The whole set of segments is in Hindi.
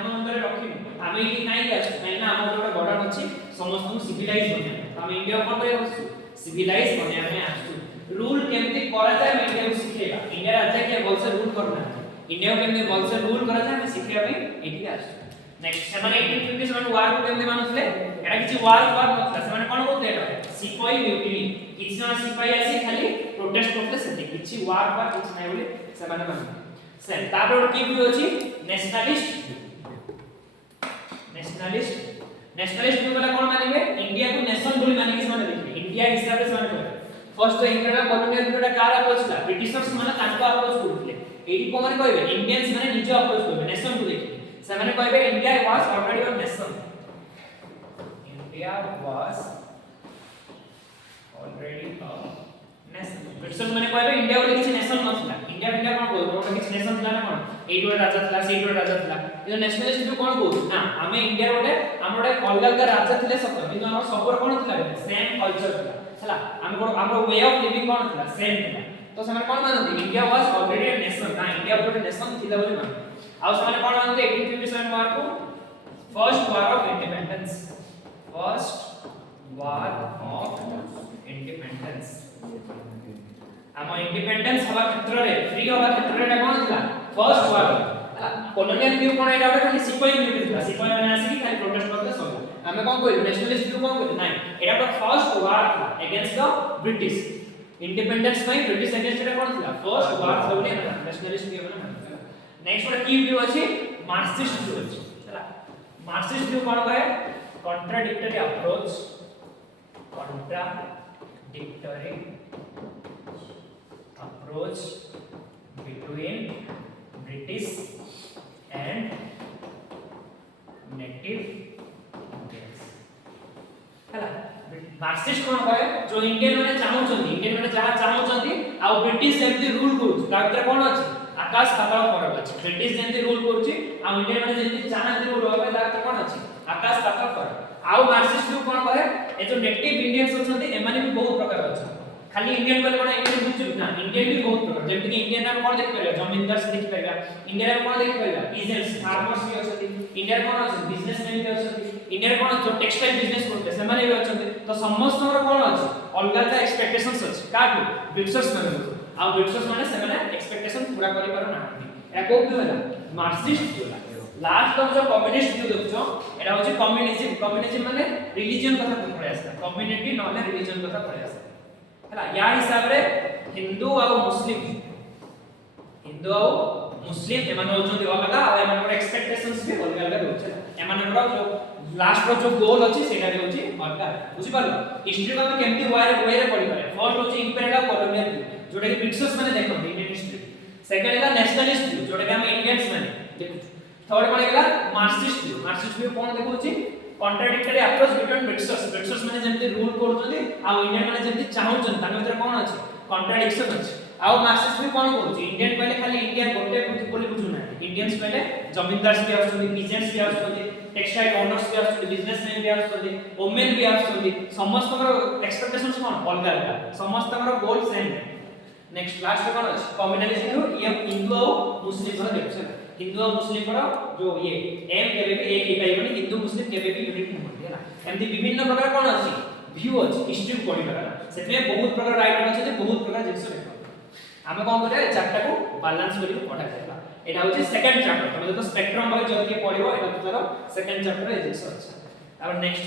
ध्यान अंदर रखिनु आमे एठी काई आछु काई ना हमर गोटे बर्डन अछि समस्त को सिविलाइज बने हम इंडिया कोन करे आछु सिविलाइज बने हमें आछु रूल केमती करा जाय हम इंडिया को सिखेगा इंडिया राज्य के बोलसे रूल करना इंडिया को केमती बोलसे रूल करा जाय हम सिखेगा पे एठी आछु नेक्स्ट से माने 1850 माने वार को केमती मानुसले एटा किछि वार नथला से माने कोन बोलते एटा सिपाही म्यूटिनी किछि जन सिपाही आसी खाली प्रोटेस्ट करते सेते किछि वार किछि नै बोले से माने मानु से तापर की भी अछि नेशनलिस्ट नेशनलिस्ट भी वाला कोन मानिबे इंडिया को नेशन बोली माने किछि माने देखिबे इंडिया हिसाब से माने first India colonial period car approach था ब्रिटिशर्स माने ताको अप्रोच करथले एडी को माने कहबे इंडियंस माने निज अप्रोच करबे नेशन को देखि से माने कहबे India was already a nation India was already a nation Britishers माने कहबे इंडिया बोली किछि नेशन नथला इंडिया कोन कहबो ओटा किछि नेशन थला ना कोन एडी राजा थला सेडी राजा थला ए नेशनलिस्ट भी कोन कहबो ना हमें इंडिया गोटे हमर गोटे अलग अलग राजा थिले सत किंतु हमर सबपर कोन थला सेम कल्चर थला हला हमर वे ऑफ लिविंग कोन थला सेम थला तो से कोन मानते India was already a nation ना इंडिया गोटे नेशन थिला बोली मान आ से कोन मानते 1857 वार को फर्स्ट वार ऑफ इंडिपेंडेंस हम इंडिपेंडेंस हवा क्षेत्र रे फ्री हवा क्षेत्र रे कोन थला फर्स्ट वार कॉलोनियल व्यू कोन एटा खाली सिपाही व्यू थला सिपाही माने आसी खाली प्रोटेस्ट करते सब हमें कोन कहू नेशनलिस्ट व्यू कोन कहू नाही एटा तो फर्स्ट वार था अगेंस्ट द ब्रिटिश इंडिपेंडेंस में ब्रिटिश अगेंस्ट एटा कोन थला फर्स्ट वार था बोले नेशनलिस्ट व्यू माने नेक्स्ट वाला की व्यू अछि मार्क्सिस्ट व्यू अछि हला मार्क्सिस्ट व्यू कोन कहे contradictory approach between British and native Indians हला मार्क्सिस्ट कोन कहे जो इंडियन माने जहा चाहउछंती आ ब्रिटिश जेंती रूल करू ता भीतर कोन अछि आकाश पाताल फरक अछि ब्रिटिश जेंती रूल करूची आ इंडियन माने जेंती चाहती रूल होबे ता भीतर कोन अछि आकाश पाताल फरक आ मार्क्सिस्ट लोग कोन कहे ए जो नेटिव इंडियंस होछंती एमाने भी बहुत प्रकार अछि खाली इंडियन बोले कोन इंडियन बुझु ना इंडियन भी बहुत प्रकार जेंति कि इंडियन में कोन देखि परबा जमींदार से देखि परबा इंडिया में कोन देखि परबा पीजेंट्स फार्मर्स भी अछि इंडिया कोन अछि बिजनेसमैन भी अछि इंडिया कोन जो टेक्सटाइल बिजनेस करते से माने भी अछि तो समस्त हमर कोन अछि अलग अलग एक्सपेक्टेशंस अछि काटू ब्रिटिशर्स माने आ ब्रिटिशर्स माने से माने एक्सपेक्टेशन पूरा करि पारो ना एको भी होला मार्क्सिस्ट होला लास्ट हम जो कम्युनिस्ट व्यू देखछो एटा होछि कम्युनिज्म माने रिलीजन कथा प्रयास कम्युनिटी नले रिलीजन कथा प्रयास हला या हिसाब रे हिंदू और मुस्लिम एमान होचोंती अलग आ एमान एक्सपेक्टेशंस भी अलग अलग होचे एमान जो लास्ट रो जो गोल अछि सेटा रे होची अलग बुझि पारलो हिस्ट्री को हम केमती वे रे पढि पारे फर्स्ट होची इंपेरियल कॉलोनियल जोटा कि ब्रिटिशर्स माने देखो इंडियन हिस्ट्री सेकंड है नेशनलिस्ट जोटा कि हम इंडियंस माने देखो थर्ड कोन हैला मार्क्सिस्ट व्यू कोन देखौची कॉन्ट्राडिक्टरी अप्रोच बिटवीन ब्रिटिशर्स माने जेंति रूल करछथि आ इंडियन माने जेंति चाहउछन तान भीतर कोन अछि कॉन्ट्राडिक्शन अछि आ मार्क्सिस्ट भी कोन कहउछि इंडियन कहले खाली इंडिया गोटे बोली बुझु ना इंडियंस कहले जमींदार भी आछथि पीजेंट्स भी आछथि टेक्सटाइल ओनर्स भी आछथि बिजनेसमैन भी आछथि वुमेन भी आछथि समस्त हमर एक्सपेक्टेशंस कोन अलग अलग समस्त हमर गोल सेम नेक्स्ट लास्ट कोन अछि कम्युनलिज्म ये हिंदू और मुस्लिम वाला देखछन हिंदू और मुस्लिम को जो ये एम केबे भी एक ही पाइबनी हिंदू मुस्लिम केबे भी यूनिट नहीं है ना एमती विभिन्न प्रकार कोन अछि व्यू अछि हिस्ट्री को पढि करा सेते बहुत प्रकार राइटर अछि जे बहुत प्रकार जिंस देखो हमें कोन करे चारटा को बैलेंस करि पढा जायला एटा होछि सेकंड चैप्टर तमे तो स्पेक्ट्रम भाई जल्दी पढिबो एटा तोर सेकंड चैप्टर ए जिंस अछि अब नेक्स्ट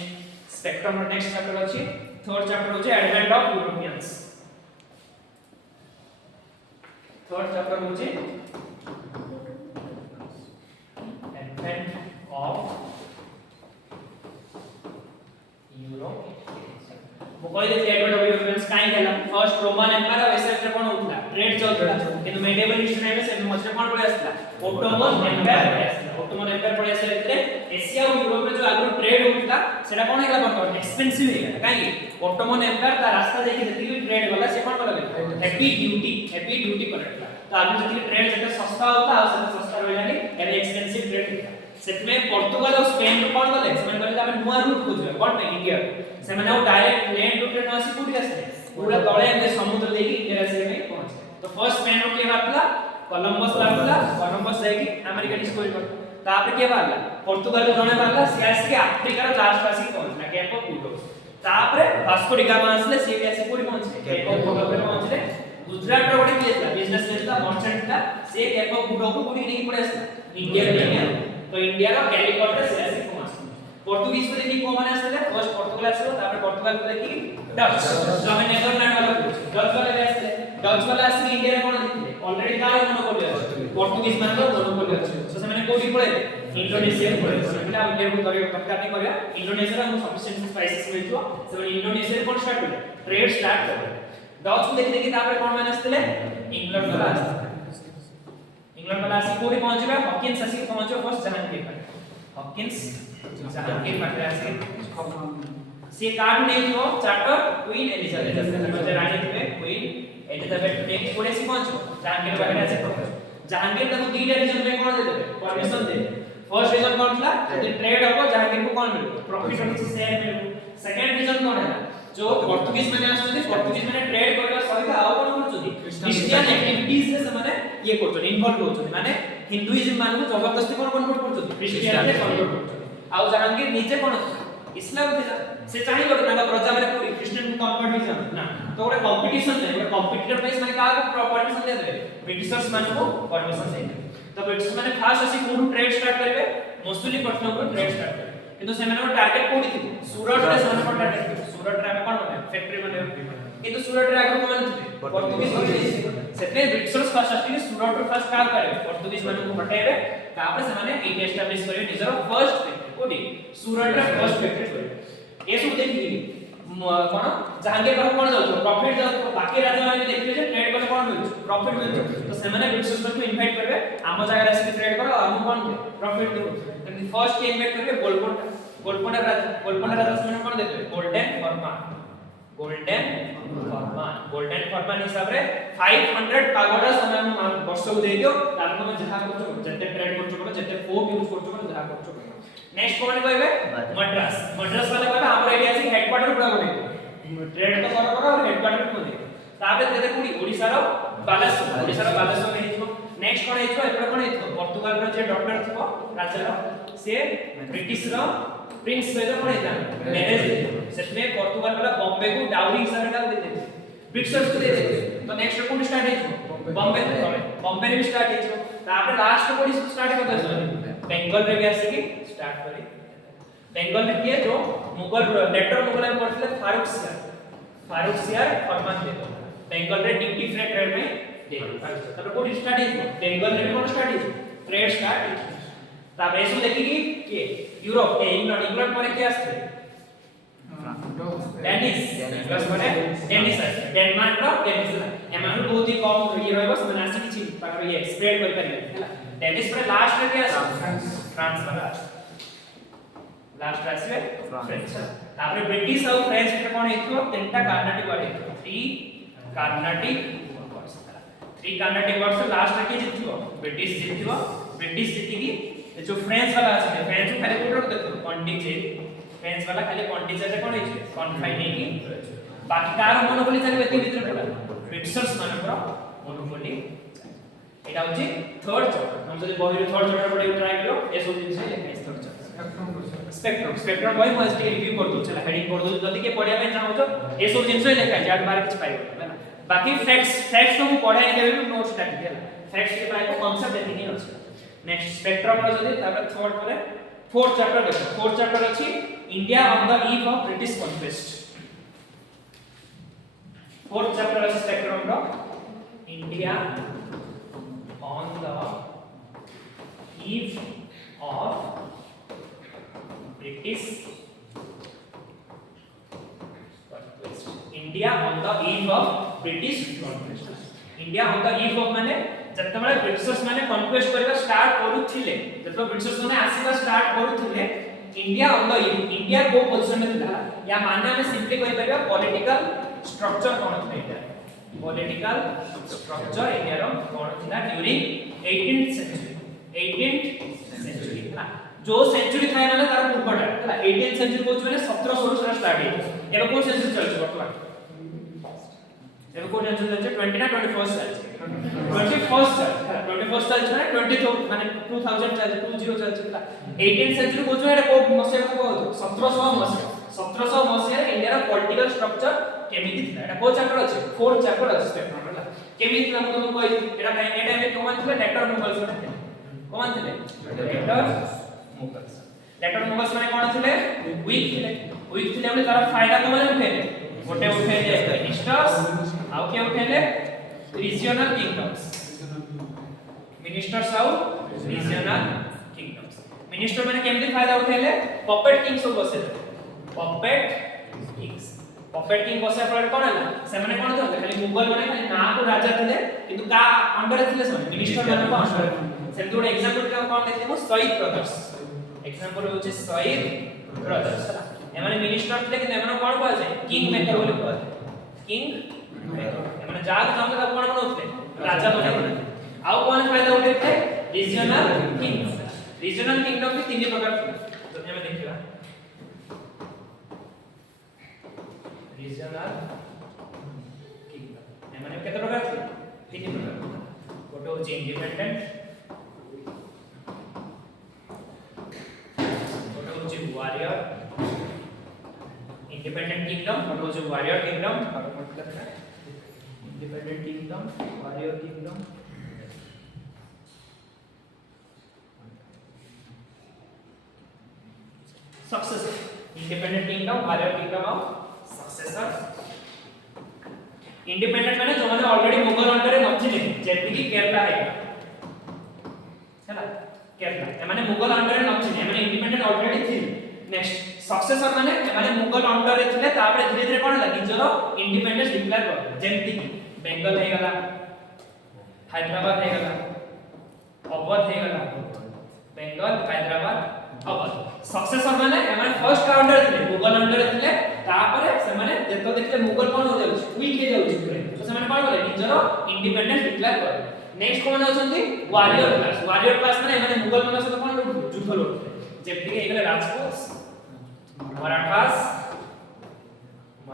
स्पेक्ट्रम रो नेक्स्ट चैप्टर अछि थर्ड चैप्टर होछि advent of Europeans third chapter होछि advent of Europe वो कोई दे एडवेंट ऑफ यूरोपियंस काई गेला फर्स्ट रोमन एम्पायर और एसेप्टर कोन होतला ट्रेड चलतला किंतु मेडिवल हिस्ट्री में से मछरे कोन पळे आसला ओटोमन एम्पायर पळे आसला ओटोमन एम्पायर पळे आसला भितरे एशिया और यूरोप में जो आगु ट्रेड होतला सेटा कोन हेला बर्तमान एक्सपेंसिव हे गेला काई ओटोमन एम्पायर ता रास्ता देखि जति ट्रेड वाला से कोन करले हैप्पी ड्यूटी करतला तो आगु जति ट्रेड जते सस्ता होता आ से सस्ता रहलानी एबे एक्सपेंसिव ट्रेड होता सेतमे पोर्तुगाल और स्पेन रो कोन गले से माने गले नुवा रूट खोजबे कोन पे इंडिया से माने डायरेक्ट लैंड रूट रे न आसी पुडी आसे पूरा तळे एमे समुद्र देखि इंडिया से में पहुंचे तो फर्स्ट स्पेन रो के बातला कोलंबस लागला कोलंबस जाई कि अमेरिका डिस्कवर कर तापर के बारला पोर्तुगाल रो जने बारला से आसी के अफ्रीका रो लास्ट आसी पहुंचला केप ऑफ गुड होप्स तापर वास्को डी गामा आसले से आसी कोडी पहुंचले केप ऑफ गुड होप्स पहुंचले गुजरात रो गोटे किए था बिजनेस मैन था मर्चेंट था से केप ऑफ गुड होप्स कोडी नहीं पड़े आसला इंडिया में तो इंडिया रो कैलिकट रे से आसी पहुंचला पोर्तुगीज को देखि को माने आसले फर्स्ट पोर्तुगाल आसलो तापर पोर्तुगाल को देखि डच जमे नेदरलैंड वाला डच वाला आसले डच वाला आसी इंडिया रे कोन देखले ऑलरेडी कार मोनोपोली अछि पोर्तुगीज मान रो मोनोपोली अछि सो से माने कोडी पळे इंडोनेशिया पळे सेटा हम केबु करियो दरकार नै करिया इंडोनेशिया रा हम सफिशिएंट स्पाइसेस मिलतो से इंडोनेशिया कोन स्टार्ट करे ट्रेड स्टार्ट करे डच को देखि देखि तापर कोन माने आस्तले इंग्लैंड वाला आस्तले इंग्लैंड वाला आसी कोडी पहुंचबे हॉकिंस आसी पहुंचो फर्स्ट जहांगीर पाटे हॉकिंस जहांगीर पाटे आसी से कार्ड नै थियो चार्टर क्वीन एलिजाबेथ रानी थे क्वीन एलिजाबेथ नेक्स्ट कोडे सी पहुंचो जहांगीर पाटे आसी पहुंचो जहांगीर तको दीटा रीजन में कोन दे देबे परमिशन दे फर्स्ट रीजन कोन थला जदि ट्रेड हो जहांगीर को कोन मिलबो प्रॉफिट होनी शेयर मिलबो सेकंड रीजन कोन है जो पोर्तुगीज माने आछथि पोर्तुगीज माने ट्रेड करबा सहित आउ कोन करछथि क्रिश्चियन एक्टिविटीज रे माने ये करछथि इन्वॉल्व होछथि माने हिंदुइज्म माने जबरदस्ती कोन कन्वर्ट करछथि क्रिश्चियन रे कन्वर्ट करछथि आउ जहांगीर निजे कोन इस्लाम थिला से चाहिबो कि ताका प्रजा माने पूरी क्रिश्चियन को कन्वर्ट हो जान ना तो गोटे कंपटीशन नै गोटे कंपटीटर प्राइस माने का परमिशन दे देबे ब्रिटिशर्स माने को परमिशन दे तो ब्रिटिश माने फास्ट आसी कोन ट्रेड स्टार्ट करबे मसूलीपट्टनम को ट्रेड स्टार्ट करबे किंतु से माने टारगेट कोडी थी सूरत रे से माने टारगेट थी सूरत रे हम कोन बने फैक्ट्री माने किंतु सूरत रे आगु कोन थे पोर्तुगीज सेते ब्रिटिशर्स फास्ट आसी सूरत रे फास्ट काम करे पोर्तुगीज माने को हटाइबे तापर से माने एक एस्टैब्लिश करे निजर फर्स्ट फैक्ट्री कोडी सूरत रे फर्स्ट फैक्ट्री करे ए सब देखि कोन जहांगीर पर कोन जाउ प्रॉफिट जाउ बाकी राजा माने देखिबे जे ट्रेड करे कोन मिलु प्रॉफिट मिलु तो से माने ब्रिटिशर्स को इनवाइट करबे आम जगह रे से ट्रेड करो हम कोन दे प्रॉफिट दे तो फर्स्ट के इनवाइट करबे गोलकोंडा राजा से माने कोन देबे गोल्डन फॉर्मान हिसाब रे 500 पागोडा समान वर्ष को दे दियो तार को जहा करछो जते ट्रेड करछो करो जते फोक यूज करछो करो जहा करछो नेक्स्ट कोन कहबे मद्रास वाले कहबे हमर एरिया से हेडक्वार्टर पूरा बने ट्रेड तो करो और हेडक्वार्टर को दे ताबे देते कुडी ओडिसा रो बालेश्वर में हिजो नेक्स्ट कोन हिजो एपड कोन हिजो पोर्तुगाल रो जे डॉक्टर थिबो राजा रो से ब्रिटिश रो प्रिंस वेदर कोन हिता मैरिज सेटमे पोर्तुगाल वाला बॉम्बे को डाउरी हिसाब रे दे देते ब्रिटिशर्स को दे देते तो नेक्स्ट कोन स्टार्ट हिजो बॉम्बे रे स्टार्ट हिजो ताबे लास्ट कोन स्टार्ट करतो बेंगल रे भी आसी की स्टार्ट करे बेंगल रे किए जो मुगल लेटर मुगल में पड़ले फारूक सियार फरमान दे दो बेंगल रे ड्यूटी फ्री ट्रेड में दे दो तब कोन स्टार्ट हिजो बेंगल रे कोन स्टार्ट हिजो ट्रेड स्टार्ट ताबे एसु देखिकी के यूरोप के इंग्लैंड पर के आस्ते डेनिस माने डेनिस आसे डेनमार्क रो डेनिस एमान बहुत ही कम ये रहबो से आसी किछि पाकर ये स्प्रेड कर करिए डेनिस पर लास्ट रे के आसे फ्रांस वाला लास्ट आसे फ्रेंच तापर ब्रिटिश और फ्रेंच रे कोन हेतो तीनटा कर्नाटिक वाले 3 कर्नाटिक वर्ष लास्ट रे के जितियो ब्रिटिश जितियो ब्रिटिश जितिकी जो फ्रेंच वाला আছে फ्रेंच को खाली कोड देखो कॉन्टिजेंट फ्रेंच वाला खाली कॉन्टिजेंट रे कोन हिचे कन्फाइन हेकी बाकी कार मोनोपोली चलबे एते भीतर पड़ा ब्रिटिशर्स मानकर मोनोपोली एटा होची थर्ड चैप्टर हम जदि बहिर थर्ड चैप्टर पढे ट्राई करो ए सब जिंस लेखाइ थर्ड चैप्टर स्पेक्ट्रम बहि म स्टे रिव्यू कर दो चला हेडिंग कर दो जदि के पढिया में चाहो तो ए सब जिंस लेखाइ जाट बारे किछ पाइबो है ना बाकी फैक्ट्स तो मु पढाई केबे भी नोट्स डाल दिया फैक्ट्स के पाइबो कांसेप्ट एतिनी अछि नेक्स्ट स्पेक्ट्रम रो जदि तापर थर्ड परे फोर्थ चैप्टर देखो फोर्थ चैप्टर अछि India on the eve of British conquest fourth chapter अछि स्पेक्ट्रम रो India on the eve of British conquest India on the eve of British conquest India on the eve of माने जतबेले ब्रिटिशर्स माने कन्क्वेस्ट करबा स्टार्ट करूथिले जतबे ब्रिटिशर्स माने आसीबा स्टार्ट करूथिले इंडिया ऑन द इंडिया को पोजीशन में था या माने हम सिंपली कहि परिबा पॉलिटिकल स्ट्रक्चर कोन था पॉलिटिकल स्ट्रक्चर इंडिया रो कोन था ड्यूरिंग 18th सेंचुरी ना जो सेंचुरी थाय माने तार पूर्वटा हला 18th सेंचुरी कोच माने 1716 रा स्टार्ट हे एबे कोन सेंचुरी चलछ वर्तमान एबे कोन सेंचुरी चलछ 20 ना 21st चलछ 21st 21st चलछ माने 20 माने 2000 चलछ 20 चलछ 18th सेंचुरी को जो एटा को मसे को 1700 मसे 1700 मसे इंडिया रो पॉलिटिकल स्ट्रक्चर केमिति थिला एटा को चैप्टर अछि 4 चैप्टर अछि स्पेक्ट्रम हला केमिति थिला मु तुमको कहि एटा टाइम में कोन थिला लेटर मुगल्स थे कोन थिले लेटर मुगल्स माने कोन थिले वीक थिले हमने तार फायदा को माने उठेले गोटे उठेले मिनिस्टर्स आउ के उठेले रीजनल किंगडम्स मिनिस्टर्स आउ रीजनल किंगडम्स मिनिस्टर माने केमति फायदा उठेले पपेट किंग्स सब बसे पपेट किंग बसे पर कोन हला से माने कोन थले खाली मुगल माने खाली ना को राजा थिले किंतु का अंडर थिले सब मिनिस्टर माने को अंडर से दो एग्जांपल का कोन देखिबो सईद ब्रदर्स एग्जांपल होचे सईद ब्रदर्स एमाने मिनिस्टर थिले कि एमाने कोन कहै छै किंग मेकर बोली कहै किंग मेकर एमाने जाग जाम का कोन बनौथले राजा बने आउ कोन फायदा उठेथे रीजनल किंगडम भी तीन प्रकार थे दुनिया में देखिबा रीजनल किंगडम एमाने केते प्रकार थे तीन प्रकार गोटे होचे इंडिपेंडेंट गोटे होचे वॉरियर इंडिपेंडेंट किंगडम गोटे होचे warrior kingdom independent kingdom warrior kingdom successor independent kingdom warrior kingdom of successor independent माने जो माने ऑलरेडी मुगल अंडर में नथिले जेति कि केरला है हैला केरला ए माने मुगल अंडर में नथिले माने इंडिपेंडेंट ऑलरेडी थी नेक्स्ट सक्सेसर माने मुगल अंडर रे थिले तापर धीरे धीरे कोन लागी जरो इंडिपेंडेंस डिक्लेयर कर जेति कि बेंगल हे गला हैदराबाद हे गला अवध हे गला बेंगल हैदराबाद अवध सक्सेसर माने एमाने फर्स्ट का अंडर थिले मुगल अंडर थिले तापर से माने जेतो देखले मुगल कोन हो जाउछ वीक हे जाउछ पुरे तो से माने कोन बोले निजरो इंडिपेंडेंस डिक्लेयर कर नेक्स्ट कोन होछंती वॉरियर क्लास माने एमाने मुगल मन सहित कोन युद्ध लड़ते जेति कि एगले राजपूत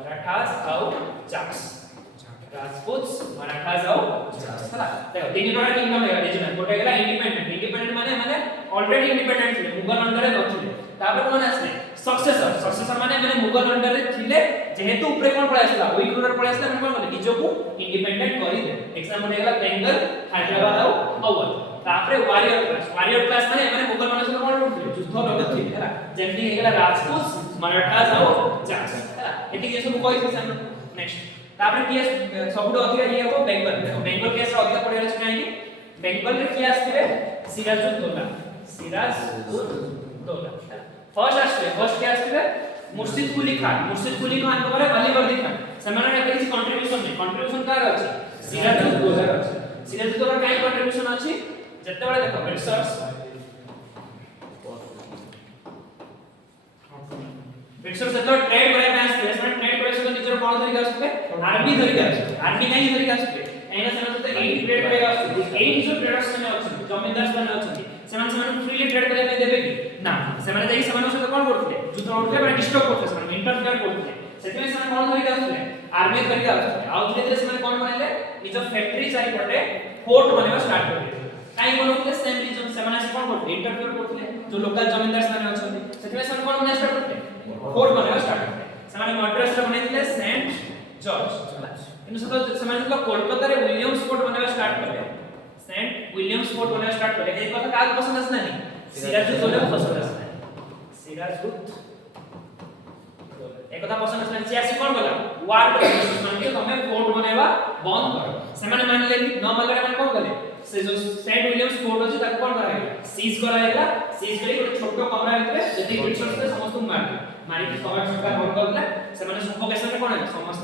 मराठास आउ जाट्स राजपूत मराठास आउ जाट्स हला देखो तीन प्रकार किंगडम है रीजनल गोटे गेला इंडिपेंडेंट माने ऑलरेडी इंडिपेंडेंट थिले मुगल अंडर रे नथिले तापर कोन आसले सक्सेसर माने मुगल अंडर रे थिले जेहेतु ऊपर कोन पळे आसला ओई रूलर पळे आसला माने कोन बोले निजको इंडिपेंडेंट करि दे एग्जांपल हेला बेंगल हैदराबाद आउ अवध तापर वॉरियर क्लास माने मुगल मन सहित कोन लड़थिले युद्ध लड़थिले हला जेमति हेला राजपूत मराठास आउ जाट्स हला एति जे सब कहि छै नेक्स्ट तापर केस सबुठो अधिक ये हो बेंगल देखो बेंगल केस रा अधिक पड़े अछि काहे कि बेंगल रे की आस्थिले सिराजुद्दौला फर्स्ट क्या आस्थिले मुर्शिद कुली खान को बारे अलीवर्दी खान समान ने किछि कंट्रीब्यूशन कार अछि सिराजुद्दौला काई कंट्रीब्यूशन अछि जत्ते बडे देखो ब्रिटिशर्स जत्ते ट्रेड करे में आस्थिले समान ट्रेड करे से निजर कोन धरि आस्थिले आर्मी धरि आस्थिले आर्मी काई धरि आस्थिले एना समान तो 80 ट्रेड करे आस्थिले 80 जो ट्रेडर्स माने अछि जमींदार माने अछि सेमान फ्रीली ट्रेड करे में देबे कि ना सेमान जाई सेमान सहित कोन करथले युद्ध लड़थले बा डिस्टर्ब करथले सेमान इंटरफेयर करथले सेते सेमान कोन धरि आस्थिले आर्मी धरि आस्थिले आ धीरे धीरे सेमान कोन बनेले निज फैक्ट्री चारि पटे फोर्ट बनेबा स्टार्ट करले काई बनौथले सेम रीजन सेमान से कोन करथले इंटरफेयर करथले जो लोकल जमींदार माने अछथि सेते सेमान कोन बनेबा स्टार्ट करथले फोर्ट बनेबा स्टार्ट करथले सेमान मद्रास रे बनेथिले सेंट जॉर्ज इन सब सेमान कोलकाता रे विलियम्स फोर्ट बनेबा स्टार्ट करले सेंट विलियम्स फोर्ट बनेबा स्टार्ट करले एक बात काग पसंद आस नाही सिराजुद्दौला को पसंद आस नाही सिराजुद्दौला एक कथा पसंद आस नाही सियासी कोन बोला वार माने तमे फोर्ट बनेबा बंद करो सेमाने मानले न मानले माने कोन करे से जो सेंट विलियम्स फोर्ट अछि ताको कोन कराइला सीज कराइला सीज करी एक छोटो कमरा भितरे जति ब्रिटिशर्स से समस्त मारी कि कमरा छोटा बंद करले सेमाने सफोकेशन रे कोन है समस्त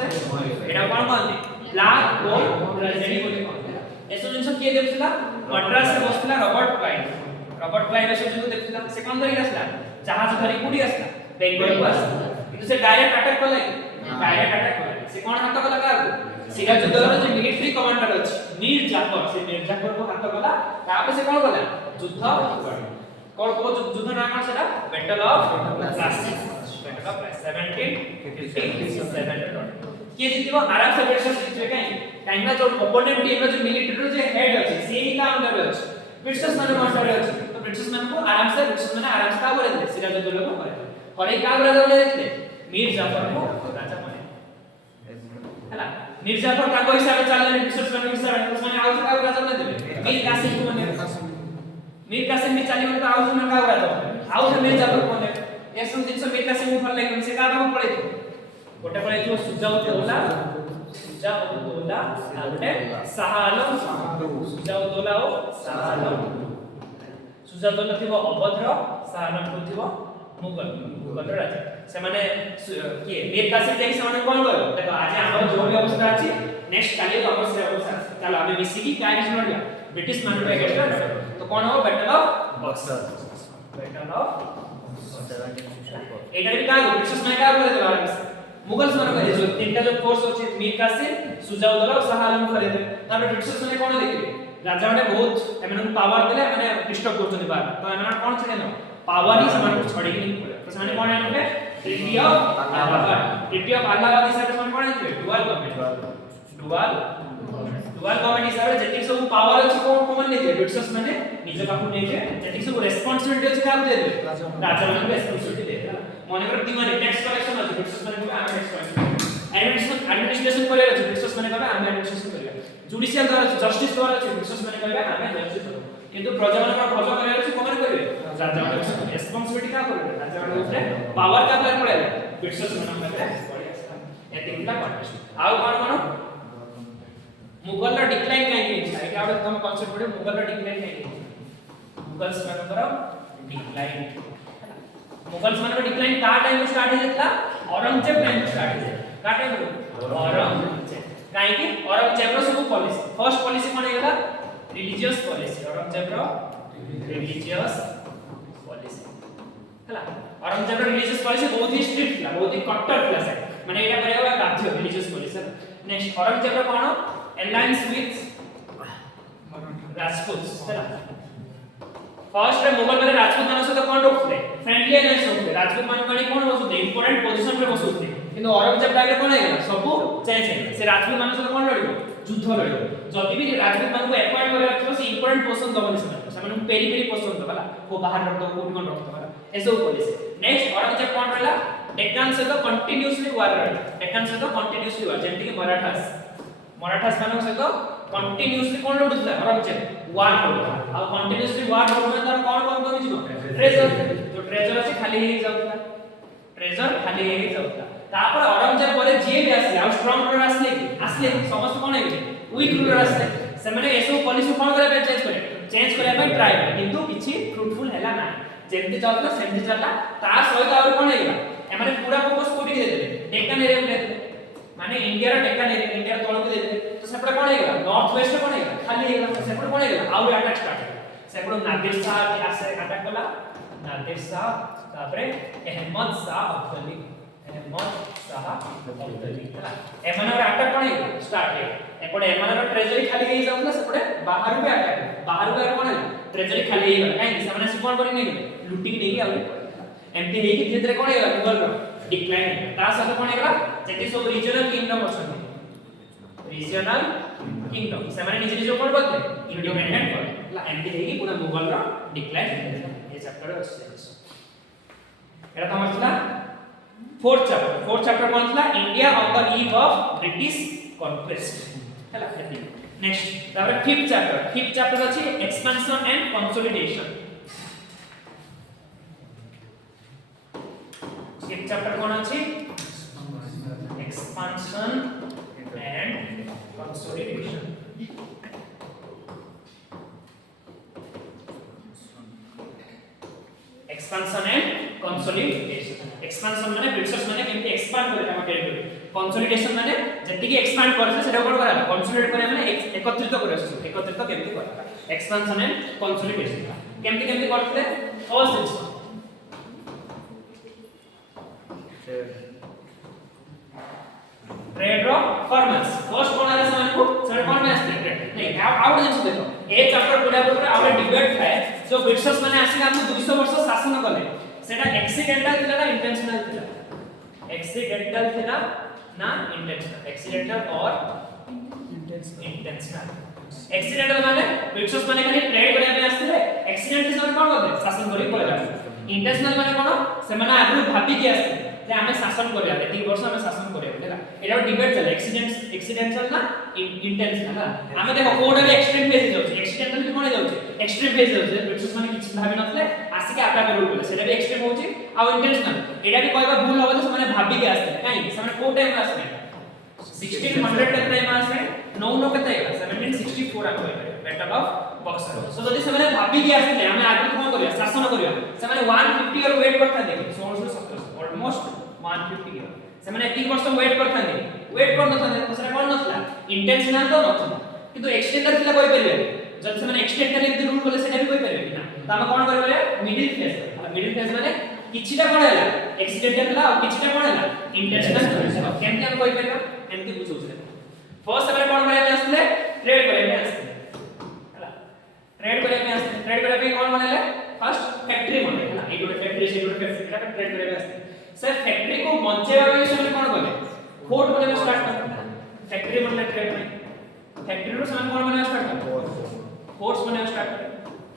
एटा कोन कहନ୍ତି ब्लैक होल ट्रेजेडी बोली कहନ୍ତି एसो जिंस के देखथिला मद्रास से बसथिला रॉबर्ट क्लाइव एसो जिंस देखथिला से कोन धरि आसला जहाज धरि कुडी आसला बेंगल बस किंतु से डायरेक्ट अटैक करले से कोन हाथ कला कार सिराजुद्दौला जो मिलिटरी कमांडर अछि मीर जाफर को हाथ कला तापर से कोन कला युद्ध को युद्ध नाम सेटा बैटल ऑफ प्लासी 1757 के जीतिबो आराम से ब्रिटिश जीतबे काई काहेना जो ओपोनेंट टीम रो जो मिलिटरी रो जो हेड अछि सेही का अंडर अछि ब्रिटिश माने अंडर अछि तो ब्रिटिश माने को आराम से ब्रिटिश माने आराम से का करे दे सिराज दौला को करे करे का राजा बने देते मीर जाफर को राजा बने हैला मीर जाफर का को हिसाब चलले ब्रिटिश माने हिसाब माने आउ का राजा बने देबे मीर कासिम को बने मीर कासिम भी चली तो आउ का राजा बने आउ मीर जाफर को बने ए सब जिंस मीर कासिम को भल लागन से का काम पड़े गोटे पड़े थियो सुजाउद्दौला आउटे शाह आलम सुजाउद्दौला ओ शाह आलम सुजाउद्दौला थिबो अवधर शाह आलम को थिबो मुगल राजा से माने के मीर कासिम देख से माने कोन करो देखो आज हमर जो भी अवस्था अछि नेक्स्ट काली हमर से अवस्था चलो हमें मिसी की काय नोडिया ब्रिटिश मान पे अगेंस्ट तो कोन हो battle of Buxar battle of एटा भी का ब्रिटिश माने का करे देला मुगल्स मान करे जो तीनटा जो फोर्स अछि मीर कासिम सुजाउद्दौला और शाह आलम करे दे तापर ब्रिटिश माने कोन देखिबे राजा माने बहुत एमन पावर देले माने डिस्टर्ब करछन बार तो एमन कोन छले न पावर ही समान को छड़ी नहीं पड़े तो समान कोन आनबे ट्रीटी ऑफ अलाहाबाद हिसाब से कोन आनबे डुअल गवर्नमेंट हिसाब से जति सब पावर अछि कोन नै दे ब्रिटिश माने निज पाखु नै जे जति सब रिस्पांसिबिलिटी अछि का दे दे राजा माने रिस्पांसिबिलिटी दे मने कर दिमाने टैक्स कलेक्शन अछि ब्रिटिश माने को आम टैक्स कलेक्शन एडमिनिस्ट्रेशन करे अछि ब्रिटिश माने कहबे आम एडमिनिस्ट्रेशन करे जुडिशियल द्वारा जस्टिस द्वारा अछि ब्रिटिश माने कहबे आम जस्टिस किंतु प्रजा माने भलो करे अछि कोन करे राजा माने रिस्पांसिबिलिटी का करे राजा माने उठे पावर का पर पड़े ब्रिटिश माने कहबे पड़े ए तीनटा पार्टनरशिप आउ कोन मुगल रा डिक्लाइन काई के एटा आबे हम कांसेप्ट पढे मुगल रा डिक्लाइन काई के मुगल्स मानकर डिक्लाइन मुगल्स मानकर डिक्लाइन का टाइम स्टार्ट हेतला औरंगजेब टाइम स्टार्ट हे का टाइम औरंगजेब काई के औरंगजेब रो सब पॉलिसी फर्स्ट पॉलिसी कोन हेला रिलीजियस पॉलिसी औरंगजेब रो रिलीजियस पॉलिसी हला औरंगजेब रो रिलीजियस पॉलिसी बहुत ही स्ट्रिक्ट था बहुत ही कट्टर था से माने एटा करेगा बाध्य रिलीजियस पॉलिसी नेक्स्ट औरंगजेब रो कोन alliance with Rajputs है ना फर्स्ट रे मुगल माने राजपूत मान सहित कोन रखले फ्रेंडली अलायंस रखले राजपूत मान माने कोन बसुते इंपोर्टेंट पोजीशन रे बसुते किंतु औरंगजेब टाइम कोन हेला सब चेंज हे से राजपूत मान सहित कोन लड़िबो युद्ध लड़िबो जति भी राजपूत मान को अपॉइंट करे रखिबो से इंपोर्टेंट पोजीशन दबनी से माने पेरी पेरी पोजीशन दबला को बाहर रख दो कोन कोन रख दबला ऐसे पॉलिसी नेक्स्ट औरंगजेब कोन रहला डेक्कन से तो कंटीन्यूअसली वार रहला डेक्कन से तो कंटीन्यूअसली वार जेंति के मराठास मानक सहित कंटीन्यूअसली कोन लडुथला औरंगजेब वार करला आ कंटीन्यूअसली वार होबे तार कोन कमी जिवो ट्रेजर जो ट्रेजर अछि खाली हे जाउतला ट्रेजर खाली हे जाउतला तापर औरंगजेब बोले जे भी आसी आ स्ट्रांग रूलर आसले समस्त कोन हेबे वीक रूलर आसले से माने एसो पॉलिसी कोन करे चेंज करे पे ट्राई करे किंतु किछि फ्रूटफुल हैला ना जेंति जाउतला सेंति चलला ता सहित और कोन हेला ए माने पूरा फोकस कोठी दे देले डेक्कन एरिया में दे माने इंडिया रा डेक्कन एरिया इंडिया तळ को दे दे तो सेपटे कोन हेला नॉर्थ वेस्ट कोन हेला खाली हेला सेपटे कोन हेला आउर अटैक स्टार्ट सेपटे नादिर शाह आसे अटैक कला नादिर शाह तापरे अहमद शाह अब्दाली हला एमनर अटैक कोन हेला स्टार्ट हे एपटे एमनर ट्रेजरी खाली हे जाउतला सेपटे बाहर भी अटैक बाहर भी कोन हेला ट्रेजरी खाली हे गला काई से माने से कोन करि नै गेले लुटी नै आउर एमटी हे कि धीरे धीरे कोन हेला मुगल रो डिक्लाइन ता साथ कोन हेला जेति सब रीजनल किंगडम अछन रीजनल किंगडम से माने निजे निजे कोन बदले इंडिपेंडेंट कर ला एमटी हे कि पूरा मुगल रो डिक्लाइन ए चैप्टर अछि एटा त हमरला फोर्थ चैप्टर कोन थला India on the eve of British conquest हला नेक्स्ट तापर फिफ्थ चैप्टर अछि expansion and consolidation fifth chapter कोन अछि expansion and consolidation expansion and consolidation expansion माने ब्रिटिश माने केमति एक्सपांड करे हम टेरिटरी कंसोलिडेशन माने जति कि एक्सपांड करसे सेटा कोन करा कंसोलिडेट करे माने एकत्रित करे एकत्रित केमति करा एक्सपेंशन एंड कंसोलिडेशन केमति केमति करथले फर्स्ट दिस ट्रेड रो फॉर्मेट्स फर्स्ट कोन आला समान को सर कोन में आस्ते ट्रेड नहीं आउट जिंस देखो ए चैप्टर पूरा पूरा आउट डिबेट है जो ब्रिटिश माने आसी हमको 200 वर्ष शासन करले सेटा एक्सीडेंटल थिला ना इंटेंशनल थिला एक्सीडेंटल थिला ना इंटेंशनल एक्सीडेंटल और इंटेंशनल एक्सीडेंटल माने ब्रिटिश माने खाली ट्रेड करया पे आस्थिले एक्सीडेंटल से कोन करले शासन करी पळे इंटेंशनल माने कोन से माने आगु भाबी के आस्थिले जे हमें शासन करिया 3 वर्ष हमें शासन करिया हैला एटा डिबेट चले एक्सीडेंटल ना इंटेंशनल ना हमें देखो कोड में एक्सट्रीम फेज जाउछ एक्सीडेंटल भी कोन जाउछ एक्सट्रीम फेज जाउछ ब्रिटिश माने किछ भाबी नथले आसी के आपा रूल करले सेटा भी एक्सट्रीम होउची आ इंटेंशनल एटा भी कहबा भूल होबा तो माने भाबी के आस्थिले काई से माने को टाइम आस्थिले 1600 के टाइम आसे 9 के टाइम 1764 हम कहबे बैटल ऑफ बक्सर सो जदी से माने भाबी के आस्थिले हमें आगे कोन करिया शासन करिया से माने 150 इयर वेट करता देखि 1617 ऑलमोस्ट 150 इयर से माने 3 वर्ष वेट करता वेट कर नथा तो सेटा कोन नथला इंटेंशनल तो नथला किंतु एक्सटेंडर थिला कोइ परिबे जब से माने एक्सटेंडर एमति रूल करले सेटा भी कोइ परिबे ना तो हम कोन करबे मिडिल फेज माने किछिटा कोन हैला एक्सीडेंटल ला और किछिटा कोन हैला इंटेंशनल केमति हम कोइ परिबे एमति बुझौ छै फर्स्ट हमरे कोन करे आस्ते ट्रेड करे में आस्ते हैला ट्रेड करे में कोन बनेले फर्स्ट फैक्ट्री बने हैला ए गोटे फैक्ट्री से गोटे फैक्ट्री का ट्रेड करे में आस्ते सर फैक्ट्री को बंचेबा के समय कोन कले फोर्ट बने स्टार्ट कर फैक्ट्री बनले ट्रेड में फैक्ट्री रो समय कोन बने स्टार्ट कर फोर्ट्स बने स्टार्ट कर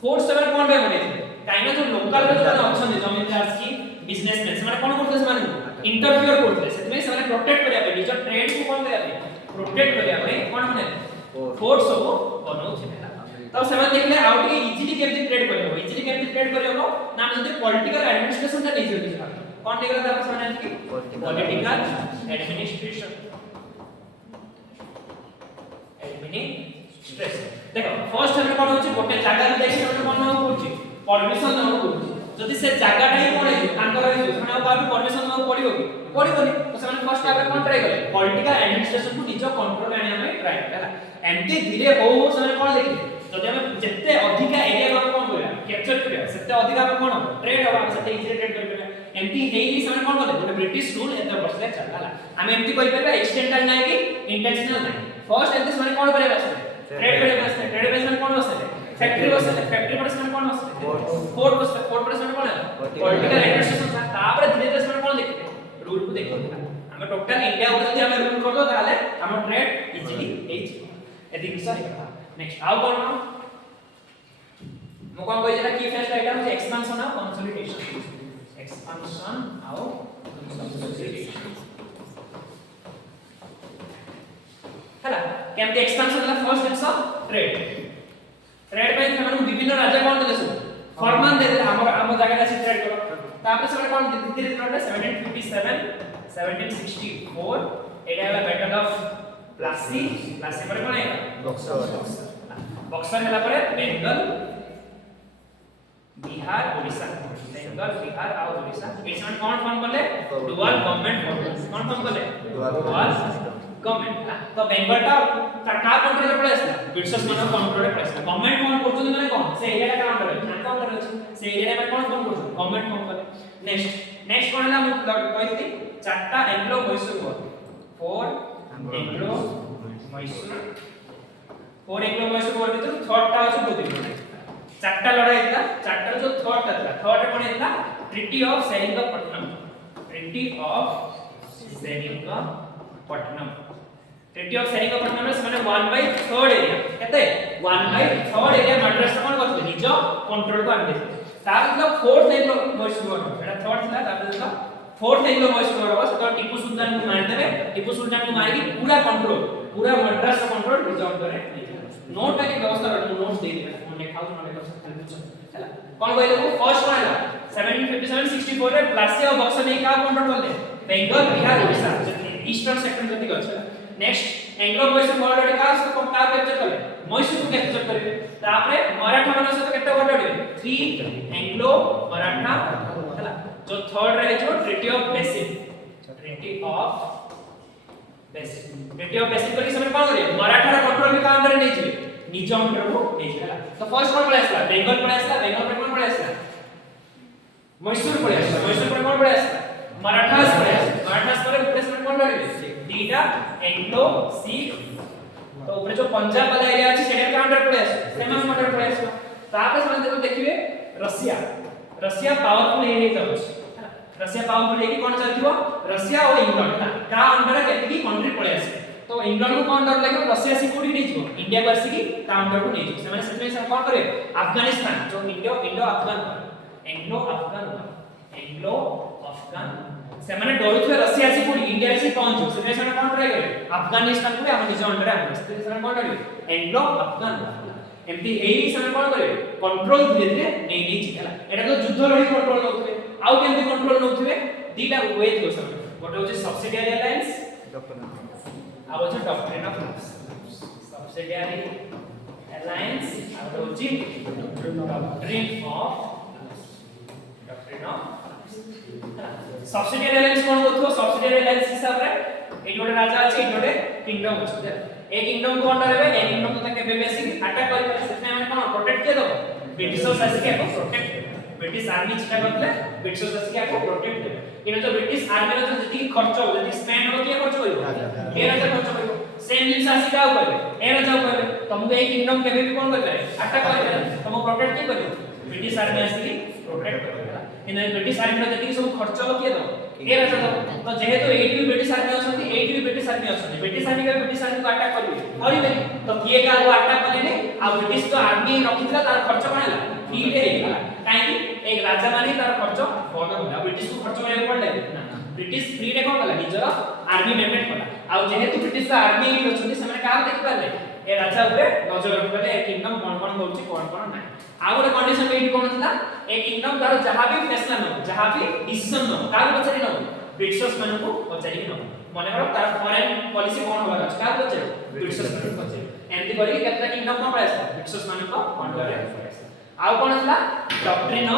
फोर्ट्स समय कोन बने काइना जो लोकल रे जो ऑप्शन है जमींदार की बिजनेसमैन से माने कोन करते से माने इंटरफियर करते से में से प्रोटेक्ट करिया पे निज ट्रेड को कोन करिया पे प्रोटेक्ट करिया पे कोन बने फोर्ट्स सब बनो छै तब से माने देखले आउट के इजीली केमति ट्रेड करियो इजीली केमति ट्रेड करियो ना जदी पॉलिटिकल एडमिनिस्ट्रेशन ता नहीं होती कौन निकला था आपस में की पॉलिटिकल एडमिनिस्ट्रेशन देखो फर्स्ट हमें कोन होची गोटे जागा रे देखि हमें कोन होची परमिशन न होची जदी से जागाटा ही कोन है तांकर माने और काबी परमिशन न पड़ियो कि पड़िबोनी तो से माने फर्स्ट आपे कोन ट्राई करे पॉलिटिकल एडमिनिस्ट्रेशन को निज कंट्रोल आने हमें ट्राई हैला एमती धीरे हो से माने कोन देखि जदी हमें जत्ते अधिका एरिया को कोन करिया कैप्चर करिया सेते अधिका हमें कोन ट्रेड होबा सेते इजी ट्रेड करिया एमती हेई समय कोन बोले गोटे ब्रिटिश रूल एते वर्ष ले चलला हम एमती कोइ परबे एक्सटेंडर नै कि इंटेंशनल नै फर्स्ट एमती समय कोन करे बस ट्रेड करे बस ट्रेड बेस में कोन बस फैक्ट्री बस में कोन बस फोर्ट बस में कोन है पॉलिटिकल एडमिनिस्ट्रेशन था तापर धीरे धीरे समय कोन देखते रूल को देखते हम टोटल इंडिया को जदी हम रूल कर दो ताले हम ट्रेड इजीली हेई एति विषय है नेक्स्ट आउ कोन मो कोन कहि जेटा की फर्स्ट आइटम है एक्सपेंशन और कंसोलिडेशन expansion और consolidation हैला केमते एक्सपेंशन ला फर्स्ट स्टेप्स ऑफ ट्रेड में हम विभिन्न राज्य कोन देले सब फरमान दे दे हम जगह से ट्रेड करो तापर से कोन धीरे धीरे 1757 1764 एटा वाला बैटल ऑफ प्लासी पर कोन है बक्सर हैला पर बेंगल बिहार ओडिशा बेंगल बिहार और ओडिशा इट्स नॉट कौन फॉर्म करले डुअल गवर्नमेंट फॉर्म कौन फॉर्म करले डुअल गवर्नमेंट तो बेंगल टा का कंट्रोल पड़े आसला ब्रिटिश मानो कंट्रोल पड़े आसला गवर्नमेंट कौन करछन माने कौन से एरिया का काउंटर है काउंटर है से एरिया में कौन फॉर्म करछन गवर्नमेंट फॉर्म करे नेक्स्ट कोन हला कहती चारटा Anglo Mysore war 4 Anglo Mysore war भीतर थर्ड टा होछ बुद्धिमान चारटा लड़ाई था चारटा जो थर्ड था थर्ड कोन था treaty of Seringapatam treaty of Seringapatam में से माने 1/3 एरिया केते 1/3 एरिया मद्रास कोन करथि निज कंट्रोल को आने तार मतलब फोर्थ एंग्लो मैसूर वॉर एटा थर्ड था तार मतलब फोर्थ एंग्लो मैसूर वॉर तो टीपू सुल्तान को मार देबे टीपू सुल्तान को मार के पूरा मद्रास का कंट्रोल निज अंडर नोट की व्यवस्था नोट्स दे देबे लिखाउ न लिखा हैला कोन कहले को फर्स्ट कोन हैला 1757 64 रे प्लासी और बक्सर ने का कंट्रोल करले बेंगल बिहार ओडिशा ईस्टर्न सेक्टर जति अछि नेक्स्ट एंग्लो मैसूर वॉर का कैप्चर करले मैसूर को कैप्चर करले तापरे मराठा मन से केते वॉर 3 एंग्लो मराठा हैला जो थर्ड रे जो ट्रीटी ऑफ बेसिन करी समय कोन करे मराठा रा कंट्रोल भी का अंदर नै छै निज अंडर को एजला तो फर्स्ट कोन पड़े आसला बेंगल पे कोन पड़े आसला मैसूर पर कोन पड़े आसला मराठास पर रिप्लेसमेंट कोन लड़े दीटा एंग्लो सिख तो ऊपर जो पंजाब वाला एरिया अछि सेटा का अंडर पड़े आसला सेमा अंडर पड़े आसला तापर से देखो देखिबे रशिया पावरफुल एरिया अछि रशिया पावरफुल एरिया कोन चलथिबो रशिया और इंग्लैंड का अंडर केतकी कंट्री पड़े आसे तो इंग्लैंड को कौन डर लगे रशिया से कोडी नहीं जो इंडिया को आसी की ता अंडर को नहीं जो से माने सेतमे से कौन करे अफगानिस्तान जो इंडो अफगान से माने डरुथवे रशिया से कोडी इंडिया से पहुंच जो से माने कौन करे अफगानिस्तान को हम निज अंडर हम से माने कौन करे इंडो अफगान एमती एई समय कौन करे कंट्रोल धीरे धीरे नहीं छिला एटा तो युद्ध रही कंट्रोल नउथवे आउ केमती कंट्रोल नउथवे दीटा वे थो सब गोटे होचे सब्सिडियरी अलायंस आ होचे doctrine of lapse subsidiary alliance आ होचे डॉक्ट्रिन ऑफ सब्सिडियरी अलायंस कोन होथो सब्सिडियरी अलायंस हिसाब रे एई गोटे राजा अछि एई गोटे किंगडम अछि ए किंगडम को अंडर है ए किंगडम तो के बेबेसी अटैक कर पारे से माने कोन प्रोटेक्ट के दो ब्रिटिशर्स आसी के प्रोटेक्ट ब्रिटिश आर्मी चिटा करले ब्रिटिशर्स आसी के प्रोटेक्ट देबे इन जो ब्रिटिश आर्मी रो जति खर्च हो जति स्पेंड हो के खर्च करिवो ए राजा खर्च करिवो सेम जिंस आसी का ऊपर ए राजा ऊपर तुमको ए किंगडम के भी कोन कर पारे अटैक कर पारे तुमको प्रोटेक्ट के करिवो ब्रिटिश आर्मी आसी के प्रोटेक्ट करेला इन ब्रिटिश आर्मी रो जति सब खर्च हो के दो ए राजा तो जेहेतु एटी भी ब्रिटिश आर्मी अछंती एटी भी ब्रिटिश आर्मी अछंती ब्रिटिश आर्मी के ब्रिटिश आर्मी को अटैक करिवे तो किए का वो अटैक करले आ ब्रिटिश तो आर्मी रखितला तार खर्च कोनला फ्री रे हेला काहे एक राजा माने तार खर्च बंद होला ब्रिटिश को खर्च करे पड़ले ना ब्रिटिश फ्री रे कोन कला निजर आर्मी मेंटेन कला आ जेहेतु ब्रिटिश आर्मी अछंती से माने का देखि पाले ए राजा ऊपर नजर रखि पाले ए किंगडम कोन होउची कोन नाही आ गोटे कंडीशन एटी कोन थला ए किंगडम तार जहां भी फैसला न जहां भी डिसीजन न का पछारी न ब्रिटिशर्स माने को पछारी न माने करो तार फॉरेन पॉलिसी कोन होबार अछि का पछारी ब्रिटिशर्स माने पछारी एमती करी केतना किंगडम कोन पड़ास ब्रिटिशर्स माने को अंडर रे आ कोन थला डॉक्ट्रिन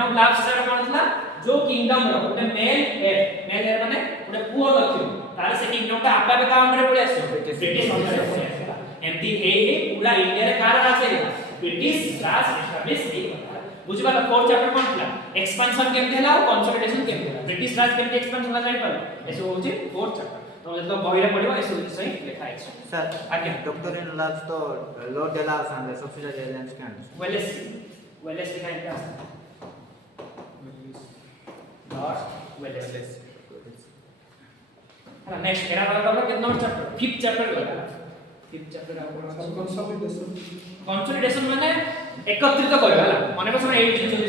ऑफ लैप्स से कोन थला जो किंगडम रो गोटे मेल हेयर माने गोटे पुओ लखियो तार से किंगडम ता आपा का अंडर पड़े आसो ब्रिटिश अंडर रे पड़े आसला एमती हे पूरा इंडिया रे कार राज है ब्रिटिश राज एस्टैब्लिश हे बुझबा फोर्थ चैप्टर कोन थला एक्सपेंशन केमते हला और कंसोलिडेशन केमते हला ब्रिटिश राज केमते एक्सपेंशन हला जानि पाल एसो होची फोर्थ चैप्टर तो जब बहिरे पढिबो एसो सही लिखा है सर आगे डॉक्टर इन लैब्स तो Lord Dalhousie and subsidiary alliance कैन वेलेस लिखा है डॉट वेलेस हला नेक्स्ट एरा वाला तो कितना चैप्टर फिफ्थ चैप्टर गला फिफ्थ चैप्टर कंसोलिडेशन माने एकत्रित करबा हला माने को समय एडी जितले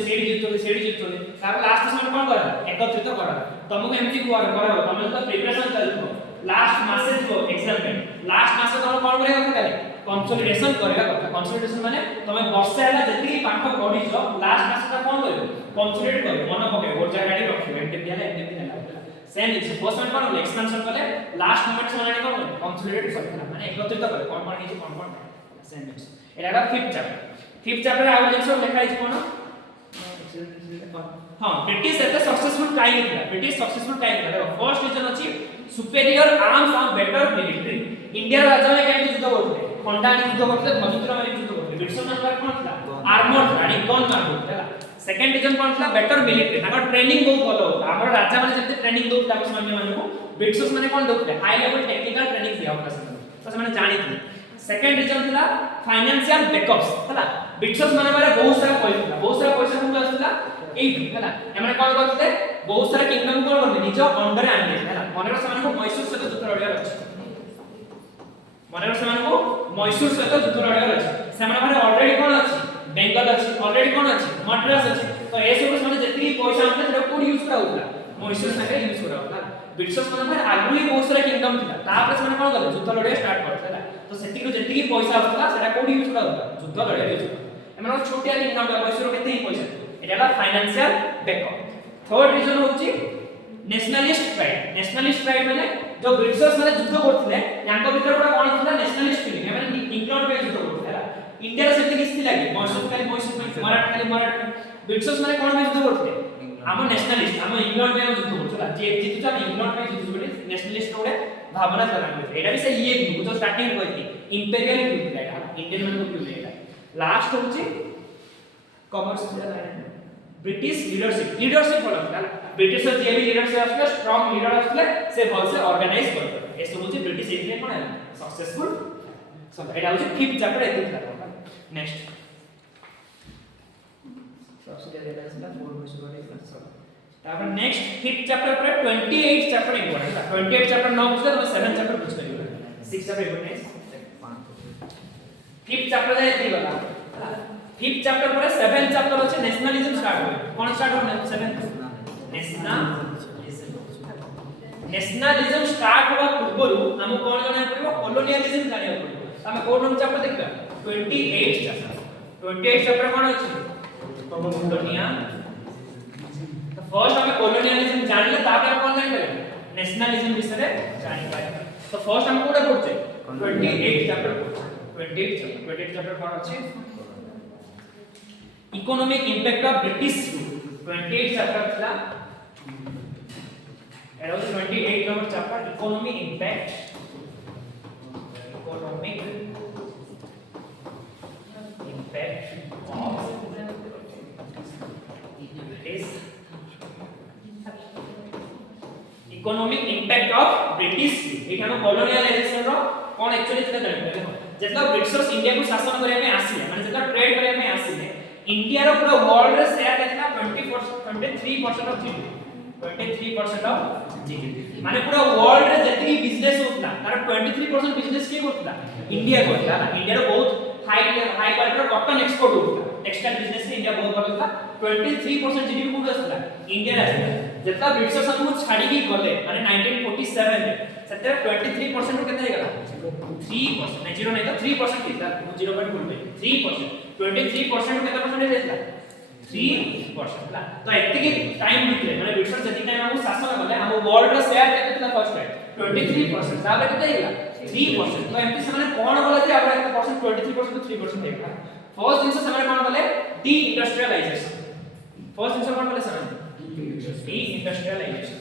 सेडी जितले तार लास्ट समय कोन करा एकत्रित करा तुमको एमती करा तुम तो प्रिपरेशन चलतो लास्ट मासे जो एग्जाम में लास्ट मासे तुम कोन करे କଥା करे कंसोलिडेशन करेगा କଥା कंसोलिडेशन माने तुम वर्ष हैला जति पाठ पढी जो लास्ट मासे का कोन करियो कंसोलिडेट करियो मन पके गोर जगह रखियो एमटी दिला same is first point cone expansion कले लास्ट मोमेंट से कोन कंसोलिडेट करला माने एकत्रित करे कोन his cone same is Etah fifth chapter आउ जिंस लिखा है कोन हां ब्रिटिश एते सक्सेसफुल काई निकला ब्रिटिश सक्सेसफुल काई निकला देखो फर्स्ट रीजन अछि सुपीरियर आर्म्स और बेटर मिलिट्री इंडिया राजा में केमती युद्ध करते खंडानी युद्ध करते धनुद्र मारी युद्ध करते ब्रिटिश नंबर कोन था आर्मर गाड़ी गन मार होतला सेकंड रीजन कोन था बेटर मिलिट्री ताकर ट्रेनिंग बहुत भलो होता हमर राजा माने जते ट्रेनिंग दोतला सैन्य माने को ब्रिटिश माने कोन दोतले हाई लेवल टेक्निकल ट्रेनिंग दिया होता से माने जानि थी सेकंड रीजन थिला फाइनेंशियल बैकअप्स हला ब्रिटिश माने बहुत सारा पैसा कोन आसला एई हला एमने कोन करते बहुत सारा किंगडम कोन करते निज अंडर आनले हला माने से को मैसूर सहित युद्ध लड़ियार अछि माने से को मैसूर सहित युद्ध लड़ियार अछि से माने ऑलरेडी कोन अछि बेंगल अछि ऑलरेडी कोन अछि मद्रास अछि तो ए सब माने जति पैसा आनते सेटा कोड यूज करा होतला मैसूर संगे यूज करा होतला ब्रिटिश माने आगु ही बहुत सारा किंगडम थिला तापर से कोन करले युद्ध लड़िया स्टार्ट करथला तो सेति जति पैसा आउतला सेटा कोड यूज करा होतला युद्ध लड़िया यूज एमन छोटिया किंगडम मैसूर केते ही पैसा एटा फाइनेंशियल बैकअप थर्ड रीजन होची नेशनलिस्ट प्राइड माने जो ब्रिटिशर्स माने युद्ध करथिले यांको भीतर कोन कोन थिला नेशनलिस्ट फीलिंग माने इंग्लैंड पे युद्ध करथिला इंडिया रे सेति किछि लागे मैसूर मराठा ब्रिटिशर्स माने कोन पे युद्ध करथिले हम नेशनलिस्ट हम इंग्लैंड पे युद्ध करथिला जे जीतु हम इंग्लैंड पे युद्ध करथिले नेशनलिस्ट ओडे भावना चला एटा भी से ये जो स्टार्टिंग कहती इंपीरियल युद्ध एटा इंडियन मन को युद्ध एटा लास्ट होची कमर्शियल ब्रिटिश लीडरशिप होला ब्रिटिश जे भी लीडरशिप आसले स्ट्रांग लीडर आसले से भल से ऑर्गेनाइज करते एसो होची ब्रिटिश एरिया कोन है सक्सेसफुल सब एटा होची फिफ्थ चैप्टर एति था नेक्स्ट सबसे ज्यादा इसला 4 वर्ष वाले सब तापर नेक्स्ट 5th चैप्टर पर 28 चैप्टर इंपोर्टेंट 28 चैप्टर न बुझले तो 7 चैप्टर बुझ परिबो 6 चैप्टर इंपोर्टेंट 5th चैप्टर जाय एती गला 5th चैप्टर पर 7 चैप्टर अछि नेशनलिज्म स्टार्ट होय कोन स्टार्ट हो 7 नेशनलिज्म स्टार्ट होवा पूर्वरु हम कोन जाने पड़िबो कॉलोनियलिज्म जानिया पड़िबो हम कोन नंबर चैप्टर देखबा 28 चैप्टर कोन अछि कॉलोनियल फर्स्ट हमें कॉलोनियलिज्म जानले तापर कोन जानि पारे नेशनलिज्म विषय जानि पारे तो फर्स्ट हम कोडे पढ़छे 28 चैप्टर पढ़छे 28 चैप्टर कोन अछि economic impact of British rule 28 chapter थिला एरो 28 number chapter economic impact of British economic impact of British एटा हम कॉलोनियलाइजेशन रो कोन एक्चुअली थिला जानि देखो जेतला ब्रिटिशर्स इंडिया को शासन करे में आसीले माने जेतला ट्रेड करे में आसीले इंडिया रो पूरा वर्ल्ड रे शेयर केतना 23% ऑफ जीडीपी 23% ऑफ जीडीपी माने पूरा वर्ल्ड रे जति बिजनेस होतला तार 23% बिजनेस के होतला इंडिया करता ना इंडिया रो बहुत हाई क्वालिटी रो कॉटन एक्सपोर्ट होतला टेक्सटाइल बिजनेस से इंडिया बहुत बड़ा था 23% जीडीपी को आसला इंडिया रे आसला जेतला ब्रिटिशर्स हमको छाडी की गले माने 1947 रे सते 23% रो केते हेगला 3% नहीं 0 नहीं तो 3% कितना 0.5 3% 23% रो केते परसेंटेज हेतला 3% ला तो एतिकी टाइम बितले माने ब्रिटिशर्स जति टाइम हमको शासन गले हम वर्ल्ड रो शेयर केते थिला फर्स्ट टाइम 23% ताबे केते हेगला 3% तो एमती से माने कोन गले जे आबा केते परसेंट 23% टू 3% हेगला फर्स्ट दिन से समय कोन गले डी इंडस्ट्रियलाइजेशन फर्स्ट दिन से कोन गले समय डी इंडस्ट्रियलाइजेशन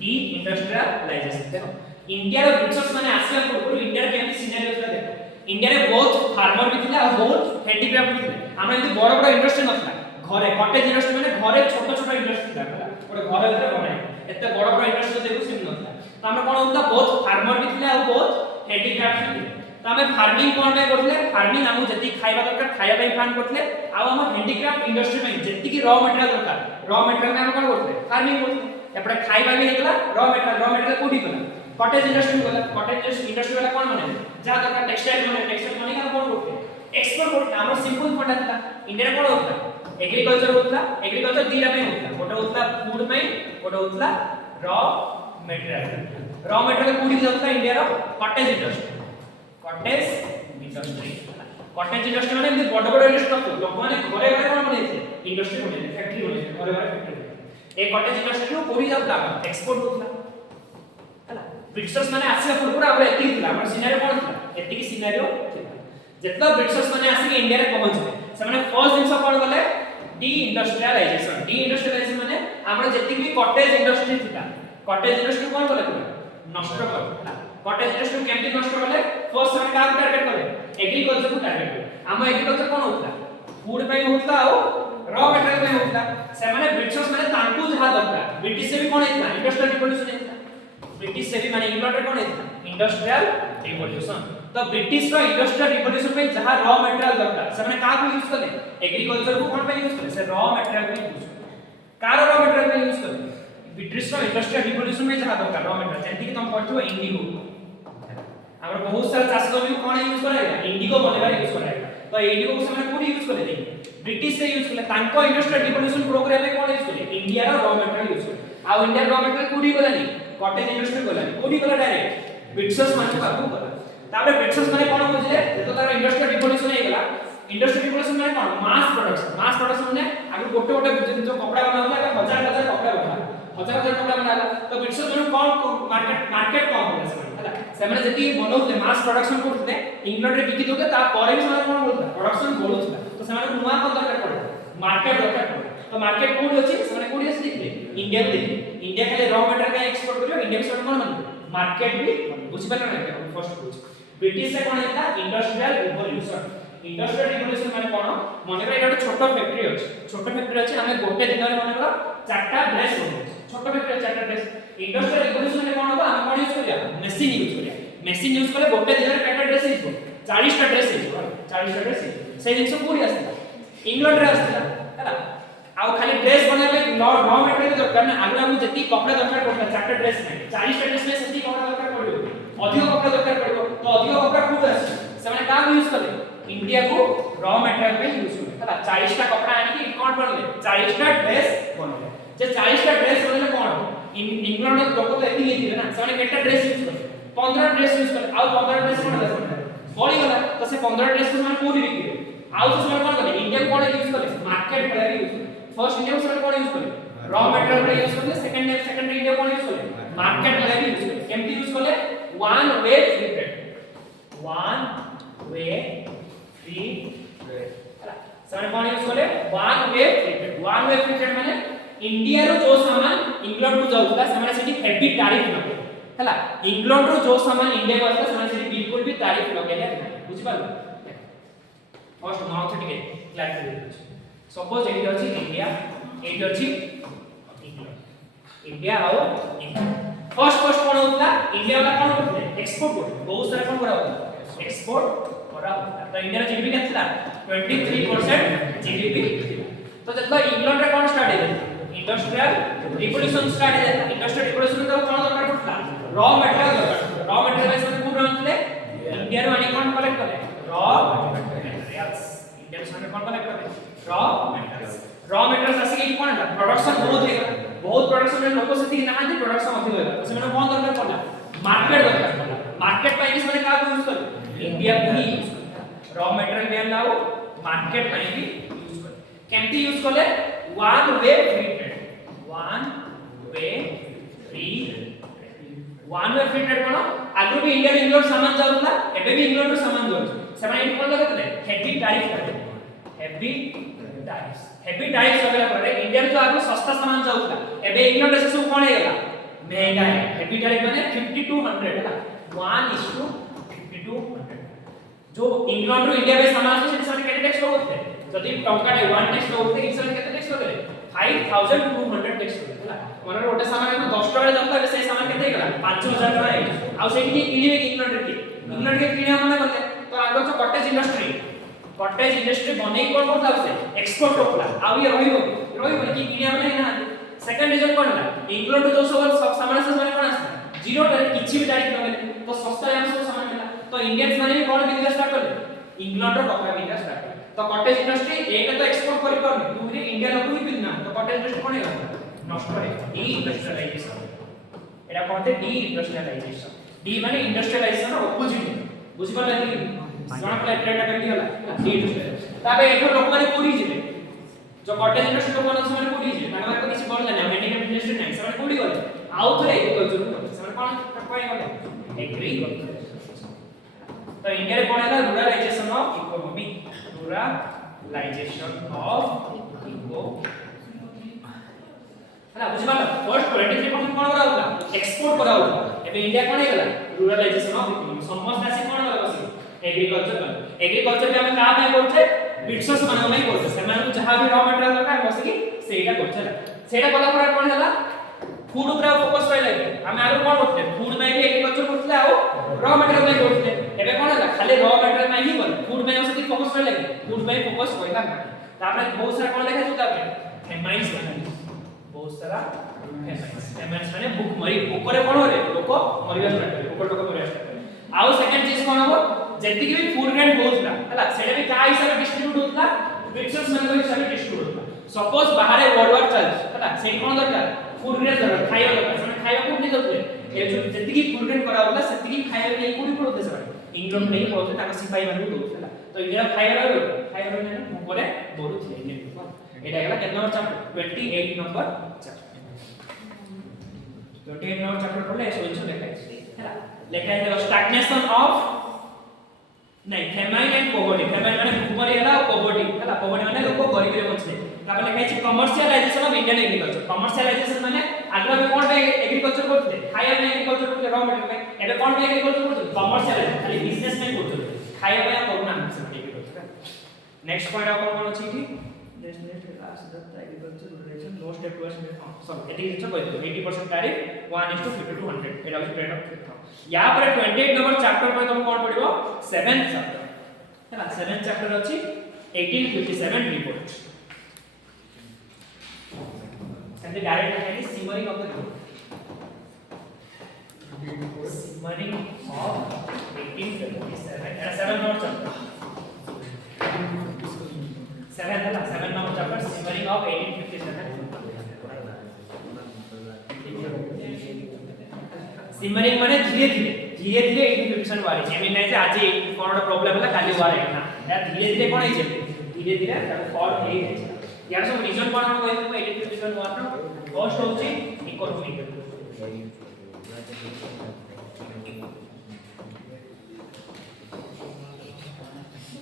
डी इंडस्ट्रियलाइजेशन देखो इंडिया रो ब्रिटिशर्स माने आसिया पूर्व इंडिया रे केमती सिनेरियो थिला देखो इंडिया रे बहुत फार्मर भी थिला और बहुत हैंडीक्राफ्ट भी थिला हमरा एते बड़ बड़ इंडस्ट्री नथला घरे कॉटेज इंडस्ट्री माने घरे छोट छोट इंडस्ट्री थिला ओटे घरे भीतर बनाए एते बड़ बड़ इंडस्ट्री देखो सिम नथला तो हमरा कोन होता बहुत फार्मर भी थिला और बहुत हैंडीक्राफ्ट भी थिला तो हमें फार्मिंग कोन पे करले फार्मिंग हमु जति खाइबा दरकार खाइबा पे फार्म करले आ हम हैंडीक्राफ्ट इंडस्ट्री में जति की रॉ मटेरियल दरकार रॉ मटेरियल में हम कोन करले फार्मिंग करले एपडे खाइबा में हेतला रॉ मटेरियल कोठी गला कॉटेज इंडस्ट्री गला कॉटेज इंडस्ट्री वाला कोन माने जहां दरकार टेक्सटाइल माने का कोन करते एक्सपोर्ट करते हमर सिंपल फंडा था इंडिया कोन होता एग्रीकल्चर होता एग्रीकल्चर दीरा पे होता ओटा होता फूड में ओटा होता रॉ मटेरियल कोठी जाता इंडिया रो कॉटेज इंडस्ट्री कॉटेज इंडस्ट्री माने बड़ बड़ इंडस्ट्री लोक माने घरे घरे कोन बनेथे इंडस्ट्री बनेथे फैक्ट्री बनेथे घरे घरे फैक्ट्री ए कॉटेज इंडस्ट्री रो कोठी जाता एक्सपोर्ट होता हला ब्रिटिशर्स माने आसिया पूर्व आबे एति थिला हमर सिनेरियो कोन थिला एति की सिनेरियो थिला जेतला ब्रिटिशर्स माने आसी के इंडिया रे पहुंचले से माने फर्स्ट दिन से कोन गले डी इंडस्ट्रियलाइजेशन माने हमरा जेति भी कॉटेज इंडस्ट्री थिला कॉटेज इंडस्ट्री कोन गले नष्ट करला कॉटेज इंडस्ट्री केमति नष्ट करले फर्स्ट समय का टारगेट करले एग्रीकल्चर को टारगेट करले हम एग्रीकल्चर कोन होता फूड पे होता और रॉ मटेरियल पे होता से माने ब्रिटिशर्स माने तांकू जहा दरकार ब्रिटिश से भी कोन हेतला इंडस्ट्रियल रिवॉल्यूशन हेतला ब्रिटिश से भी माने इंग्लैंड रे कोन हेतला इंडस्ट्रियल रिवॉल्यूशन तो ब्रिटिश रो इंडस्ट्रियल रिवॉल्यूशन में जहां रॉ मटेरियल दरकार से माने का को यूज करले एग्रीकल्चर को कोन पे यूज करले से रॉ मटेरियल पे यूज कार रॉ मटेरियल पे यूज करले ब्रिटिश रो इंडस्ट्रियल रिवॉल्यूशन में जहां दरकार रॉ मटेरियल जेंति कि तुम पढ़थो इंडिगो हमर बहुत सारा चाष को भी कोन यूज कराएगा इंडिगो बनेगा यूज कराएगा तो इंडिगो को से माने कोन यूज करले ब्रिटिश से यूज करले तांको इंडस्ट्रियल रिवॉल्यूशन प्रोग्राम में कोन यूज करले इंडिया रो रॉ मटेरियल यूज करले आ इंडिया रॉ मटेरियल कोडी गलानी कॉटेज इंडस्ट्री गलानी कोडी गला डायरेक्ट ब्रिटिशर्स माने काबू गला ताबे ब्रिटिशर्स माने कोन बुझले जेतो तार इंडस्ट्रियल रिवॉल्यूशन हे गला इंडस्ट्रियल रिवॉल्यूशन माने कोन मास प्रोडक्शन माने आगु गोटे जो कपड़ा बनाउला का हजार हजार कपड़ा बना हजार हजार कपड़ा बनाला तो ब्रिटिशर्स माने कोन मार्केट कोन होला से हला से माने जति बनौले मास प्रोडक्शन करथले इंग्लैंड रे बिकी दोके ता परे भी माने कोन बोलता प्रोडक्शन बोलुथला तो से माने नुवा कोन दरकार पड़े मार्केट दरकार पड़े तो मार्केट कोड अछि से माने कोडी अछि देखले इंडिया देखले इंडिया खाली रॉ मटेरियल का एक्सपोर्ट करियो इंडिया से कोन माने मार्केट भी बुझि पाला ना फर्स्ट बुझ ब्रिटिश से कोन हेता इंडस्ट्रियल रिवॉल्यूशन माने कोन मने रे एटा छोटो फैक्ट्री अछि हमें गोटे दिन रे मने चारटा ड्रेस बनो छोटो फैक्ट्री चारटा ड्रेस इंडस्ट्रियल रिवॉल्यूशन माने कोन होबा हम कोन यूज करिया मशीन यूज करिया मशीन यूज करले गोटे दिन रे चारटा ड्रेस हिजो 40 टा ड्रेस है 40 टा ड्रेस से जिंस कोडी आस्ता इंग्लैंड रे आस्ता हैला आ खाली ड्रेस बना पे रॉ मटेरियल दरकार ना आगला हम जति कपड़ा दरकार पड़ता 4 टा ड्रेस नहीं 40 टा ड्रेस में सेति कपड़ा दरकार पड़ियो अधिक कपड़ा दरकार पड़ियो तो अधिक कपड़ा कोड आसे से माने का यूज करे इंडिया को रॉ मटेरियल में यूज करे हैला 40 टा कपड़ा आनी कि कोन बनले 40 टा ड्रेस बनले जे 40 टा ड्रेस बनले कोन इंग्लैंड लोक तो एति हेतिले ना से माने केटा ड्रेस यूज करे 15 ड्रेस यूज करे आ 15 ड्रेस कोन होला बॉडी गला तो से 15 ड्रेस को माने कोडी बिकिले आउ तो से कोन करे इंडिया कोन यूज करे मार्केट पर यूज करे फर्स्ट इंडिया से कोन यूज करे रॉ मटेरियल पर यूज करे सेकंड इंडिया कोन यूज करे मार्केट पर यूज करे केमती यूज करे one way free trade one way free trade हला से कोन यूज करे वन वे फ्री ट्रेड माने इंडिया रो जो सामान इंग्लैंड को जाउला से माने सेठी हेवी टैरिफ लगे हला इंग्लैंड रो जो सामान इंडिया को आस्ता से माने सेठी बिल्कुल भी टैरिफ लगे बुझ पालो फर्स्ट नाउ से टिके क्लियर कर सपोज एटी अछि इंडिया एटी अछि इंग्लैंड इंडिया और इंग्लैंड फर्स्ट कोन होता इंडिया वाला कोन होता एक्सपोर्ट करते बहुत सारा कोन करा होता एक्सपोर्ट करा होता तो इंडिया रा जीडीपी केतना 23% जीडीपी तो जब इंग्लैंड रा कोन स्टार्ट है इंडस्ट्रियल रिवोल्यूशन स्टार्ट है इंडस्ट्रियल रिवोल्यूशन तो कोन दरकार पड़ता रॉ मटेरियल से कोन रहतले इंडिया रो आनी कोन कलेक्ट करे रॉ मटेरियल्स इंडिया से कोन कलेक्ट करे रॉ मटेरियल्स आसी कि कोन है प्रोडक्शन बहुत प्रोडक्शन में लोक से ना जे प्रोडक्शन अधिक होगा से माने कोन दरकार पड़ला मार्केट दरकार पड़ला मार्केट पाई से माने का यूज कर इंडिया भी यूज कर रॉ मटेरियल में लाओ मार्केट पाई भी यूज कर केमती यूज करले वन वे फ्री ट्रेड कोन आगु भी इंडिया इंग्लैंड सामान जाउला एबे भी इंग्लैंड रो सामान जाउ से माने कोन लगतले हेवी टैरिफ करे हेवी टैरिफ लगला पर इंडिया जो आगु सस्ता सामान जाउला एबे इंग्लैंड से सब कोन हेला महंगा है हेवी टैरिफ माने 5200 हैला 1:5200 जो इंग्लैंड रो इंडिया में सामान से से केते टैक्स लगते जदि टंका 1 टैक्स लगते इंसान केते टैक्स लगले 5200 टैक्स लगला मन रोटे सामान में 10 टका जाता है से सामान केते गला 5000 टका है आ से कि किनिबे इंग्लैंड के किनिया माने गले तो आगो जो कॉटेज इंडस्ट्री बनै कोन करता से एक्सपोर्ट करला आ ये रहिबो कि किनिया माने ना सेकंड रीजन कोन होला इंग्लैंड जो सब सामान से माने कोन आसे जीरो टैरिफ किछि भी टैरिफ लगले तो सस्ता हम सब सामान मिला तो इंडियन माने कोन बिजनेस स्टार्ट करले इंग्लैंड रो कपड़ा बिजनेस स्टार्ट करले तो कॉटेज इंडस्ट्री एक तो एक्सपोर्ट करि परनी दूसरी इंडिया लोग ही बिना तो कॉटेज इंडस्ट्री कोन हेला नष्ट करे डी इंडस्ट्रियलाइजेशन एटा कोनते डी इंडस्ट्रियलाइजेशन डी माने इंडस्ट्रियलाइजेशन रो अपोजिट बुझि परला कि जणा प्लेट ट्रेड केमती होला डी इंडस्ट्रियलाइजेशन ताबे एठो लोक माने कोडी जिले जो कॉटेज इंडस्ट्री लोक माने से कोडी जिले ताका तो किछि बोलले ना मेडिकल इंडस्ट्री नै से कोडी गले आउ थरे एग्रीकल्चर को से कोन कपाई गले एग्रीकल्चर तो इंडिया रे कोन हैला ruralisation of economy ruralisation of economy हला बुझि पाला फर्स्ट 23% कोन करा होता एक्सपोर्ट करा होता एबे इंडिया कोन हेला रूरलाइजेशन ऑफ इकोनॉमी समस्त आसी कोन होला बसी एग्रीकल्चर में हम का में करछे बिजनेस माने में करछे से माने जहां भी रॉ मटेरियल दरकार बसी कि सेटा करछे सेटा कला पर कोन होला फूड ऊपर फोकस रहले हम आरो कोन करते फूड में भी एग्रीकल्चर करथले आ रॉ मटेरियल में करथले एबे कोन होला खाली रॉ मटेरियल में ही बोल फूड में से फोकस रहले फूड में फोकस होइला ना तापरे बहुत सारा कोन लिखा जोता फेमाइन्स बहुत सारा फेमाइन्स माने भूख मरी ऊपर कोन होरे लोक मरिया स्टार्ट करे ऊपर लोक मरिया स्टार्ट करे आउ सेकंड चीज कोन हो जेति भी फूड ग्रेड होतला हला सेटा भी का हिसाब डिस्ट्रीब्यूट होतला बिजनेस मैन हिसाब डिस्ट्रीब्यूट होतला सपोज बाहर वर्ल्ड वार चल हला सेही कोन दरकार फूड ग्रेड दरकार खाଇବା दरकार से खाଇବା कोन नि दरले ए जो जेति फूड ग्रेड करा होला सेति खाଇବା नै कोडी पड़ोते से इंग्लैंड नै पड़ोते ताका सिपाही माने दोतला तो इंडिया खाଇବା नै ऊपर बोरु थे इंडिया एटा गला केतना number chapter 28 number chapter 28 number chapter पढ़ले सोल्यूशन लेखा है स्टैग्नेशन ऑफ नहीं फेमाइन एंड पॉवर्टी फेमाइन माने भूखमरी हला पॉवर्टी हला पॉवर्टी माने लोक गरीब रे बचले तापर लिखा है commercialisation of Indian agriculture commercialisation माने आगला में कोन पे एग्रीकल्चर करथले खाया में एग्रीकल्चर करथले रॉ मटेरियल में एबे कोन पे एग्रीकल्चर करथले कमर्शियलाइजेशन खाली बिजनेस में करथले खाया में करूना से एग्रीकल्चर नेक्स्ट पॉइंट अपन कोन अछि कि next last that agriculture relation नो स्टेप टू सॉरी एटी रिच कोइ 80% tariff 1:5200 Etah is trade off यहाँ पर 28 नंबर चैप्टर पर तुम कोन पढिबो 7th chapter ହେଲା 7th chapter ଅଛି 1857 report ସେମିତି डायरेक्ट है simmering of the report simmering of 1857 era 7 number chapter 7 है ना 7 number chapter simmering of 1857 simmering माने धीरे धीरे 1857 वाली जेमिन नहीं से आज कोन प्रॉब्लम होला काली वार है ना धीरे धीरे कोन है धीरे धीरे फॉर्म हे यार सब रीजन कोन हम कहते 1857 वार नो फर्स्ट होची इकोनॉमिक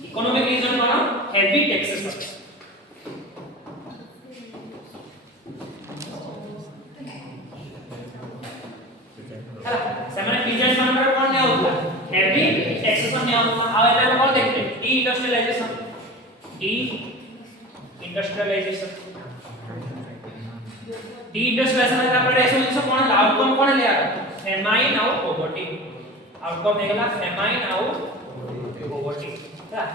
इकोनॉमिक रीजन कोन हेवी टैक्सेस ସେମାନେ ପିଜେଣ୍ଟ ମାନଙ୍କର କୋନ ନିଆ होता हेवी टैक्सेशन निया होता आ एला कोन देखते डी इंडस्ट्रियलाइजेशन डी इंडस्ट्रियलाइजेशन का पर ऐसा जिस कोन आउटकम कोन लिया फेमाइन आउ पॉवर्टी आउटकम हेगला फेमाइन आउ पॉवर्टी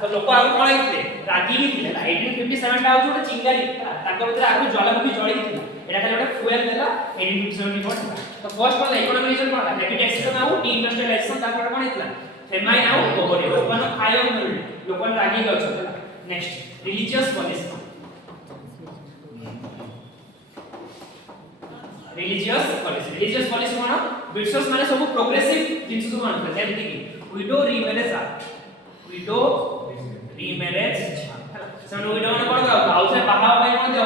तो लोक आ कोन हेते रागी ही थिले 1857 टा जो चिंगारी ताको भीतर आगु ज्वालामुखी जळी थिला एटा खाली ओटा फ्यूएल देला 1857 रिपोर्ट तो फर्स्ट कोन इकोनॉमिक रीजन कोन हेवी टैक्सेशन आउ डी इंडस्ट्रियलाइजेशन ताको कोन हेतला फेमाइन आउ पॉवर्टी लोकन खायो मिल लोकन रागी गछ next religious policy religious policy कोन ब्रिटिशर्स माने सब प्रोग्रेसिव जिंस सब मानते जेमति कि विडो रीमैरेज समान विडो माने कोन हाउस रे बाहा भाई कोन दिया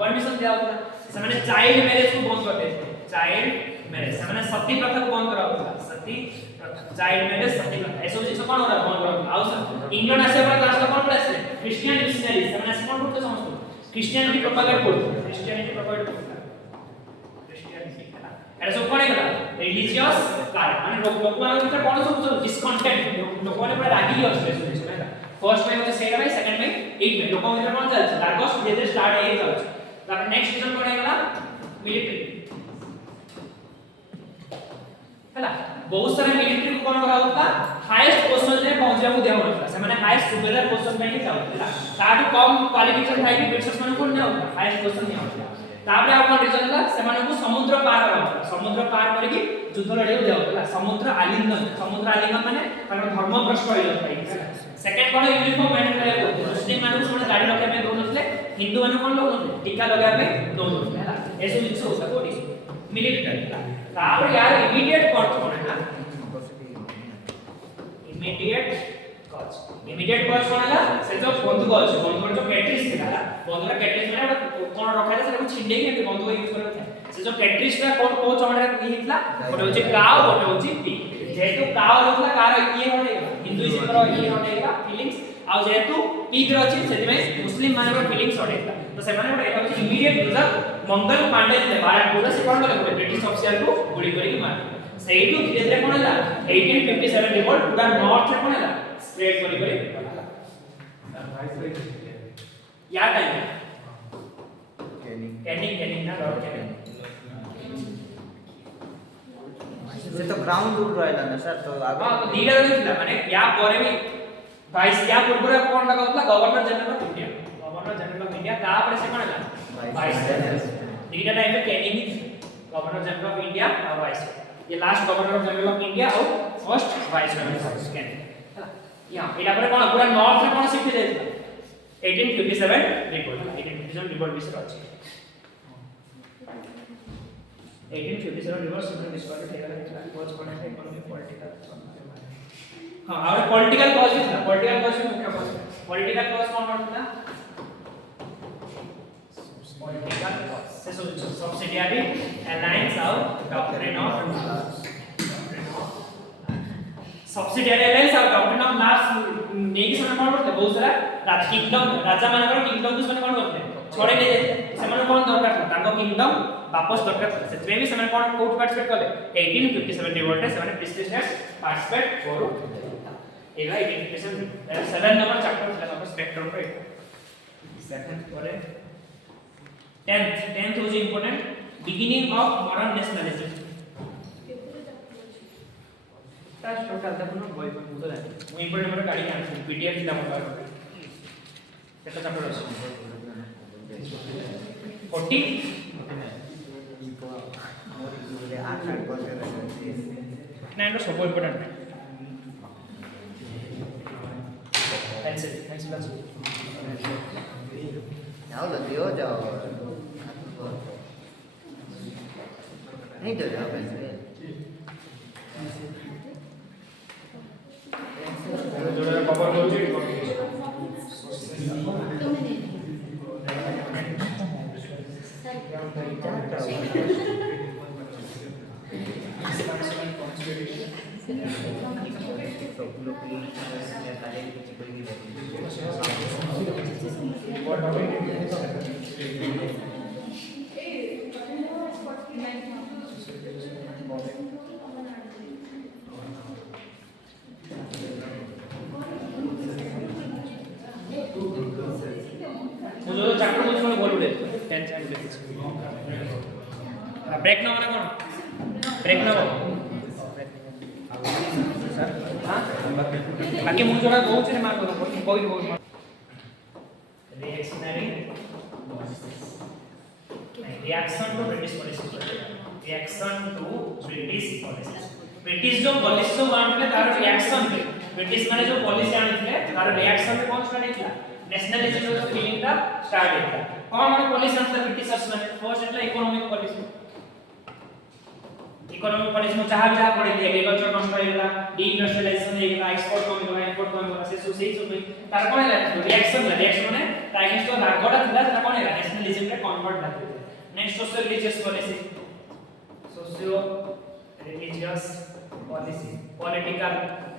परमिशन दिया होता समान चाइल्ड मैरिज को बंद कर देते चाइल्ड मैरिज समान सती प्रथा को बंद करा होता सती प्रथा चाइल्ड मैरिज सती प्रथा ऐसे जिंस कोन हो बंद करा हाउस इंग्लैंड आसे पर कास्ट कोन पड़े क्रिश्चियन मिशनरी समान ऐसे कोन करते समझो क्रिश्चियनिटी प्रोपागेट करते एरा सब कोन हैला रिलीजियस कारण माने लोक मान भीतर कोन सब डिस्कंटेंट लोक माने पूरा रागी अछि हैला फर्स्ट में होते सेकंड में सेकंड में एट में लोक भीतर कोन चलछ लागस धीरे स्टार्ट हे चलछ तापर नेक्स्ट रीजन कोन हैला मिलिट्री हैला बहुत सारे मिलिट्री को कोन करा होता हाईएस्ट पोजीशन रे पहुंचबा को देहो होता से माने हाईएस्ट सुपीरियर पोजीशन पे ही जाउला ताटू कम क्वालिफिकेशन थाई कि ब्रिटिश मान कोन नै होता हाईएस्ट पोजीशन नै होता तापरे आ कोन रीजन ला से माने को समुद्र पार करी कि युद्ध लड़े देउला समुद्र आलिंगन माने ताकर धर्म भ्रष्ट होई जाता सेकंड कोन यूनिफॉर्म मेंटेन करे मुस्लिम माने से गाड़ी लगे में दोनों हिंदू माने कोन लोग टीका लगा में दोनों हैला ऐसे जिंस होता कोडी मिलिट्री तापर यार इमीडिएट कॉज कोन है ना इमीडिएट कॉज कोन है से जो बंदूक अछि बंदूक जो कैट्रिज थिला बंदूक कैट्रिज माने कोन रखा था से छिंडे के बंदूक यूज करबा से जो कैट्रिज का को चमड़ा की हितला ओटे होची काव ओटे होची पिग जेतु काव रहला कार ये होने हिंदुइज्म रो ये होनेगा फीलिंग्स आ जेतु पिग रछि सेति में मुस्लिम मानकर फीलिंग्स होनेगा तो से माने एटा होची इमीडिएट रिजल्ट मंगल पांडे ने बारापुर से कोन करे ब्रिटिश ऑफिसर को गुली करी के मार सेइटु धीरे धीरे कोन हला 1857 रिवोल्ट पूरा नॉर्थ रे कोन हला स्प्रेड करी या टाइम कैनिंग ना लॉर्ड कैनिंग से तो ग्राउंड रूल रहला ना सर तो आगे हां तो लीडर थिला माने या परे भी वाइस या पूर्व रे कोन लगाउतला गवर्नर जनरल ऑफ इंडिया तापरे से कोन हला वाइस लीडर टाइम में Canning governor general of India और वाइस ये last governor general of India और first vice governor of Canning हैला यहां एटा पर कोन पूरा नॉर्थ रे कोन शिफ्ट देला 1857 रिपोर्ट 1857 रिपोर्ट विषय अछि 1857 रिवर्स में डिस्कस किया गया कॉज कोन है इकोनॉमिक पॉलिटिकल हां और पॉलिटिकल कॉज भी था पॉलिटिकल कॉज में मुख्य कॉज पॉलिटिकल कॉज कौन होता पॉलिटिकल कॉज से सब्सिडियरी अलायंस और डॉक्ट्रिन ऑफ सब्सिडियरी अलायंस और डॉक्ट्रिन ऑफ लॉस नेकी समय कोन करते बहुत सारा किंगडम राजा मानकर किंगडम को समय कोन करते छोड़े नहीं जाते समय कोन दरकार था ताको किंगडम वापस दरकार था से में समय कोन कोर्ट पार्टिसिपेट कले 1857 रिवोल्ट से समय प्रेसिडेंट पार्टिसिपेट करो एगा 1857 7 नंबर चैप्टर था नंबर स्पेक्ट्रम पे सेकंड करे 10th was important beginning of modern nationalism total दा कोनो बॉय को मुतो जाने मु इंपोर्टेंट मोर गाड़ी आन पीडीएफ दिला मोर केटा चैप्टर अछि 40 ना नो सब इंपोर्टेंट पेंसिल पेंसिल जाओ तो दियो जाओ नहीं तो जाओ पेंसिल जोड़ा कवर होची मुझे तो चैप्टर को थोड़ा बोल दे 10 चाइल्ड बेसिक्स ब्रेक ना वाला कौन ब्रेक ना सर हां बाकी मुझे जोड़ा बहुत से मार्क कोई reactionary reaction to British policy reaction to British policy British जो पॉलिसी मानले तार रिएक्शन पे ब्रिटिश माने जो पॉलिसी आनले तार रिएक्शन पे कौन स्टार्ट हेतला नेशनलिज्म जो फीलिंग ता स्टार्ट हेतला कौन माने पॉलिसी आनले ब्रिटिशर्स माने फर्स्ट हेतला इकोनॉमिक पॉलिसी में जहाँ पड़े एग्रीकल्चर नष्ट होइला डी इंडस्ट्रियलाइजेशन होइला एक्सपोर्ट कम होइला इंपोर्ट कम होइला से सही सब तार कोन हैला रिएक्शन माने अगेंस्ट तो लागोटा थिला तार कोन हैला नेशनलिज्म रे कन्वर्ट लागले next social religious policy political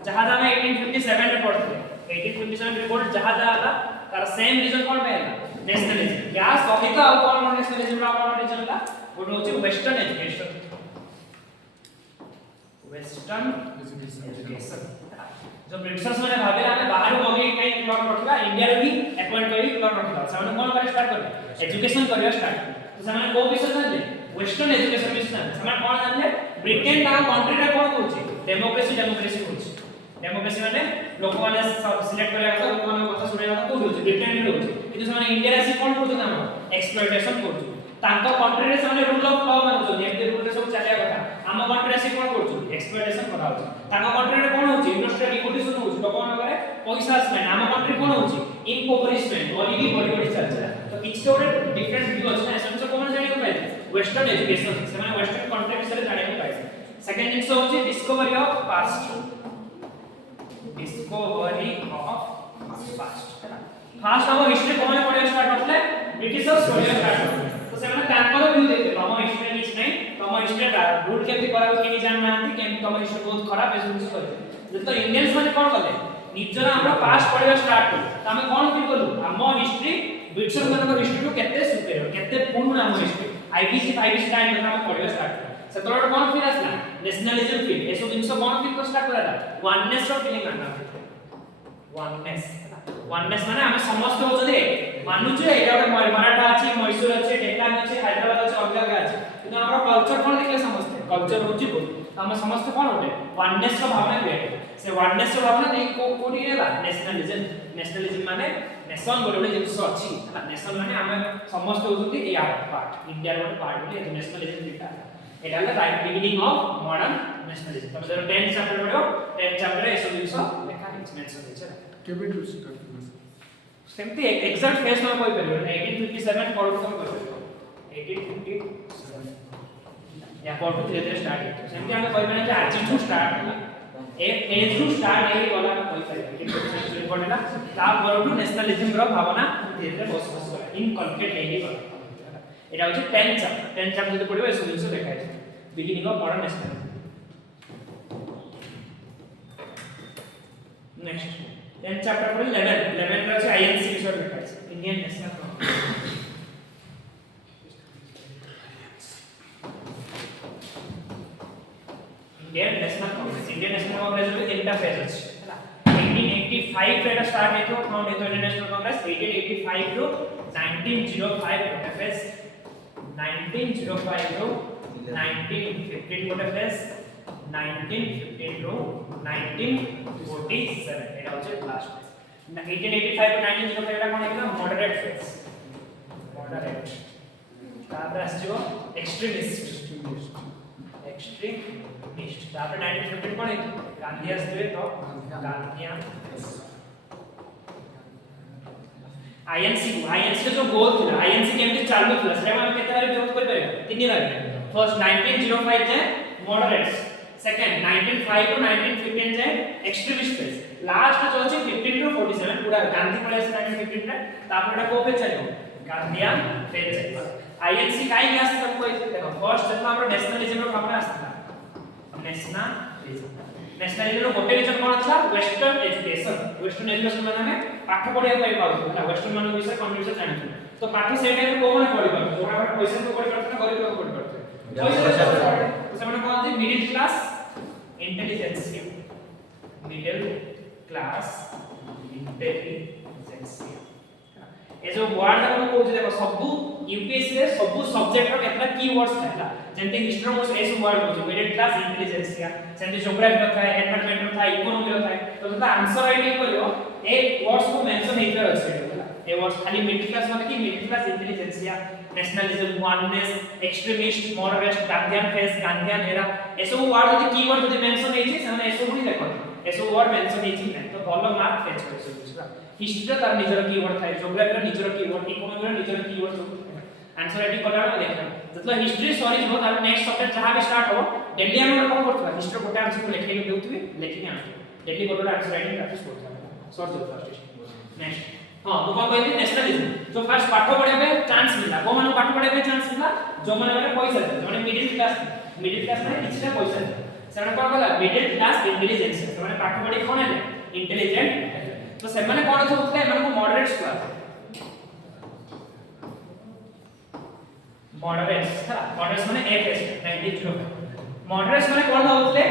जहाँ हमें 1857 रे पढ़ते 1857 रिपोर्ट जहाँ आला तार सेम रीजन कोन पेला नेशनलिज्म या सहित आ कोन नेशनलिज्म रा कोन रीजन ला वो होची वेस्टर्न एजुकेशन वेस्टर्न एजुकेशन जो ब्रिटिशर्स माने भाबेला हमें बाहर होगे कहीं क्लॉक रखला इंडिया रे भी अपॉइंट करी क्लॉक रखला सामने कोन करे स्टार्ट करे एजुकेशन करिया स्टार्ट तो सामने को विषय जानले वेस्टर्न एजुकेशन विषय सामने कोन जानले ब्रिटेन ना कंट्री रे कोन होची डेमोक्रेसी होची डेमोक्रेसी माने लोक माने सिलेक्ट करिया କଥା लोक माने କଥା सुनिया କଥା कोन होची ब्रिटेन रे होची किंतु सामने इंडिया रे कोन करतो ना एक्सप्लॉइटेशन करतो तांको कंट्री रे सामने रूल ऑफ लॉ मानतो एमती रूल रे सब चलिया କଥା हम कंट्री से कोन करतो एक्सप्लॉइटेशन करा होची तांको कंट्री रे कोन होची इंडस्ट्रियल रिवोल्यूशन होची लोक माने करे पैसा आसले हम कंट्री कोन होची इम्पोवरिशमेंट गरीबी बड़ी चलला तो किछ तो डिफरेंट व्यू अछि ना समझ कोन जानि को पाइ वेस्टर्न एजुकेशन से माने वेस्टर्न कंट्री से जानि को पाइ सेकंड थिंग होची डिस्कवरी ऑफ पास्ट फास्ट हम हिस्ट्री कोन पढिया स्टार्ट होतले ब्रिटिशर्स पढिया स्टार्ट होतले तो से माने तांकर व्यू देखते हम हिस्ट्री किछ नै तम हिस्ट्री रूट केमति करा केनी जान नांती केमति तम हिस्ट्री बहुत खराब है सब करे जे तो इंडियंस माने कोन करले निजरा हमरा पास्ट पढिया स्टार्ट करू त हम कोन फील करू हम हिस्ट्री ब्रिटिशर्स मानकर हिस्ट्री टू केते सुपेरियर केते पूर्ण हम हिस्ट्री आईबीसी 5 टाइम में हम पढिया स्टार्ट से तोर कोन फील आसला नेशनलिज्म फील एसो जिंस कोन फील को स्टार्ट कराला वननेस ऑफ फीलिंग आना वननेस माने हम समस्त होजदे मानु जे एटा मराठा अछि मैसूर अछि डेक्कन अछि हैदराबाद अछि अलग अलग अछि किंतु हमरा कल्चर कोन देखले समस्त कल्चर होची को हम समस्त कोन होते वननेस का भावना क्रिएट से वननेस का भावना नहीं को कोडी रेला नेशनलिज्म माने नेशन बोले जिंस अछि नेशन माने हम समस्त होजदे या पार्ट इंडिया रो पार्ट बोले नेशनलिज्म दिखा एटा ला right beginning of modern nationalism तब जब 10 चैप्टर पढो 10 चैप्टर एसो जिंस लेखा मेंशन होइछ केबे टू स्टार्ट सेमती एग्जैक्ट फेस में कोई परियो 1857 पढ़ो तो कोई परियो 1857 या पढ़ो धीरे धीरे स्टार्ट है सेमती हमें कोई बने आज टू स्टार्ट है एक एज टू स्टार्ट है वाला में कोई परियो कि इम्पोर्टेंट है ता परटू नेशनलिज्म रो भावना धीरे धीरे बस करे इनकल्केट नहीं करे एटा होचे 10 चैप्टर जब पढ़िबो एसो जिंस देखा है beginning of modern nationalism next 10 chapter पर 11 रे আছে আইএনসি বিষয় লেখা আছে Indian National Congress Indian National Congress रे তিনটা ফেজ আছে ହେଲା 1885 রে এটা স্টার্ট হইতো from Indian National Congress 1885 to 1905 গোটে ফেজ 1905 টু 1915 গোটে ফেজ 1915 रो 1947 এটা হচ্ছে লাস্ট ফেজ 1885 টু 1905 এটা কোন একটা মডারেট ফেজ মডারেট তারপরে আসছে এক্সট্রিমিস্ট তারপরে 1915 কোন গান্ধী আসবে তো গান্ধীয়ান आईएनसी का जो गोल था आईएनसी केमती चालू था सेटा हम केते बारे विरोध कर पारे तीन बार फर्स्ट 1905 जाए मॉडरेट्स सेकंड 1905 टू 1915 जाए एक्सट्रीमिस्ट फेज लास्ट जो আছে 15 टू 47 पूरा गांधी पड़े 1915 रे तापर एटा को पे चलो गांधीयान फेज चलो आईएनसी काई में आस्ते हमको देखो फर्स्ट जब हमरा नेशनलिज्म रो भावना आस्ता नेशनलिज्म रो गोटे रीजन कोन था वेस्टर्न एजुकेशन माने हमें पाठ पढिया पाई पाउ ना वेस्टर्न मान विषय कन्वर्सेशन जानि तो पाठ से टाइम को माने पढि पाउ जोरा पर पैसा को पढि पाउ ना गरीब लोग पढि पाउ पैसा तो से माने कोन थी middle class intelligentsia middle class intelligentsia ए जो वर्ड हम को देखो सब यूपीएससी रे सब सब्जेक्ट रो केतना कीवर्ड्स था जेंति हिस्ट्री में ए सब वर्ड को मिडिल क्लास इंटेलिजेंसिया सेंति ज्योग्राफी रो था एनवायरनमेंट रो था इकोनॉमी रो था तो जता आंसर राइटिंग करियो ए वर्ड्स को मेंशन हेकर अछि ए वर्ड्स खाली मिडिल क्लास माने कि middle class intelligentsia nationalism oneness extremist moderate Gandhian phase Gandhian era ए सब वर्ड जति कीवर्ड जति मेंशन हेछि से ए सब ही देखो ए सब वर्ड मेंशन हेछि नै तो भलो मार्क फेच करछ बुझला हिस्ट्री तार निजर कीवर्ड थाय ज्योग्राफी रो निजर कीवर्ड इकोनॉमी रो निजर कीवर्ड सब आंसर राइटिंग करला देखा जतला हिस्ट्री सॉरी हो तार नेक्स्ट सब्जेक्ट जहां भी स्टार्ट हो डेली हम कोन करथवा हिस्ट्री गोटे आंसर को लेखि देउथबे लेखि आंसर डेली गोटे आंसर राइटिंग प्रैक्टिस करथवा सॉर्ट जो फर्स्ट नेक्स्ट हां तो कोन कहली नेशनलिज्म जो फर्स्ट पाठ पढे पे चांस मिला को माने पाठ पढे पे चांस मिला जो माने पैसा दे माने मिडिल क्लास माने किछटा पैसा दे सेना कोन कहला मिडिल क्लास इंटेलिजेंस माने पाठ पढी कोन है इंटेलिजेंट तो से माने कोन होतले माने को मॉडरेट्स क्लास मॉडरेट्स माने एफएस 90 मॉडरेट्स माने कोन होतले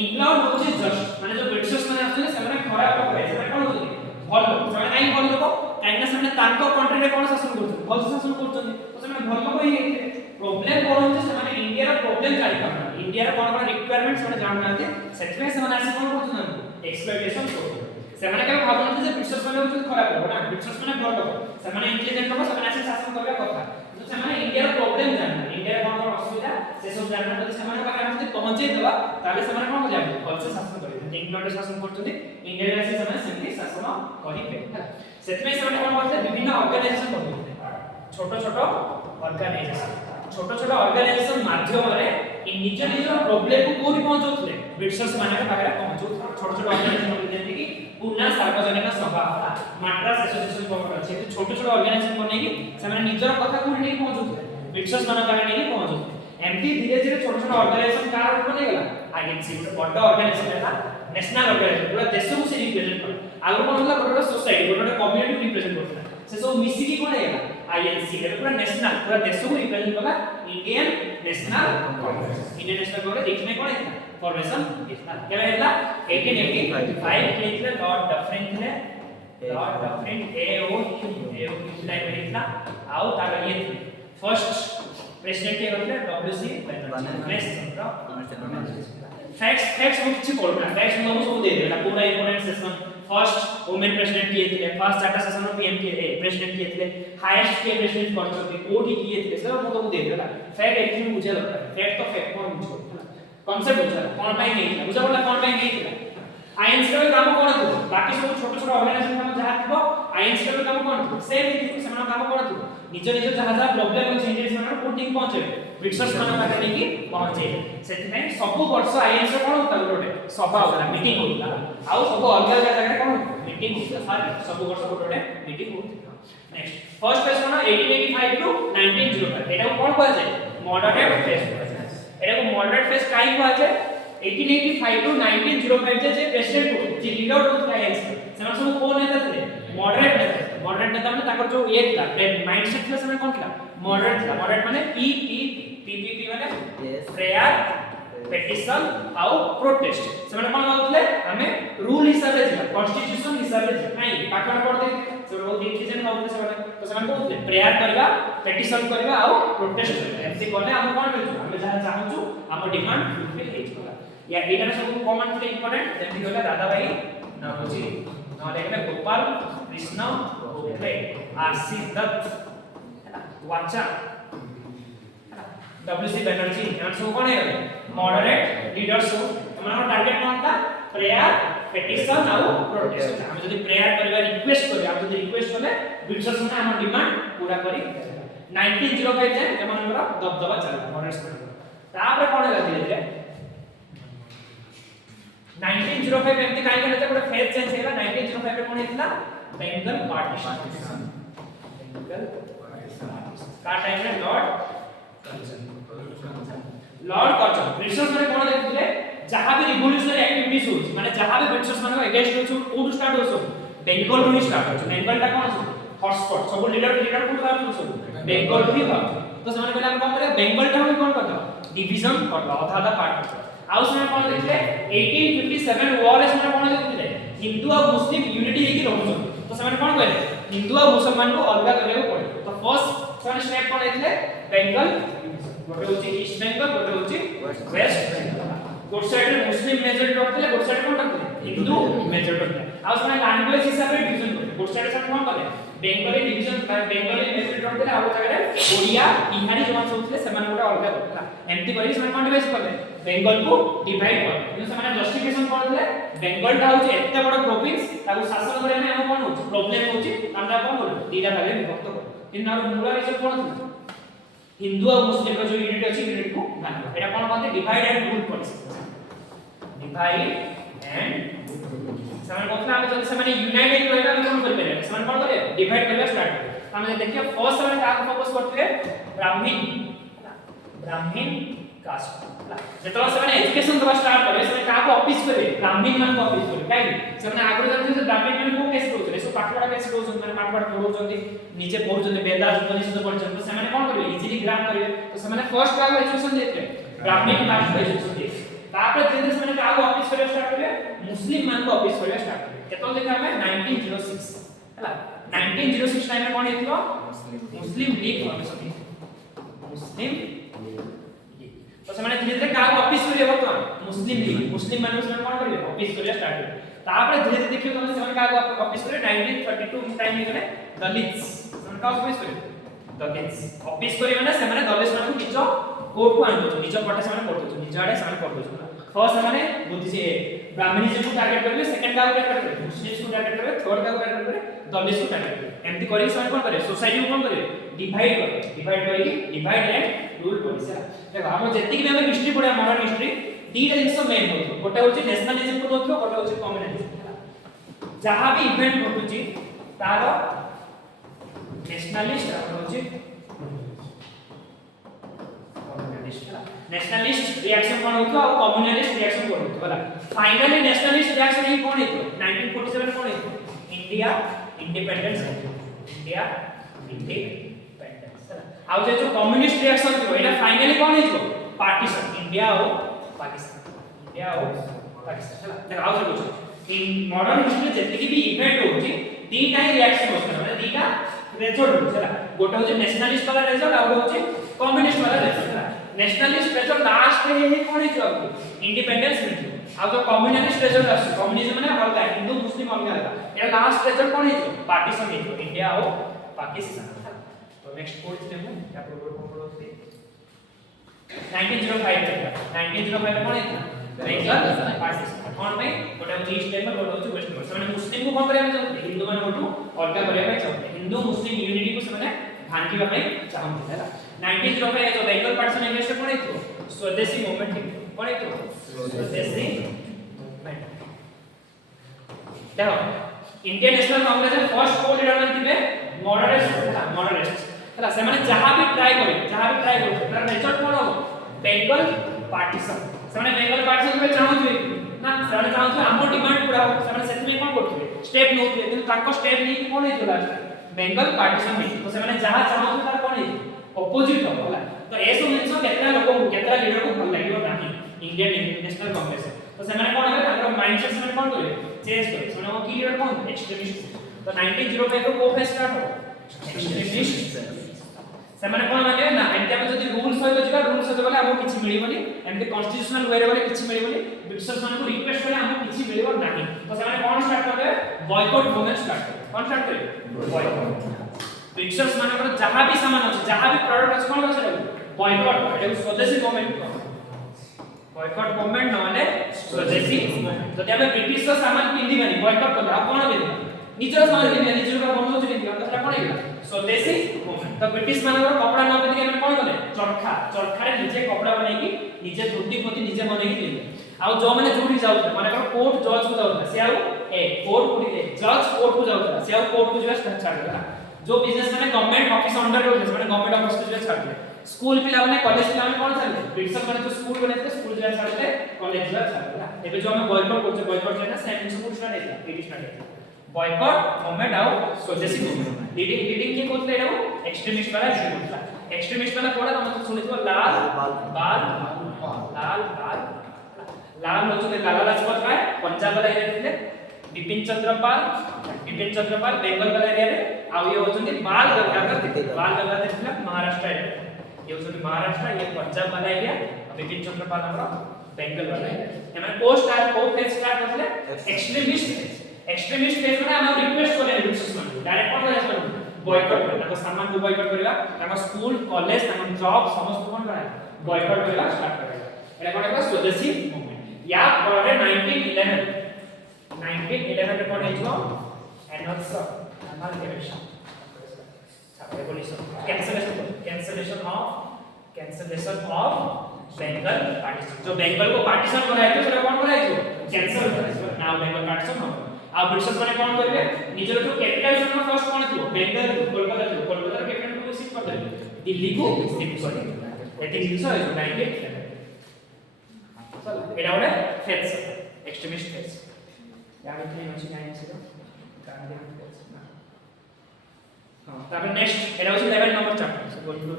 इम्प्लॉयड होचे जस्ट माने जो ब्रिटिशर्स माने आछले से माने खराब लोक है से कोन होतले भल लोक से माने भल लोक काइना से माने तांको कंट्री रे कोन शासन करथि भल शासन करथि तो से माने भल लोक ही प्रॉब्लम कोन होचे से माने इंडिया रो प्रॉब्लम जानि पाना इंडिया रो कोन रिक्वायरमेंट्स माने जान नाते सेतमे से माने आसी कोन करथि एक्सप्लॉइटेशन करथि से माने के भाबनथि जे ब्रिटिशर्स माने होचे खराब लोक ना ब्रिटिशर्स माने भल लोक से माने इंटेलिजेंट लोक से माने आसी शासन करबा कथा तो से माने इंडिया रो प्रॉब्लम जान इंडिया रो कोन असुविधा से सब जानना जदि से माने पाखा हम पहुंचे देबा ताले से माने कोन जाबे भल से शासन करबे इंग्लैंड शासन करथि इंडिया रे से माने सेमति शासन करिबे सेतमे से माने कोन करथे विभिन्न ऑर्गेनाइजेशन करथि छोटो छोटो ऑर्गेनाइजेशन माध्यम रे इ निज निज प्रॉब्लम को कोरी पहुंचौथले ब्रिटिशर्स माने के पाखरे पहुंचौ छोटो छोटो ऑर्गेनाइजेशन जेंति कि पुना सार्वजनिक सभा माद्रास एसोसिएशन कोन अछि छोटो छोटो ऑर्गेनाइजेशन बनै कि से माने निजर कथा को नै पहुंचौथले ब्रिटिशर्स माने पाखरे नै पहुंचौथले एमपी धीरे धीरे छोटो छोटो ऑर्गेनाइजेशन कार बनै गेला आईएनसी बड़ ऑर्गेनाइजेशन था नेशनल ऑर्गेनाइजेशन पूरा देश को से रिप्रेजेंट कर आगु कोन होला गोटे सोसाइटी गोटे कम्युनिटी रिप्रेजेंट करथला से सब मिसी की कोन हेला आईएनसी रे पूरा नेशनल पूरा देश को रिप्रेजेंट करला Indian National Congress Indian National Congress देखने कोन हेला फॉर्मेशन कितना केबे हेला 1885 केले लॉर्ड डफरिन एओ टाइम हेला आउ तार ये फर्स्ट प्रेसिडेंट के होते डब्ल्यूसी फैक्ट्स हम किछि पढना फैक्ट्स हम सब दे देला पूरा important session first women president किए थे फर्स्ट डाटा सेशन में पीएम के प्रेसिडेंट किए थे हाईएस्ट के प्रेसिडेंट करछथि कोठी किए थे सब हम तो दे देला फैक्ट एक्चुअली बुझे दरकार फैक्ट तो फैक्ट कोन बुझो कांसेप्ट बुझा कोन पाई नहीं बुझा बोला कोन पाई नहीं आईएनसी रो काम कोन थो बाकी सब छोटो छोटो ऑर्गेनाइजेशन काम जहा थो आईएनसी रो काम कोन थो सेम थी समान काम कोन थो निज निज जहा जहा प्रॉब्लम अछि इंडियन मान कोटिंग पहुंचे ब्रिटिशर्स मान पाखे नहीं कि पहुंचे सेति में सब वर्ष आईएनसी कोन होता गोटे सभा होता मीटिंग होता आउ सब अलग अलग जगह कोन मीटिंग होता सॉरी सब वर्ष गोटे मीटिंग होता नेक्स्ट फर्स्ट फेज कोन 1885 टू 1905 एटा कोन कहै छै मॉडरेट फेज एटा को मॉडरेट फेज काई कहै छै 1885 टू 1905 जे प्रेसिडेंट जे लीडर होत आईएनसी सेना सब कोन नेता थे मॉडरेट नेता माने ताकर जो ये था माइंडसेट था समय कोन था मॉडरेट माने पीपीपी माने प्रेयर पेटिशन आउ प्रोटेस्ट से माने कोन होतले हमें रूल हिसाब रे कॉन्स्टिट्यूशन हिसाब रे नहीं पाठन पढ़ दे से बहुत इंटेलिजेंट होतले से माने तो से माने होतले प्रेयर करबा पेटिशन करबा आउ प्रोटेस्ट करबा एमसी कोने हम कोन मिलु हम जहां चाहू हम डिमांड फुलफिल हे छला या एटा सब कॉमन थे इंपोर्टेंट जेमति होला दादा भाई नरोजी नले एटा गोपाल कृष्ण गोखले आरसी दत्त हैला वाचा हैला डब्ल्यूसी बनर्जी एमन सब कोन है मॉडरेट लीडर्स हमर टारगेट कोन था प्रेयर पेटिशन आउ प्रोटेस्ट हम जदी प्रेयर करबा रिक्वेस्ट करबा हम जदी रिक्वेस्ट करले ब्रिटिशर्स ने हमर डिमांड पूरा करी 1905 जाय एमनकर दबदबा चला मॉडरेट्स तापर कोन है धीरे 1905 एमती काई करते गोटे फेज चेंज हैला 1905 रे कोन हेतला बेंगल पार्टीशन बेंगल का टाइम रे लॉर्ड कर्जन ब्रिटिशर्स माने कोन देखुले जहां भी रिवोल्यूशनरी एक्टिविटीज हो माने जहां भी ब्रिटिशर्स माने अगेंस्ट हो कोड स्टार्ट हो बेंगल रू स्टार्ट हो बेंगल ता कोन हॉटस्पॉट सब लीडर कोड बात हो बेंगल भी बात तो ସେମାନେ କହିଲେ ଆମେ କଣ କରିବା ବେଙ୍ଗଲ ଟା ଆମେ କଣ କରିଦବା डिवीजन करदो आधा आधा पार्ट आउ समय कोन देखले 1857 वॉर रे समय कोन देखले हिंदू और मुस्लिम यूनिटी हेकी रहउछन तो समय कोन कहले हिंदू और मुसलमान को अलग करले पड़े तो फर्स्ट समय स्टेप कोन देखले बेंगल गोटे होची ईस्ट बेंगल गोटे होची वेस्ट बेंगल गोट साइड रे मुस्लिम मेजॉरिटी रखले गोट साइड कोन रखले हिंदू मेजॉरिटी रखले आउ समय लैंग्वेज हिसाब रे डिवीजन करले गोट साइड से कोन करले बेंगली डिवीजन बेंगली मेजॉरिटी रखले आउ जगह रे ओडिया बिहारी जो सब थे सेमान गोटे अलग करला एमती करी समय कोन डिवाइड करले बेंगल को डिवाइड कर କିନ୍ତୁ ସେମାନେ जस्टिफिकेशन कोन देले बेंगल टा होचे एते बड़ प्रोविंस ताको शासन करे में हम कोन होचे प्रॉब्लम होचे हमरा कोन बोल दीटा भागे विभक्त कर इन आरो मूल रीजन कोन था हिंदू और मुस्लिम का जो यूनिट अछि यूनिट को भाग एटा कोन कहते divide and rule policy divide and ସେମାନେ कहला ଆମେ जब ସେମାନେ यूनाइटेड रहबा हम कोन कर पेले ସେମାନେ कोन करे डिवाइड करबा स्टार्ट हम देखिए फर्स्ट ସେମାନେ का फोकस करथिले ब्राह्मण कास्ट जेतरा ସେମାନେ एजुकेशन दबा स्टार्ट करे ସେମାନେ का को ऑफिस करे ब्राह्मण मान को ऑफिस करे काई ସେମାନେ आगरो जानथि जे ब्राह्मण मान को केस होचले सो पाठवाडा केस होचन माने पाठवाडा पढौचंती नीचे पढुचंती वेदास उपनिषद पढुचंती तो ସେମାନେ कोन करबे इजीली ग्राम करबे तो ସେମାନେ फर्स्ट का एजुकेशन देथे ब्राह्मण कास्ट को एजुकेशन देथे तापर धीरे धीरे ସେମାନେ का को ऑफिस करे स्टार्ट करे मुस्लिम मान को ऑफिस करे स्टार्ट करे केतो देखा हमें 1906 हला 1906 टाइम में कोन हेतियो मुस्लिम लीग फॉर्मेशन मुस्लिम तो ସେମାନେ धीरे धीरे का ऑफिस करे बर्तमान मुस्लिम लीग मुस्लिम मान ସେମାନେ कोन करबे ऑफिस करे स्टार्ट करे तापर धीरे धीरे देखियो तमे ସେମାନେ का ऑफिस करे 1932 टाइम में गले दलित्स ସେମାନେ का ऑफिस करे दलित्स ऑफिस करे माने ସେମାନେ दलित्स मान को निज कोड को आनतो निज पटे ସେମାନେ पढतो निज आडे ସେମାନେ पढतो फर्स्ट ସେମାନେ बुद्धि से ब्राह्मणिज्म को टारगेट करबे सेकंड का टारगेट करबे मुस्लिम्स को टारगेट करबे थर्ड का टारगेट करबे दलित्स को टारगेट करबे एमती करी ସେମାନେ कोन करे सोसाइटी को कोन करे डिवाइड करी डिवाइड एंड रूल पॉलिसी देखो हम जति कि हम हिस्ट्री पढिया मॉडर्न हिस्ट्री दीटा जिंस मेन होतो गोटे होची नेशनलिज्म को होतो गोटे होची कम्युनिज्म जहां भी इवेंट होतुची तार नेशनलिस्ट होची नेशनलिस्ट रिएक्शन कोन होतो और कम्युनिस्ट रिएक्शन कोन होतो होला फाइनली नेशनलिस्ट रिएक्शन ही कोन हेतो 1947 कोन हेतो इंडिया इंडिपेंडेंस इंडिया इंडिपेंडेंस आ जो कम्युनिस्ट रिएक्शन थियो एटा फाइनली कोन हेतो पार्टीशन इंडिया और पाकिस्तान देखा आउ सब इन मॉडर्न हिस्ट्री जति भी इवेंट होची तीनटा ही रिएक्शन होता है तीनटा रिजल्ट होता है गोटा होची नेशनलिस्ट वाला रिजल्ट और होची कम्युनिस्ट वाला रिजल्ट नेशनलिस्ट रिजल्ट लास्ट रे हे कोन हेतो इंडिपेंडेंस मिलतो आ जो कम्युनिस्ट रिजल्ट आछ कम्युनिज्म माने अलग हिंदू मुस्लिम अलग या लास्ट रिजल्ट कोन हेतो पार्टीशन हेतो इंडिया और पाकिस्तान तो नेक्स्ट कोर्स में या प्रोग्राम कोन होती 1905 कोन हेतो बेंगल पार्टीशन कोन में गोटा होची ईस्ट बेंगल गोटा होची वेस्ट बेंगल सने मुस्लिम को कोन करे चाहते हिंदू मान गोटू अलग करे चाहते हिंदू मुस्लिम यूनिटी को सने भांगी भाई चाहते है 1905 जो बेंगल पार्टीशन अगेंस्ट कोन हेतो स्वदेशी मूवमेंट कोन हेतो स्वदेशी मूवमेंट देखो इंडियन नेशनल कांग्रेस रे फर्स्ट को लीडर मान थिबे मॉडरेट हला से माने जहां भी ट्राई करे तार रिजल्ट कोन हो बेंगल पार्टीशन से माने बेंगल पार्टीशन पे चाहू ना से माने चाहू हम डिमांड पूरा हो से माने सेति में कोन करथि स्टेप नोथि किंतु ताको स्टेप नै कोन हेतो लास्ट बेंगल पार्टीशन नै तो से माने जहां चाहू तार कोन हेतो ऑपोजिट हो होला तो एसो मेंसो केतना लोक केतना लीडर को भल लागियो नाही इंडियन नेशनल कांग्रेस तो से माने कोन हेबे ताकर माइंडसेट से माने कोन करे चेंज करे से माने की लीडर कोन एक्सट्रीमिस्ट तो 1905 को फेस स्टार्ट हो एक्सट्रीमिस्ट से माने कोन माने ना एंटी हम जदी रूल सहित जिबा रूल सहित गले हमो किछि मिलिबोनी एंटी कॉन्स्टिट्यूशनल वे रे गले किछि मिलिबोनी ब्रिटिशर्स मान को रिक्वेस्ट करे हमो किछि मिलिबो नाही तो से माने कोन स्टार्ट करबे बॉयकॉट मूवमेंट स्टार्ट करबे कोन स्टार्ट करबे बॉयकॉट ब्रिटिशर्स मान को जहां भी सामान अछि जहां भी प्रोडक्ट अछि कोन करे बॉयकॉट करे स्वदेशी मूवमेंट बॉयकॉट मूवमेंट माने स्वदेशी मूवमेंट जदी हम ब्रिटिश सामान पिंदिबानी बॉयकॉट करला कोन बिल निजर सामान पिंदिबानी निजर का बनलो जे पिंदिबा तो कोन हेला स्वदेशी मूवमेंट तो ब्रिटिश मानकर कपड़ा न पिंदी हम कोन कले चरखा चरखा रे निजे कपड़ा बनै की निजे धोती पोती निजे बनै की पिंदे आ जो माने जोठी जाउ माने कोर्ट जज को जाउ से आउ ए कोर्ट को जज कोर्ट को जाउ से आउ कोर्ट को जेबा छाड़ देला जो बिजनेस माने गवर्नमेंट ऑफिस अंडर रो माने गवर्नमेंट ऑफिस को जेबा छाड़ दे स्कूल पिला माने कॉलेज पिला माने कोन छाड़ दे ब्रिटिश माने जो स्कूल बनेते स्कूल जेबा छाड़ दे कॉलेज जेबा छाड़ देला एबे जो हम बॉयकॉट करछे बॉयकॉट जेना सेकंड स्कूल स्टार्ट हेला एडी स्टार्ट हेला बॉयकॉट मूवमेंट आउ स्वदेशी मूवमेंट लीडिंग के कोथले एडो एक्सट्रीमिस्ट वाला शुरू एक्सट्रीमिस्ट वाला कोडा हम सुनितो लाल बाल लाल होचले लाला लाजपत राय पंजाब वाला एरिया थे बिपिन चंद्र पाल बेंगल वाला एरिया रे आउ ये होचंदी बाल गंगाधर थे महाराष्ट्र एरिया ये होचंदी महाराष्ट्र ये पंजाब वाला एरिया बिपिन चंद्र पाल हमरा बेंगल वाला एरिया एमे पोस्ट आर को फेज स्टार्ट होतले एक्सट्रीमिस्ट फेज माने हम रिक्वेस्ट करे ब्रिटिश मान डायरेक्ट कोन करे बॉयकॉट ताको सामान को बॉयकॉट करला ताको स्कूल कॉलेज ताको जॉब समस्त कोन करे बॉयकॉट करला स्टार्ट करे एटा कोन एकला स्वदेशी मूवमेंट या ପରେ 1911 ରେ कोन हेजो एनॉल्स revolution cancellation of Bengal partition जो बेंगल को पार्टीशन कराय तो सेटा कोन कराय जो कैंसल कराय नाउ बेंगल पार्टीशन हो आ ब्रिटिश माने कोन करबे निजर जो कैपिटल जो फर्स्ट कोन थियो बेंगल कोलकाता कैपिटल को शिफ्ट कर देबे दिल्ली को शिफ्ट कर देबे एटी दिस है 1911 चलो एटा ओरे फेज एक्सट्रीमिस्ट फेज यानी कि मची गाय से गांधी फेज हां तबे नेक्स्ट एटा होची 11 नंबर चैप्टर से गोइंग टू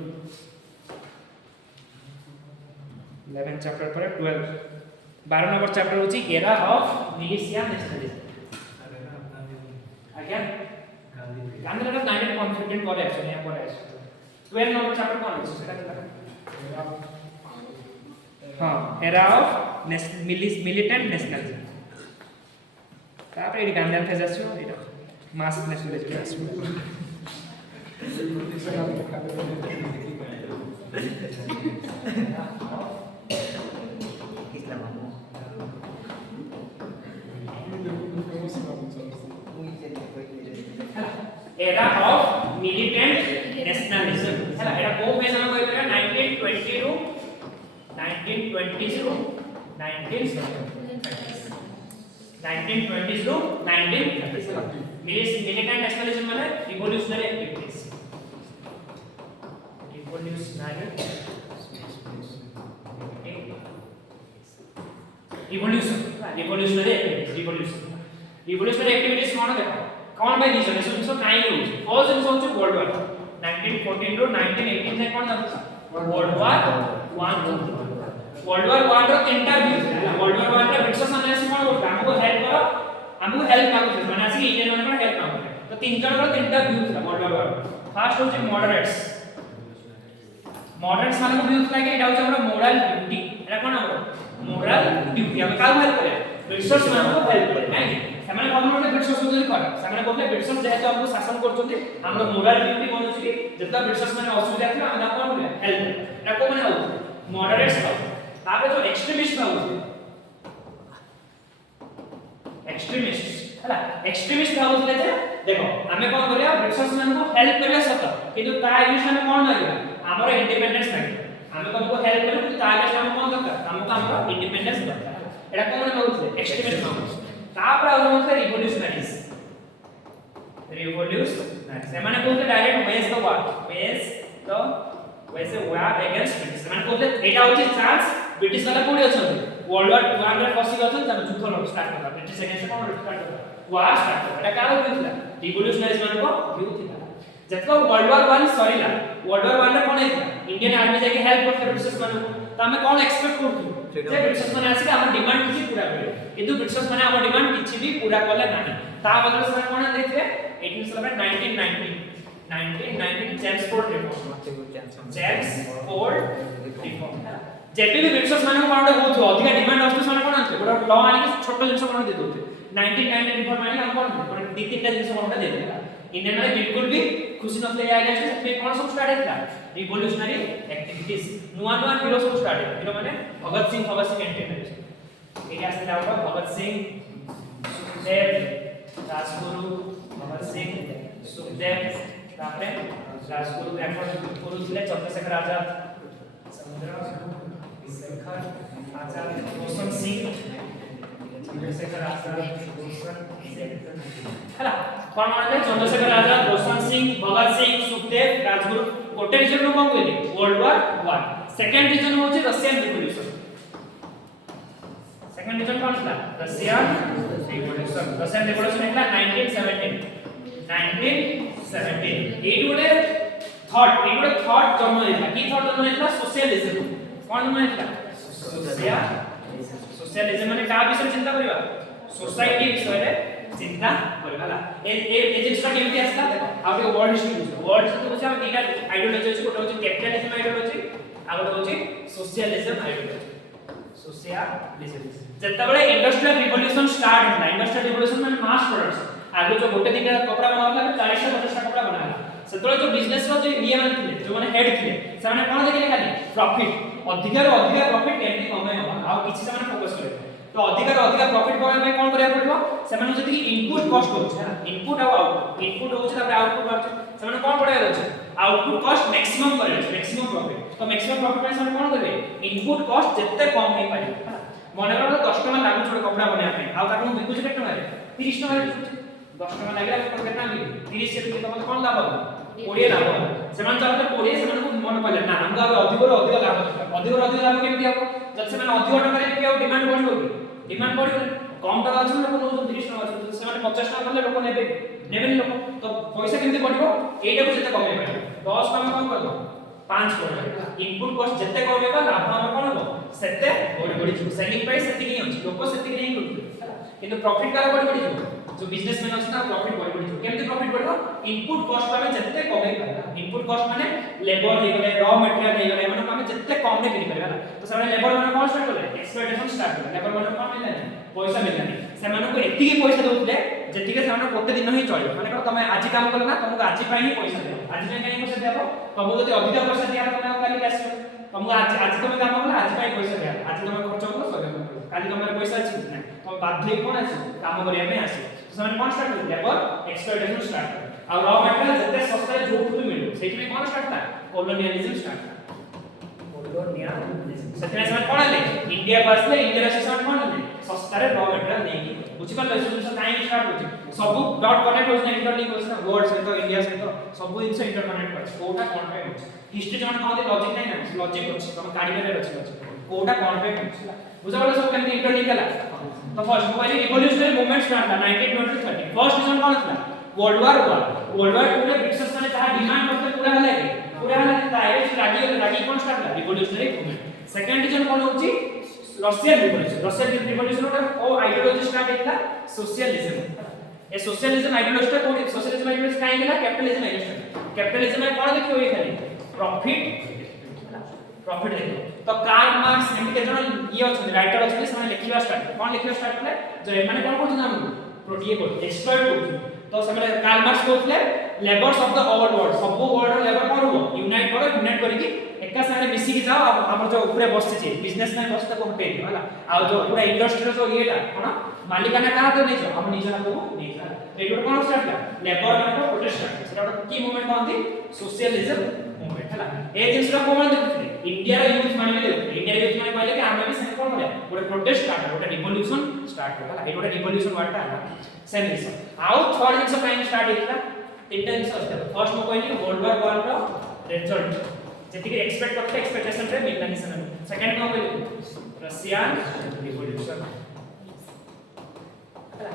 11 चैप्टर पर 12 नंबर चैप्टर होची एरा ऑफ मिलिशिया नेशनलिज्म आज्ञा गांधी लगा 19 कॉन्फ्लिक्ट करे एक्शन या करे 12 नंबर चैप्टर कोन होची सेटा हां एरा ऑफ मिलिटेंट नेशनलिज्म तापर एडी गांधी फेज आछो एटा मास नेशनलिज्म आछो एरा ऑफ मिलिटेंट नेशनलिज्म हैला एटा को फेज हम कहबे 1920 टू 1920 टू 1930 मिलिटेंट नेशनलिज्म माने रिवोल्यूशनरी एक्टिविटीज रिवोल्यूशनरी एक्टिविटीज कोन देखो कोन बाय रीजन एसो जिंस काई होछ फर्स्ट जिंस होछ वर्ल्ड वार 1914 टू 1918 जे कोन जातो वर्ल्ड वार 1 वर्ल्ड वार 1 रो तीनटा व्यू वर्ल्ड वार 1 रे ब्रिटिश माने से कोन बोलता हमको हेल्प करो हमको हेल्प मांगो माने आसी इंडियन माने कोन हेल्प मांगो तो तीन जण रो तीनटा व्यू था वर्ल्ड वार फर्स्ट होछ मॉडरेट्स माने को व्यू था कि एटा होछ हमरा मोरल ड्यूटी एटा कोन हमरो मोरल ड्यूटी हम का हेल्प करे ब्रिटिश माने को हेल्प करे नहीं ସେମାନେ ଗଭର୍ଣ୍ଣମେଣ୍ଟ ବ୍ରିଟିଶ ବିରୋଧୀ କରେ ସେମାନେ କହିଲେ ବ୍ରିଟିଶ ଯେହେତୁ ଆମକୁ ଶାସନ କରୁଛନ୍ତି ଆମର ମୋରାଲ ଡ୍ୟୁଟି କଣ ଅଛି ଯେତେବେଳେ ବ୍ରିଟିଶ ମାନେ ଅସୁବିଧା ଥିଲା ଆମେ ତାଙ୍କୁ କଣ କରିବା ହେଲ୍ପ କରିବା ଏଟା କୋଉ ମାନେ ହଉଛି ମଡରେଟ୍ସ ହଉଛି ତାପରେ ଯୋଉ ଏକ୍ସଟ୍ରିମିଷ୍ଟ ହଉଛି ଏକ୍ସଟ୍ରିମିଷ୍ଟ ହେଲା ଏକ୍ସଟ୍ରିମିଷ୍ଟ ହଉଥିଲେ ଯେ ଦେଖ ଆମେ କଣ କରିବା ବ୍ରିଟିଶ ମାନଙ୍କୁ ହେଲ୍ପ କରିବା ସତ କିନ୍ତୁ ତା ଏଗେନ୍ଷ୍ଟ ଆମେ କଣ ମାଗିବା ଆମର ଇଣ୍ଡିପେଣ୍ଡେନ୍ସ ମାଗିବା ଆମେ ତାଙ୍କୁ ହେଲ୍ପ କରିବୁ ତା ଏଗେନ୍ଷ୍ଟ ଆମେ କଣ ଦରକାର ଆମକୁ ଆମର ଇଣ୍ଡିପେଣ୍ଡେନ୍ସ ଦରକାର ଏଟା କୋଉ ମାନେ ହଉଛି ଏକ୍ସଟ୍ରିମିଷ୍ଟ ହଉଛି तापर आ होते रिवोल्यूशनरीज ସେମାନେ कहते direct wage the war against British ସେମାନେ कहते एटा होची चांस ब्रिटिश वाला कोडी अछन वर्ल्ड वार 1 रे फसी गछन त युद्ध स्टार्ट करला ब्रिटिश अगेंस्ट कोन स्टार्ट करला वार स्टार्ट करला एटा का होइଥିଲା रिवोल्यूशनरीज मान को व्यू थिला जतका world war 1 Sarila world war 1 रे कोन हेतिला इंडियन आर्मी जाके हेल्प करते ब्रिटिश मान को त हमें कोन एक्सपेक्ट करथु जे ब्रिटिश माने आसी हमर डिमांड किछि पूरा करे किंतु ब्रिटिश माने हमर डिमांड किछि भी पूरा करले नाही ता बदले से कोन देखिए 18 1990 1919 चेम्सफोर्ड रिफॉर्म मते को चांस चेम्सफोर्ड रिफॉर्म जेपी भी ब्रिटिशर्स माने कोन बहुत अधिक डिमांड आउस माने कोन आनते गोटे लॉ आनी छोटो जिंस कोन दे दोते 1919 रिफॉर्म माने हम कोन गोटे दी तीन टा जिंस कोन दे देला इंडियन माने बिल्कुल भी खुशी नथले या अगेंस्ट से कोन सब स्टार्ट हेला रिवोल्यूशनरी एक्टिविटीज नुआ नुआ हीरो सब स्टार्ट हेला हीरो माने भगत सिंह एंटरप्रेन्योर एरिया से लाउडा भगत सिंह सुखदेव राजगुरु भगत सिंह सुखदेव तापरे राजगुरु एफर्ट गुरु थे चंद्रशेखर आजाद समुद्र शेखर आजाद रोशन सिंह चंद्रशेखर आजाद रोशन हैला कोन माने चंद्रशेखर आजाद रोशन सिंह भगत सिंह सुखदेव राजगुरु गोटे रीजन कोन कहले वर्ल्ड वार 1 सेकंड रीजन होची रशियन रिवॉल्यूशन सेकंड रीजन कोन था रशियन रिवॉल्यूशन हैला 1917 एट गोटे थॉट जन्म लेता की थॉट जन्म लेता सोशलिज्म कोन जन्म लेता सोशलिज्म माने का विषय चिंता करिवा सोसाइटी विषय रे चिंता करबाला ए जिसका केमती आस्ता देखो आप वर्ल्ड हिस्ट्री बुझो वर्ल्ड हिस्ट्री बुझो हम दीटा आइडियोलॉजी अछि गोटे होछि कैपिटलिज्म आइडियोलॉजी आ गोटे होछि सोशलिज्म आइडियोलॉजी सोशलिज्म जेतबेले इंडस्ट्रियल रिवॉल्यूशन स्टार्ट होला इंडस्ट्रियल रिवॉल्यूशन माने मास प्रोडक्शन आगे जो गोटे दिन कपड़ा बनावला 40 टा 50 टा कपड़ा बनाला सेतबेले जो बिजनेस रो जो ये मान थे जो माने हेड थे से माने कोन देखिले खाली प्रॉफिट अधिक प्रॉफिट केमती कमे हो आ किछि से माने फोकस करे तो अधिक प्रॉफिट कमे में कोन करिया पड़िबो से माने जति इनपुट कॉस्ट होछ है इनपुट और आउटपुट इनपुट होछ तापर आउटपुट बारछ से माने कोन पड़े अछि आउटपुट कॉस्ट मैक्सिमम करे मैक्सिमम प्रॉफिट तो मैक्सिमम प्रॉफिट में से कोन देबे इनपुट कॉस्ट जत्ते कम हे पाइ मने करो 10 टका लागु छोड़ कपड़ा बना पे आ ताकू बिकु केते टका रे 30 टका रे 10 टका लागला तो केतना मिले 30 से तो मत कोन लाभ 20 लाभ सेमान चाहते 20 सेमान को मन पले ना हम अधिक लाभ केमति आबो जब से माने अधिक टका रे के डिमांड बढ़िबो कि डिमांड बढ़िबो कम टका अछि लोक नो 30 टका अछि से माने 50 टका करले लोक नेबे लोक तो पैसा केमति बढ़िबो एटा को जते कमे पाए 10 कमे कोन करबो 5 करबो इनपुट कॉस्ट जते कमेबा लाभ हम कोन हो सेते बढ़ी सेलिंग प्राइस सेति नहीं अछि लोक सेति नहीं करथि किंतु प्रॉफिट का बढ़ी जो बिजनेसमैन अछि ना प्रॉफिट बढ़ी केमति प्रॉफिट बढ़ो इनपुट कॉस्ट पामे जते कमे पाए इनपुट कॉस्ट माने लेबर हे गले रॉ मटेरियल हे गले माने पामे जते कम ने किनि करबा तो सारे लेबर माने कोन स्टार्ट करले एक्सप्लॉयटेशन स्टार्ट करले लेबर माने कोन मिलले पैसा मिलले से माने को एति के पैसा दउतले जेति के सामने प्रति दिन ही चलियो माने तमे आज काम करले ना तुमको आज पई ही पैसा देबो आज में काई पैसा देबो तुमको जति अधिक पैसा दिया तुम काली आसीबो तुमको आज तुम काम करले आज पई पैसा दिया आज तुम खर्च करलो सगे काली तुमर पैसा अछि ना तो बाध्य कोन अछि काम करिया में आसी ସେମାନେ कोन स्टार्ट करले लेबर एक्सप्लॉयटेशन स्टार्ट करले आ रॉ मटेरियल जते सस्ता रे जोठु भी मिलु सेठी में कोन स्टार्ट था कॉलोनियलिज्म स्टार्ट था कॉलोनियलिज्म सेठी में कोन ले इंडिया बसले इंडिया से स्टार्ट कोन ले सस्ता रे रॉ मटेरियल नहीं बुझि पाले सो काई स्टार्ट होछि सब डॉट कनेक्ट होछि इंटरलिंक होछि ना वर्ल्ड से तो इंडिया से तो सब दिन से इंटरकनेक्ट होछि कोटा कोन पे होछि हिस्ट्री जण कहते लॉजिक नहीं ना लॉजिक होछि तुम काढिबे रे अछि कोटा कोन पे होछि बुझावला सब केमति इंटरलिंक होला तो first mobile revolutionary movement start था 1920 to 30 फर्स्ट रीजन कौन था वर्ल्ड वार 2 में ब्रिटिश माने जहां डिमांड करते पूरा हला ताइरेस रागी कौन स्टार्ट था रिवॉल्यूशनरी मूवमेंट सेकंड रीजन कौन होची रशियन रिवॉल्यूशन ओ आइडियोलॉजी स्टार्ट हेला सोशलिज्म ए सोशलिज्म आइडियोलॉजी कोन सोशलिज्म आइडियोलॉजी काहे गेला कैपिटलिज्म में कौन देखियो ये खाली प्रॉफिट देखो तो कार्ल मार्क्स एमि के जन ये अछि राइटर अछि से लिखिबा स्टार्ट कोन लिखिबा स्टार्ट करले जो माने कोन करथि हमहु प्रोटीए को एक्सप्लॉइट करथि तो से कार्ल मार्क्स कहले labours of the all world सब वर्ल्ड लेबर कोन हो यूनाइट करिकि एका सारे मिसी की जाओ हमर जो ऊपर बसछि छी बिजनेसमैन बसते को हटे होला आ जो पूरा इंडस्ट्री जो येटा कोन मालिकाना कहा तो नै जो हम निज हाथ को नै जा एटो कोन स्टार्ट का लेबर माने प्रोटेस्ट स्टार्ट सेटा की मूवमेंट कहंती सोशलिज्म मूवमेंट हला ए जिंसरा कोन देखथि इंडिया रे यूथ माने देखथि इंडिया रे यूथ माने कहले कि आमे भी से कोन बोले गोटे प्रोटेस्ट स्टार्ट गोटे रिवॉल्यूशन स्टार्ट होला ए गोटे रिवॉल्यूशन वर्ड ता सेम रीजन आउ थर्ड जिंस काइन स्टार्ट हेला तीनटा जिंस अछि फर्स्ट मो कहली वर्ल्ड वार 1 रो रिजल्ट जेति के एक्सपेक्ट करते एक्सपेक्टेशन रे मिलना नि सनन सेकंड मो कहली Russian revolution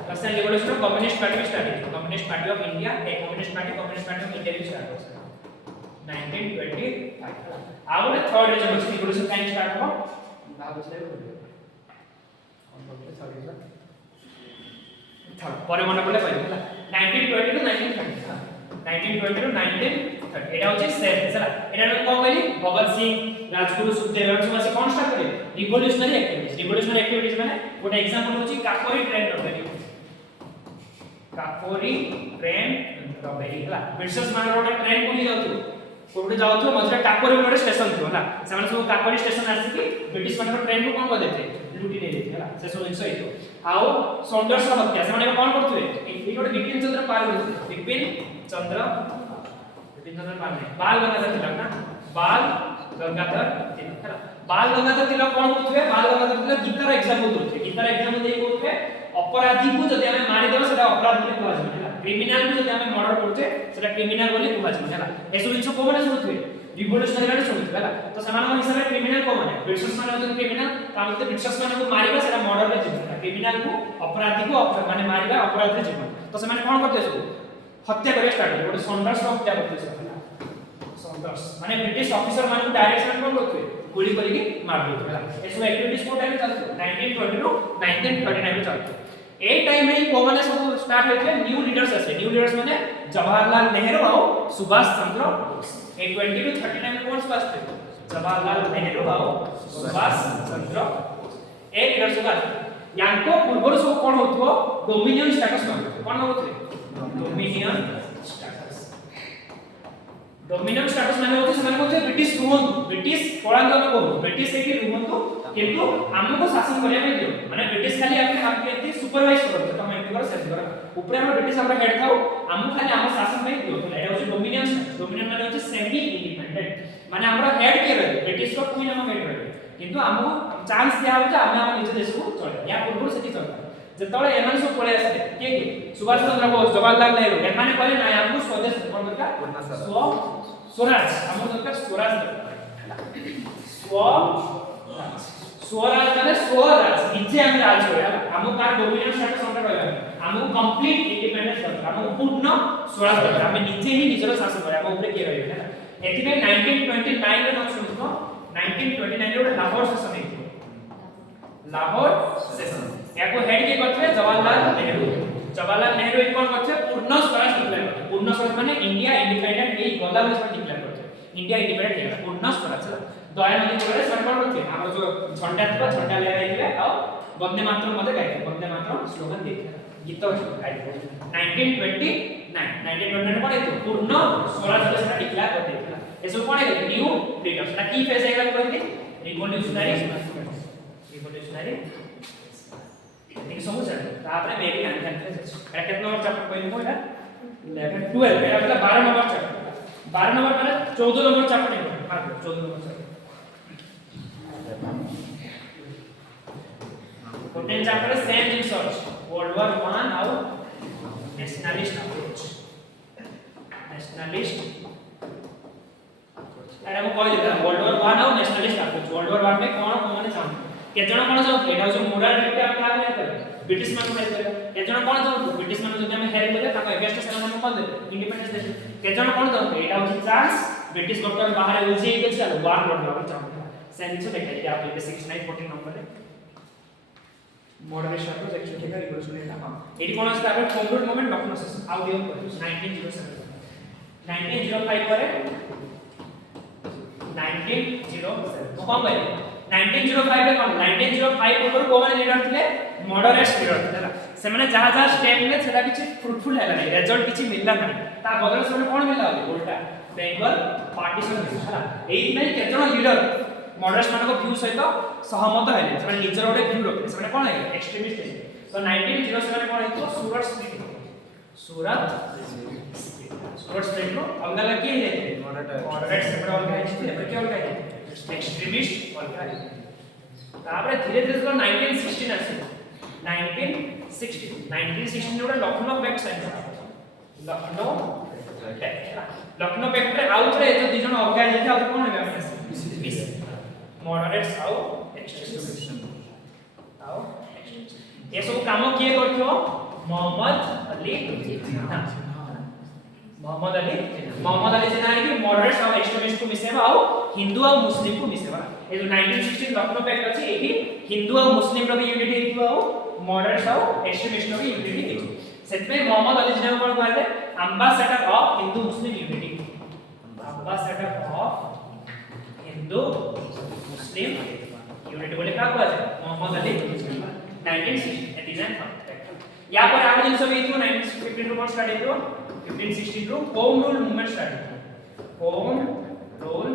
Russian revolution communist party start communist party of India ए कम्युनिस्ट पार्टी ऑफ इंडिया भी स्टार्ट हो 1925 आ गोटे थर्ड रीजन रिवॉल्यूशन काइन स्टार्ट हो भाबुछले थर्ड परे मन पड़ले कहली 1920 to 1930 1920 ରୁ 1930 एटा होची सेट चला एटा कोन कहली भगत सिंह राजगुरु सुखदेव एवं सब कोन स्टार्ट करे रिवोल्यूशनरी एक्टिविटीज माने गोटे एग्जांपल होची काकोरी ट्रेन रबेरी काकोरी ट्रेन रबेरी हला ब्रिटिश मान गोटे ट्रेन कोनी जाउथु कोठे जाउथु मझरे काकोरी गोटे स्टेशन थो हला से सब काकोरी स्टेशन आसी कि ब्रिटिश मान ट्रेन को कोन कर देते लूटी नै देते हला से सब जिंस हेतो आउ सौंदर्य हत्या से माने कोन करथुए एई गोटे बिपिन चंद्र पाल बिपिन चंद्र पाल नहीं बाल गंगाधर तिलक ना बाल गंगाधर तिलक है बाल गंगाधर तिलक कोन होथुए बाल Gangadhar Tilak guitar example होथुए guitar example देई होथुए अपराधी को जदि हमें मारि देबो सेटा अपराध बोली कहै छै है क्रिमिनल को जदि हमें मर्डर करछे सेटा क्रिमिनल बोली कहै छै है एसो जिंस को माने सुनथुए रिवोल्यूशनरी माने सुनथुए है तो समान हिसाब से क्रिमिनल को माने ब्रिटिश माने होते क्रिमिनल ता मतलब ब्रिटिश माने को मारिबा सेटा मर्डर रे जीवन क्रिमिनल को अपराधी को माने मारिबा अपराध रे जीवन तो समान कोन करते सब हत्या करे स्टार्ट करे गोटे सौंदर्य हत्या करते सब सौंदर्य माने ब्रिटिश ऑफिसर मान को डायरेक्शन कोन करते गोली करके मार देते है एसो एक्टिविटीज को टाइम चलते 1920 ରୁ 1939 ରେ चलते ए टाइम रे को माने सब स्टार्ट होइते न्यू लीडर्स माने जवाहरलाल नेहरू और सुभाष चंद्र बोस ए 20 ରୁ 39 ରେ कोन सुभाष थे जवाहरलाल नेहरू और सुभाष चंद्र बोस ए लीडर्स का यांको पूर्व सब कोन होथो डोमिनियन स्टेटस माने कोन होथले डोमिनियन स्टेटस माने होते समान होते ब्रिटिश रुहंतु ब्रिटिश पळांग हम कहू ब्रिटिश एकी रुहंतु किंतु हमको शासन करिया नै दियो माने ब्रिटिश खाली आपके हम के सुपरवाइज करत तमे एंटी कर सेट कर ऊपर हम ब्रिटिश हमरा हेड थाउ हमको खाली हम शासन नै दियो एटा होचे डोमिनियन माने होचे सेमी इंडिपेंडेंट माने हमरा हेड के रहे ब्रिटिश रो कोई हम हेड रहे किंतु हमको चांस दिया होचे हम निज देश को चले या पूर्व सेठी चलता जतळे एमान सब पळे आसे के सुभाष चंद्र बोस जवाहरलाल नेहरू एमाने कहले ना हमको स्वदेश कोन दरकार स्वराज हमको दरकार स्वराज स्वराज माने स्वराज निजे हम राज होय हमको कार डोमिनियन स्टेटस हमर रहबा हमको कंप्लीट इंडिपेंडेंस दरकार हमको पूर्ण स्वराज दरकार हम निजे ही निजर शासन करे हम ऊपर के रहबे है एथिबे 1929 रे हम सुनतो 1929 रे लाहौर सेशन हेतो लाहौर सेशन याको हेड के करथे जवाहरलाल नेहरू एक कोन करथे पूर्ण स्वराज डिक्लेयर करथे पूर्ण स्वराज माने इंडिया इंडिपेंडेंट ए गला में डिक्लेयर करथे इंडिया इंडिपेंडेंट है पूर्ण स्वराज दयानंद करे सरकार करथे हमर जो झंडा थबा झंडा ले आइबे आ वंदे मातरम मते गाइबे वंदे मातरम स्लोगन देखे गीत गाइबे 1929 कोन हेतु पूर्ण स्वराज सेटा डिक्लेयर करथे एसो कोन है न्यू फ्रीडम सेटा की फेज आइला कहली रिवोल्यूशनरी ठीक समझ जाए तापरे मे भी आंसर फेज एटा केतना नंबर चैप्टर कहली कोइला 11 12 एटा मतलब 12 नंबर चैप्टर 12 नंबर माने 14 नंबर चैप्टर नहीं मार 14 नंबर चैप्टर कोटेन चैप्टर सेम इन सर्च वर्ल्ड वॉर 1 और नेशनलिस्ट अप्रोच एटा को कहली वर्ल्ड वॉर 1 और नेशनलिस्ट अप्रोच वर्ल्ड वॉर 1 में कोन माने जान केजण कोन जाउ एटा जो मोरालिटी आप काग नै करे ब्रिटिश मान हेल्प करे केजण कोन जाउ ब्रिटिश मान जदि हम हेल्प करे ताको अगेंस्ट सेना हम कोन दे इंडिपेंडेंस दे केजण कोन जाउ एटा होची चांस ब्रिटिश गवर्नमेंट बाहर उजे के चलो वार लड़वा चाहू सेंस देखाई आप ये 6914 नंबर रे मॉडरेशन अप्रोच एक्चुअली का रिवोल्यूशनरी हां एडी कोन आस्ता आपण कॉम्प्लीट मोमेंट डॉक्टर सेशन आउ दियो 1907 1905 करे 1907 तो कौन भाई 1905 रे कोन 1905 ऊपर को माने लीडर थिले मॉडरेट लीडर थिले से माने जहां जहां स्टेप में सेटा किछि फ्रूटफुल हैला नै रिजल्ट किछि मिलला नै ता बदल से कोन मिलला उल्टा बेंगल पार्टीशन हला एई नै केजन लीडर मॉडरेट मान को व्यू सहित सहमत हैले से माने निजर ओडे व्यू रखले से माने कोन है एक्सट्रीमिस्ट है तो 1907 कोन है सूरत स्प्लिट रो अलग अलग के है मॉडरेट सेपरेट ऑर्गेनाइजेशन है पर के ऑर्गेनाइजेशन एक्सट्रीमिस्ट ऑर्गेनाइजेशन तापरे धीरे धीरे तो 1916 आसे 1916 रे लखनऊ पैक्ट साइन करा लखनऊ पैक्ट रे आउट रे जो दिजन ऑर्गेनाइजेशन आउट कोन है पीस मॉडरेट्स आउ एक्सट्रीमिस्ट आउ ये सब काम किए करथो मोहम्मद अली जिन्ना है कि मॉडरेट्स और एक्सट्रीमिस्ट को मिसेबा और हिंदू और मुस्लिम को मिसेबा ए जो 1916 लखनऊ पैक्ट अछि एही हिंदू और मुस्लिम रो भी यूनिटी हेतु और मॉडरेट्स और एक्सट्रीमिस्ट रो भी यूनिटी हेतु सेतमे मोहम्मद अली जिना कोन कहले ambassador of Hindu Muslim unity ambassador of Hindu Muslim unity बोले का कहले मोहम्मद अली 1989 या पर आगे जिन सब इथो 1915 रो कोन स्टार्ट हेतो 1560 रो home rule movement start home rule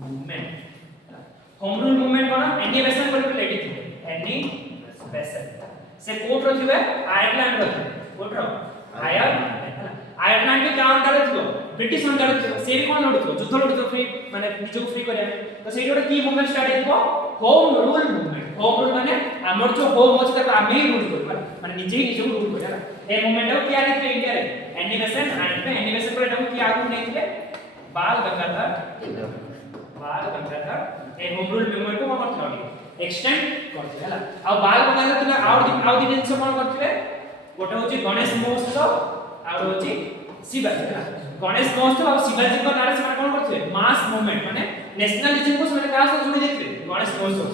movement home rule movement कोन एनी वेसन पर लेडी थी एनी वेसन से कोट रो थिबे आयरलैंड रो कोट रो आयरलैंड के काउंटर रो थिबो ब्रिटिश अंडर रो से भी कोन लडुथो युद्ध लडुथो फ्री माने निजो फ्री करे तो सेही गोटे की मूवमेंट स्टार्ट हेतो home rule movement home rule माने हमर जो होम अछि त आमे ही रूल कर माने निजे ही निजो रूल करे ए मूवमेंट को क्या लिखे इंडिया रे एनिमेशन एंड एनिमेशन पर एटा की आगु नहीं थे बाल गंगाधर ए होम रूल मूवमेंट को कोन करथि एक्सटेंड करथि हला आ बाल गंगाधर तने आउ दिन से कोन करथिले गोटे होची गणेश महोत्सव आ होची शिवाजी गणेश महोत्सव और शिवाजी को नारे से कोन करथिले मास मूवमेंट माने नेशनलिज्म को से का से जोड़ी देथिले गणेश महोत्सव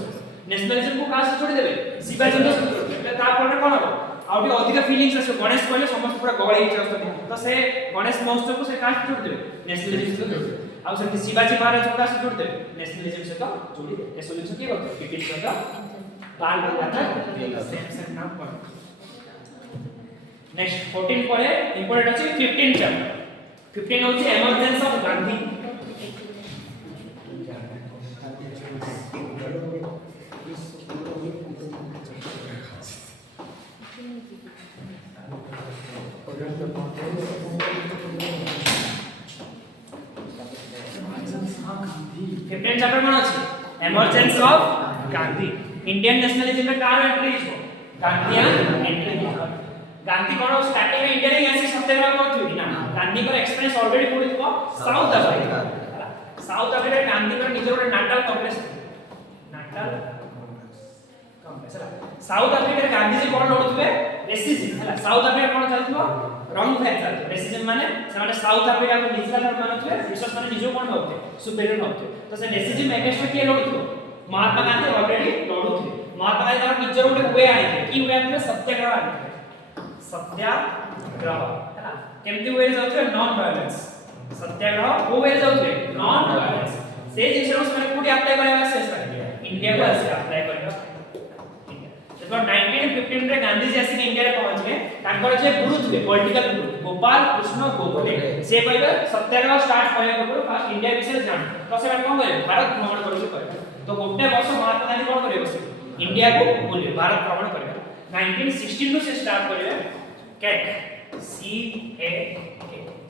नेशनलिज्म को का से जोड़ी देबे शिवाजी को એટલે તા પર કોણ હબો ଆଉ भी अधिक फीलिंग्स आसे गणेश कहले समस्त पूरा गळै जाउछथि तो से गणेश महोत्सव को से का से जोड़ी देबे नेशनलिज्म से जोड़ी आ से शिवाजी महाराज को का से जोड़ी देबे नेशनलिज्म से तो जोड़ी दे ए सॉल्यूशन की करते ब्रिटिश का बाल गंगाधर सेम नाम पर नेक्स्ट 14 परे इंपोर्टेंट अछि 15 चैप्टर 15 होछि इमर्जेंस ऑफ गांधी चैप्टर कोन अछि emergence of Gandhi Indian nationalism में कार entry is Gandhian entry Gandhi कोन स्टार्टिंग में इंडिया रे ऐसे सत्याग्रह करथि ना गांधी को एक्सपीरियंस ऑलरेडी पूरी थो साउथ अफ्रीका गांधी को निजे ଗୋଟେ नाटल कांग्रेस साउथ अफ्रीका रे गांधी जी कोन लडुथबे रेसिज्म हला साउथ अफ्रीका कोन चलथबो रंग फैक्टर रेसिज्म माने से साउथ अफ्रीका को निजला धर्म मानथबे विशेष माने निजो कोन होते सुपीरियर होते तो से रेसिज्म अगेंस्ट में के लडुथबो महात्मा गांधी ऑलरेडी लडुथबे महात्मा गांधी तार निजर ଗୋଟେ वे आनिथे की वे आनिथे सत्याग्रह आनिथे सत्याग्रह हला केमती वे जाउथे नॉन वायलेंस सत्याग्रह वो वे जाउथे नॉन वायलेंस से जिसरो से कोडी अप्लाई करबा से इंडिया को आसे अप्लाई करबा तो 1915 रे गांधी जी आसी इंडिया रे पहुंच गए तांकर जे गुरु थे पॉलिटिकल गुरु गोपाल कृष्ण गोखले से कहबे सत्याग्रह स्टार्ट करे को फास्ट इंडिया विषय जान तो से कोन करे भारत भ्रमण करू करे तो गोटे वर्ष महात्मा गांधी कोन करे बसे इंडिया को बोले भारत भ्रमण करे 1916 नु से स्टार्ट करे कैट सी ए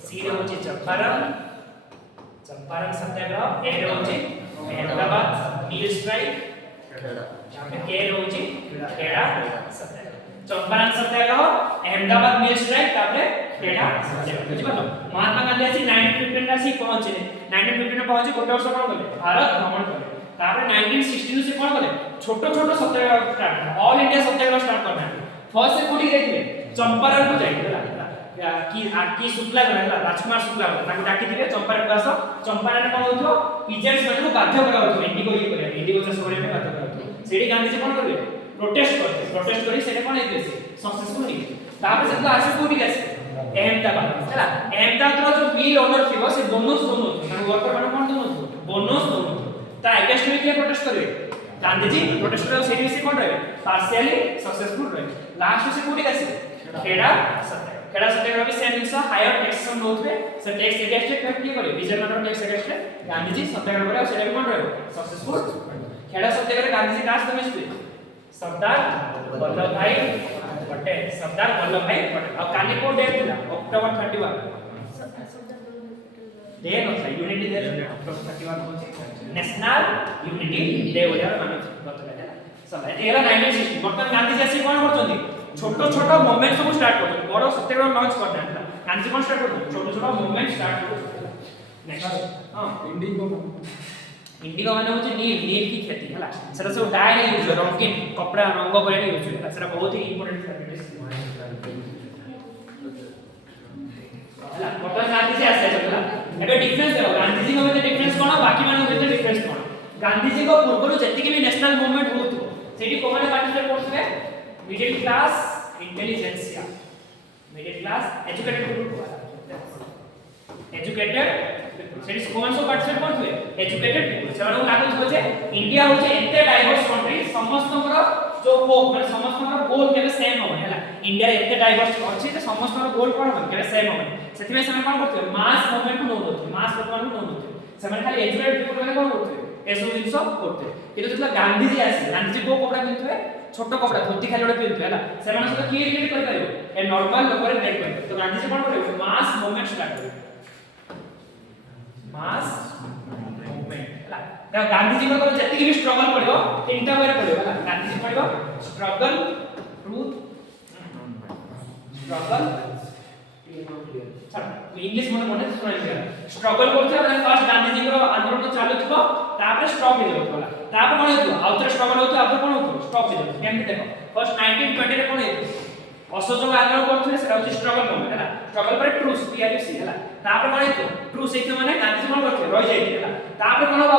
सी रे होची चंपारण सत्याग्रह ए रे होची अहमदाबाद मिल स्ट्राइक के रोजी खेड़ा सत्याग्रह चंपारण सत्याग्रह अहमदाबाद मिल स्ट्राइक तापरे खेड़ा सत्याग्रह बुझि पालो महात्मा गांधी आसी 1915 आसी पहुंचले 1915 में पहुंची गोटे वर्ष कोन गले भारत भ्रमण करे तापरे 1916 से कोन गले छोटो छोटो सत्याग्रह स्टार्ट ऑल इंडिया सत्याग्रह स्टार्ट करना फर्स्ट से कोठी जाइथिले चंपारण को जाइथिले की शुक्ला गला राजकुमार शुक्ला ताको डाकी दिले चंपारण को आसो चंपारण कोन होथो पीजेंट्स माने बाध्य करा होथो इंडिगो ये करे इंडिगो चाष करे में बाध्य करा सेडी गांधी जी कोन करबे प्रोटेस्ट करी सेटे कोन हेते सक्सेसफुल नी तापर से तो आसे कोठी आसे अहमदाबाद हला अहमदाबाद रो जो मिल ओनर थिबो से बोनस दोनो माने वर्कर माने कोन दोनो बोनस दोनो ता अगेंस्ट में के प्रोटेस्ट करबे गांधी जी प्रोटेस्ट करे सेडी से कोन रहे पार्शियली सक्सेसफुल रहे लास्ट से कोठी आसे खेड़ा सत्याग्रह भी सेम इंसा हायर टैक्सेशन होतबे से टैक्स अगेंस्ट कट की करे विजय मानव टैक्स अगेंस्ट गांधी जी सत्याग्रह करे सेटा भी कोन रहे सक्सेसफुल खेड़ा सत्याग्रह गांधी जी कास दमे स्पीच सरदार वल्लभ भाई पटेल और काली को डे थिला अक्टोबर 31 डे नथला यूनिटी डे अक्टोबर 31 होचे नेशनल यूनिटी डे बोलिया मानछ बतला सब एला 1960 वर्तमान गांधी जी आसी कोन करछोंती छोटो छोटो मूवमेंट सब स्टार्ट करछोंती बड़ो सत्याग्रह लॉन्च करना गांधी कोन स्टार्ट करछोंती छोटो छोटो मूवमेंट स्टार्ट करछोंती नेक्स्ट हां इंडिगो माने होचे नील की खेती हला सेटा सब डाई रे यूज रंगीन कपड़ा रंग करे यूज होला सेटा बहुत ही इंपोर्टेंट फैक्टर हला कपड़ा गांधी जी आसे छला एबे डिफरेंस देखो गांधी जी को डिफरेंस कोन बाकी माने के डिफरेंस कोन गांधी जी को पूर्वरु जति के भी नेशनल मूवमेंट होतो सेठी कोमाने पार्टिसिपेट करथले middle class intelligentsia middle class educated people educated सेठी कोन सो पार्टिसिपेट करथुए एजुकेटेड पीपल सेमानो लागु जे इंडिया होचे एते डाइवर्स कंट्री समस्तकर जो होप माने समस्तकर गोल केबे सेम हो हैला इंडिया एते डाइवर्स अछि जे समस्तकर गोल कोन हो केबे सेम हो सेति में सेमे कोन करथुए मास मूवमेंट को नो दोथुए मास लोकमान को नो दोथुए सेमाने खाली एजुकेटेड पीपल माने कोन करथुए एसो जिंस करथुए किंतु जतला गांधी जी आसी गांधी जी को कपड़ा पिनथुए छोटो कपड़ा धोती खाली ओडे पिनथुए हैला सेमाने सहित की रिलेट कर पारिबो ए नॉर्मल लोकर रिलेट कर तो गांधी जी कोन करबो मास मूवमेंट स्टार्ट करबो मास मूवमेंट हैला गांधी जी को जति भी स्ट्रगल पड़िबो तीनटा वे पड़िबो हैला Gandhi ji पड़िबो struggle truth struggle English मन सुनाई स्ट्रगल करथे माने फर्स्ट गांधी जी को आंदोलन चालू थबो तापर स्टॉप हो जातो होला तापर कोन हेतु आउटर स्ट्रगल होतो आउटर कोन होतो स्टॉप हो जातो केमति देखो फर्स्ट 1920 रे कोन हेतु असहयोग आंदोलन करथे सेटा होची स्ट्रगल मोमेंट हैला स्ट्रगल पर ट्रूस टीआरसी हैला तापर कोन हेतु ट्रूस हेतु माने गांधी जी कोन करथे रहि जाई हैला तापर कोन होबा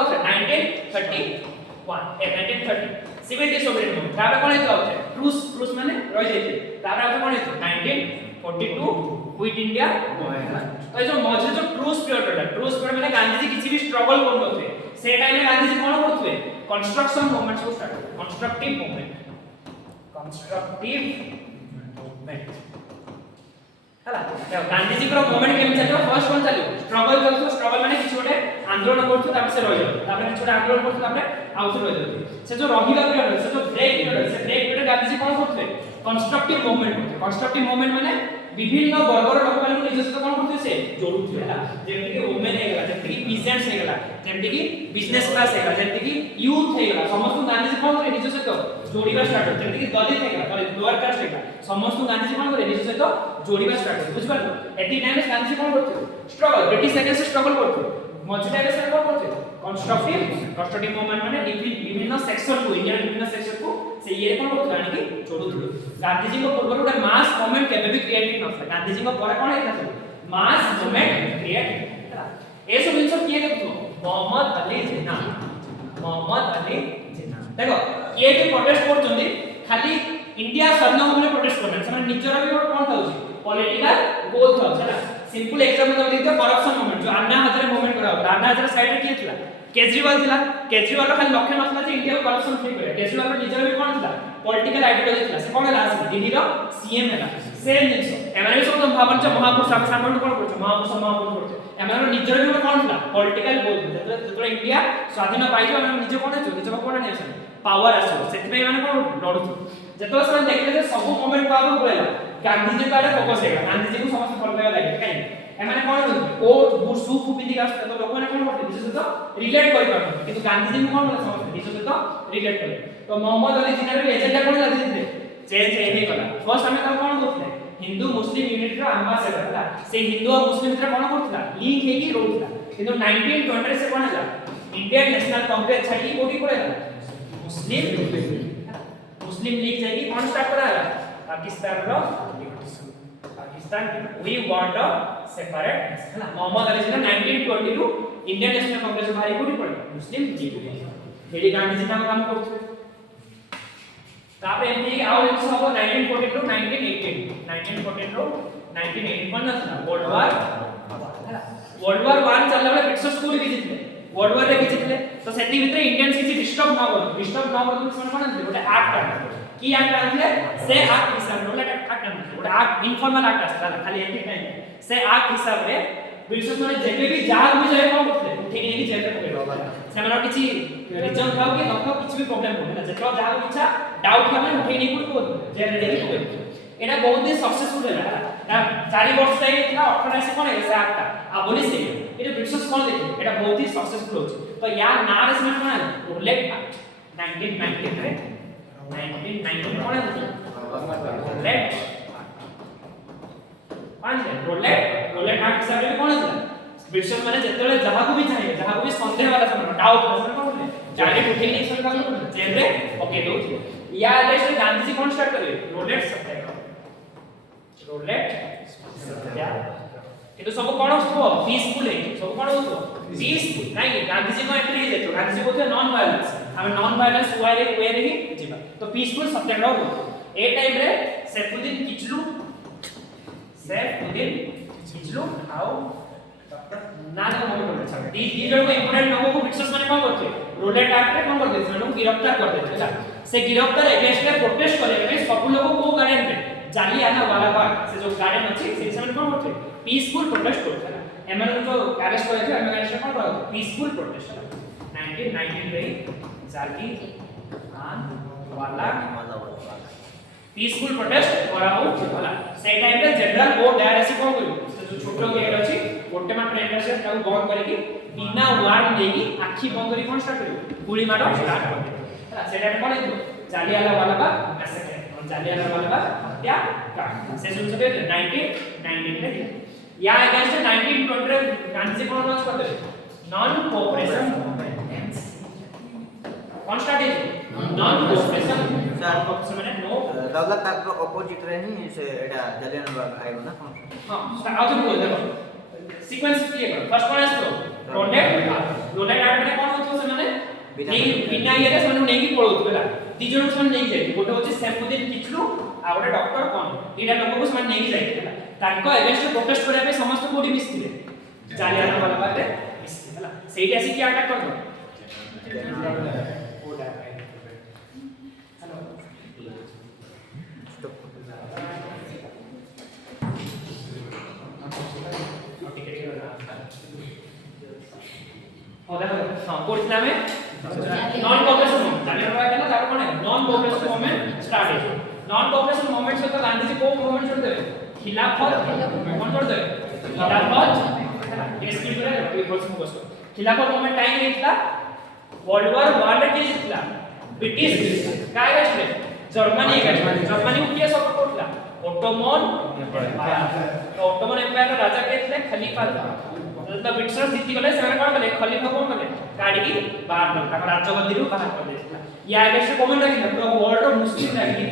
1930 सिविल डिसोबीडिएंट मूवमेंट तापर कोन हेतु आउथे ट्रूस ट्रूस माने रहि जाई तापर आउथे कोन हेतु 1942 क्विट इंडिया तो जो मझे जो ट्रूस पीरियड माने गांधी जी किछि भी स्ट्रगल करनथे से टाइम में गांधी जी कोन करथुए कंस्ट्रक्शन मूवमेंट को स्टार्ट कंस्ट्रक्टिव मूवमेंट हला गांधी जी को मूवमेंट केम चलियो फर्स्ट कोन चलियो स्ट्रगल माने किछि ओटे आंदोलन करथु तापर से रहि जातो तापर किछि ओटे आंदोलन करथु तापर आउट रहि जातो से जो रहिबा पीरियड से जो ब्रेक पीरियड गांधी जी कोन करथुए कंस्ट्रक्टिव मूवमेंट माने विभिन्न वर्गर लोक माने निज सहित कोन करथुए से जोडुथुए हला जेमति कि वुमेन हेगला जेमति कि पीजेंट्स हेगला जेमति कि बिजनेस क्लास हेगला जेमति कि यूथ हेगला समस्त गांधी जी कोन करे निज सहित जोड़ीबा स्टार्ट करे जेमति कि दलित हेगला लोअर कास्ट हेगला समस्त गांधी जी कोन करे निज सहित जोड़ीबा स्टार्ट करे बुझ पारलो एटी टाइम गांधी जी कोन करथुए स्ट्रगल ब्रिटिश अगेंस्ट स्ट्रगल करथुए मझे टाइम से कोन करथुए कंस्ट्रक्टिव मूवमेंट माने विभिन्न सेक्शन को इंडिया विभिन्न सेक्शन को से ये कोन करथुए आनी कि जोडुथुए गांधी जी को पूर्व गोटे मास मूवमेंट केबे भी क्रिएट नथला गांधी जी को पर कोन हेता मास मूवमेंट क्रिएट ए सब जिंस किए देखो मोहम्मद अली जिन्ना देखो ये भी प्रोटेस्ट करछन्ती खाली इंडिया स्वाधीन होबले प्रोटेस्ट करन से निजरा भी कोन थाउची पॉलिटिकल गोल थाउची ना सिंपल एग्जांपल दम देखियो करप्शन मूवमेंट जो अन्ना हजारे मूवमेंट करा अन्ना हजारे साइड रे किए थिला केजरीवाल खाली लक्ष्य नथला जे इंडिया करप्शन फ्री करे केजरीवाल निजरा भी कोन थिला पॉलिटिकल आइडियोलॉजी थिला से कोन लास्ट दिल्ली रो सीएम हैला सेम जिंस एमाने भी सब भाबन छ महापुरुष सामने कोन करछ महापुरुष करछ एमाने निजरा भी कोन थिला पॉलिटिकल गोल जतरा इंडिया स्वाधीन पाइबो एमाने निज कोन छ निज कोन नै आसे पावर आसो सेति में माने कोन लडुथु जतो से देखले जे सब मूवमेंट पावर बोलेला गांधी जी काले फोकस हेगा गांधी जी को समस्त फॉलो करबा लागे काई एमाने कोन कोट बुट सूट पिंदी का तो लोक ने कोन करते निज सहित रिलेट करि पारन किंतु गांधी जी कोन समस्त निज सहित रिलेट करे तो मोहम्मद अली जिन्ना रे एजेंडा कोन लागी दिले चेंज हे गला फर्स्ट हमें कोन करथले हिंदू मुस्लिम यूनिटी रो एम्बेसडर हला से हिंदू और मुस्लिम भितर कोन करथला लिंक हेगी रोथला किंतु 1920 से कोन हला इंडियन नेशनल कांग्रेस छाडी कोडी पड़ेला मुस्लिम लीग जाई कोन स्टार्ट करा Pakistan we want a separate हला मोहम्मद अली जिन्ना 1920 रो इंडियन नेशनल कांग्रेस भारी कोडी पड़े मुस्लिम लीग हेडी गांधी जी काम करथु तापर एमती आउ एक सब 1914 रो 1918 रो 1918 कोन नथला वर्ल्ड वार 1 चलला बेले ब्रिटिश स्कूल भी जितले वर्ल्ड वार रे भी जितले तो सेति भितरे इंडियंस किछि डिस्टर्ब न करू कोन आनले गोटे एक्ट की एक्ट आनले से एक्ट हिसाब रे एक्ट आनले गोटे एक्ट इनफॉर्मल एक्ट आसला खाली एटी टाइम से एक्ट हिसाब रे ब्रिटिश माने जेबे भी जहाज भी जाय कोन करथले ठीक नै कि जेल रे पकेबा से माने किछि रीजन खाओ कि नखाओ किछि भी प्रॉब्लम हो ना जेतो जहाज इच्छा डाउट हमें उठे नहीं को जेल रे पकेबा एटा बहुत ही सक्सेसफुल हैला 4 वर्ष तक इतना 18 से कोन है से एक्ट अबोलिश हे एटा ब्रिटिश कोन देखि एटा बहुत ही सक्सेसफुल होछ तो या ना रे से कोन रूलेट एक्ट 1919 रे 1919 कोन है रूलेट रूलेट एक्ट हिसाब रे कोन है ब्रिटिश माने जेतले जहा को भी चाहिए जहा को भी संदेह वाला समय डाउट से कोन बोले डायरेक्ट उठे नहीं से काम जेल रे ओके दो या इलेक्शन गांधी जी कोन स्टार्ट करे रूलेट सत्याग्रह रूलेट सत्याग्रह तो सब कोन हो पीसफुल है सब कोन हो पीसफुल नहीं गांधी जी को एंट्री है तो गांधी जी को नॉन वायलेंस हम नॉन वायलेंस वे रे ही जीवा तो पीसफुल सत्याग्रह हो ए टाइम रे सैफुद्दीन किचलू सैफुद्दीन किचलू आओ ना ना मने बोले अच्छा दी जण को इंपोर्टेंट लोगों को ब्रिटिशर्स माने कोन करथे रोलेट एक्ट रे कोन करथे सेनु गिरफ्तार कर देथे ହେଲା से गिरफ्तार अगेंस्ट रे प्रोटेस्ट करे रे सब लोग को गार्डन रे जालियाना वाला बाग से जो गार्डन अछि से समय कोन करथे पीसफुल प्रोटेस्ट करथे ହେଲା एमन जो अरेस्ट करे थे एमन अरेस्ट कोन करथे पीसफुल प्रोटेस्ट ହେଲା 1919 रे जालियान वाला पीसफुल प्रोटेस्ट करा हो होला से टाइम रे जनरल ओ डायर ऐसे कोन करियो जो छोटो गेट अछि गोटे मात्र एंटर से ताऊ बंद करके बिना वार्न देगी आखी बंद करी कोन स्टार्ट करियो गुली मारो स्टार्ट कर होला से टाइम कोन हेतु जालियाला वाला बाग मैसेकर जालियाला वाला बाग हत्या कांड से सुन सकते 1919 रे या अगेंस्ट 1920 रे गांधी कोन लॉन्च कर दे नॉन कोऑपरेशन मूवमेंट कोन स्टार्ट है नॉन कोऑपरेशन माने नो दौलत ताक ऑपोजिट रे ही से एटा जालियाना बाग आइबो ना हां स्टार्ट आउट बोल देखो सीक्वेंस क्लियर करो फर्स्ट वन आस्तो रोलेट आर्ट माने कोन होतो से माने बिना ये रे सनु नेकी पळोत बेला दी जण सनु नेकी जाय गोटे होची सैफुद्दीन किचलू आ गोटे डॉक्टर कोन एटा लोक को समान नेकी जाय बेला ताको अगेंस्ट प्रोटेस्ट करे पे समस्त कोडी मिसथिले जालियाना वाला बात मिसथि हला सेही आसी की अटैक कर दो ओडा हेलो और देखो हां कोर्स में नॉन कोऑपरेशन मूवमेंट जालियाना वाला कहना तार कोन है नॉन कोऑपरेशन मूवमेंट स्टार्ट है नॉन कोऑपरेशन मूवमेंट से तो गांधी जी को मूवमेंट छोड़ देवे खिलाफत कौन छोड़ देवे खिलाफत ये स्किप करे ये बोल सुनो बस खिलाफत मूवमेंट टाइम निकला वर्ल्ड वॉर 1 रे के जितला ब्रिटिश काय गसले जर्मनी को किए सपोर्ट करला ऑटोमन एम्पायर राजा के थे खलीफा तो ब्रिटिशर्स जीती गले से कोन कले खलीफा कोन कले गाड़ी की बाहर कर ताका राज्य गद्दी बाहर कर देला या अगेंस्ट कमेंट रखिला पूरा वर्ल्ड मुस्लिम रखी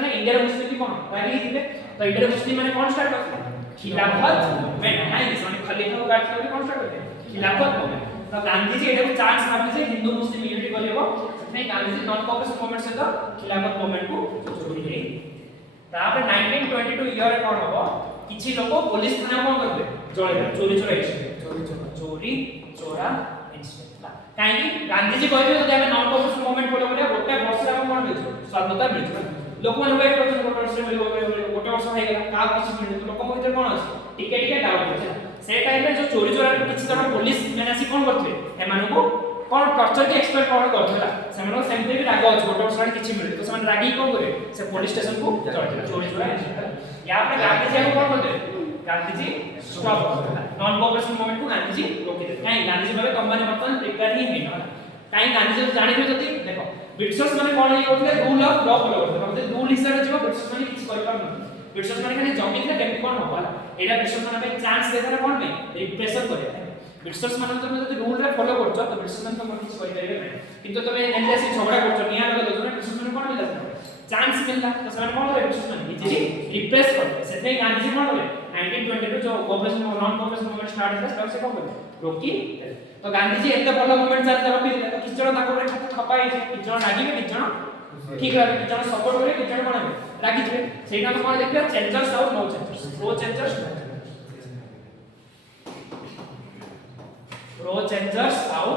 ना इंडिया मुस्लिम की कोन रखी थिले तो इंडिया मुस्लिम माने कोन स्टार्ट करते खिलाफत मूवमेंट नहीं माने खलीफा को गाड़ी के कोन स्टार्ट करते खिलाफत मूवमेंट तो गांधी जी एटा चांस मारले से हिंदू मुस्लिम यूनिटी करलेबो से Gandhi ji non cooperation movement से तो खिलाफत मूवमेंट को जोड़ी दे तापर 1922 ईयर रे कोन होबो किछि लोक पुलिस थाना कोन करबे जळे चोरी चोरा इंसिडेंट काहे कि गांधी जी कहबे जदि हमें नॉन कोऑपरेशन मूवमेंट बोले बोले गोटे वर्ष हम कोन मिलछ स्वाधीनता मिलछ लोक मन वेट करछन गोटे वर्ष मिलबो गोटे वर्ष हो गेला का किछि मिलछ लोक भीतर कोन अछि टिके डाउट अछि से टाइम रे जो चोरी चोरा किछि जण पुलिस मैंने आसी कोन करथे एमानु को कोन टॉर्चर के एक्सपेक्ट कोन करथला सेमनो सेमते भी राग अछि गोटे वर्ष किछि मिले तो समान रागी कोन करे से पुलिस स्टेशन को चढ़थिला चोरी चोरा या पे गांधी जी को कोन करथे Gandhi ji stop non cooperation movement को गांधी जी रोकी दे काई गांधी जी भाबे कंपनी वर्तमान प्रिपेयर ही नहीं होला काई गांधी जी जानि थे जति देखो ब्रिटिशर्स माने कोन ये होतले रूल ऑफ लॉ फॉलो करते मतलब रूल हिसाब से जो ब्रिटिशर्स माने किछ कर पार न ब्रिटिशर्स माने खाली जमी थे केमि कोन होला एटा ब्रिटिशर्स माने पे चांस देथले कोन पे रिप्रेशन करे ब्रिटिशर्स माने तुम जति रूल रे फॉलो करछ तो ब्रिटिशर्स माने तुम किछ करि परिबे नै किंतु तुम एंडे से झगड़ा करछ निया लगे दोजने ब्रिटिशर्स माने कोन मिलला चांस मिलला तो समान कोन करे ब्रिटिशर्स माने इजिली रिप्रेस करते सेते गांधी जी कोन करे 1922 जो cooperation non cooperation movement start है तब से कोन करे रोकी तो गांधी जी एते बड़ मूवमेंट चलते रखी तो किछ जण ताको रे खपाई जे किछ जण लागिबे किछ जण ठीक रहे किछ जण सपोर्ट करे किछ जण कोन लागी जे सेटा हम कोन देखियो चेंजर्स और नो चेंजर्स प्रो चेंजर्स और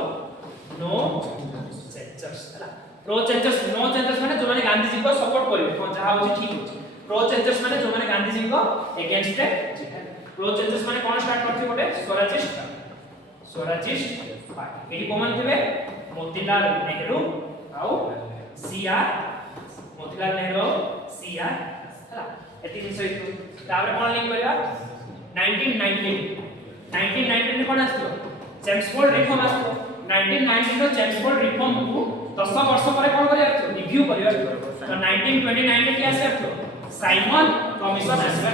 नो चेंजर्स हला प्रो चेंजर्स नो चेंजर्स माने जो माने गांधी जी को सपोर्ट करबे तो जहा होची ठीक होची प्रो चेंजर्स माने जो माने गांधी जी को अगेंस्ट है प्रो चेंजर्स माने कोन स्टार्ट करथि गोटे स्वराजिस्ट पार्टी एडी कॉमन थिबे मोतीलाल नेहरू आउ सीआर मोतीलाल नेहरू सीआर हला एति जिंस होइतु तापर कोन लिंक करबा 1919 में कोन आस्तो चेम्सफोर्ड रिफॉर्म आस्तो 1919 रो चेम्सफोर्ड रिफॉर्म को 10 वर्ष परे कोन करिया रिव्यू करिया तो 1929 में क्या आस्तो साइमन कमिशन आसबा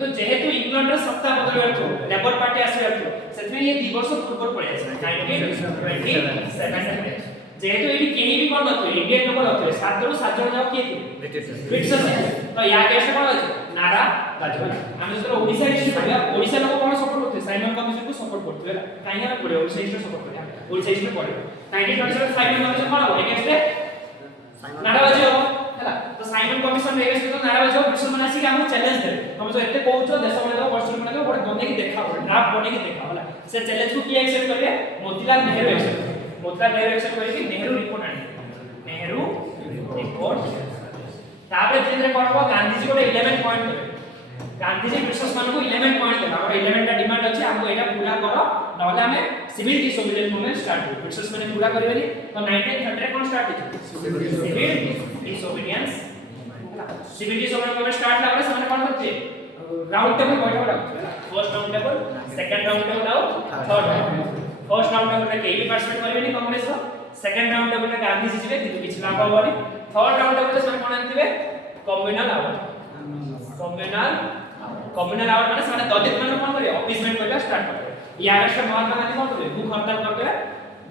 तो जेहेतु इंग्लैंड रे सत्ता बदलबार तो लेबर पार्टी आसीबार तो सेतमे ये 2 वर्ष पूर्व पड़े आछे 1927 जेहेतु एडी केही भी कोन नथि इंडियन लोक नथि 7 रो 7 जण जाव के ब्रिटिश तो या केस कोन अछि नारा लाजपत हम जो ओडिसा हिस्ट्री पढ़िया ओडिसा लोक कोन सपोर्ट करथे साइमन कमिशन को सपोर्ट करथे होला काहे हम पढ़े ओडिसा हिस्ट्री सपोर्ट करिया ओडिसा हिस्ट्री पढ़े 1927 साइमन कमिशन कोन हो अगेंस्ट नाराबाजी हो होला तो साइमन कमिशन रे एस तो नारा जो ब्रिटिश मन आसी के हमको चैलेंज दे हम जो एते कहउछो देश मन दो वर्ष मन दो बड़े बने की देखा ड्राफ्ट बने की देखा होला से चैलेंज को किए एक्सेप्ट करिए मोतीलाल नेहरू एक्सेप्ट करिए मोतीलाल नेहरू एक्सेप्ट करिए कि नेहरू रिपोर्ट आनी नेहरू रिपोर्ट तापर धीरे करबो गांधी जी को 11 पॉइंट देबे गांधी जी ब्रिटिश मन को 11 पॉइंट देबा और 11 टा डिमांड अछि हमको एटा पूरा करो नहले हमें सिविल डिसोबीडियंस मूवमेंट स्टार्ट हो ब्रिटिश माने पूरा करबेनी तो 1930 रे कोन स्टार्ट अछि civil disobedience civil disobedience movement start लागले से माने कोन करते राउंड टेबल बैठा रखते first round table second round table और third round first round table रे केबी पार्टिसिपेट करबेनी कांग्रेस रो सेकंड राउंड टेबल रे गांधी जी जिवे किछु किछु लाभ होबनी थर्ड राउंड टेबल रे से कोन आनथिबे कम्युनल आवर माने से दलित मन कोन करियो अपीसमेंट करबा स्टार्ट करबे या आगे महात्मा गांधी कोन करबे भूख हड़ताल करबे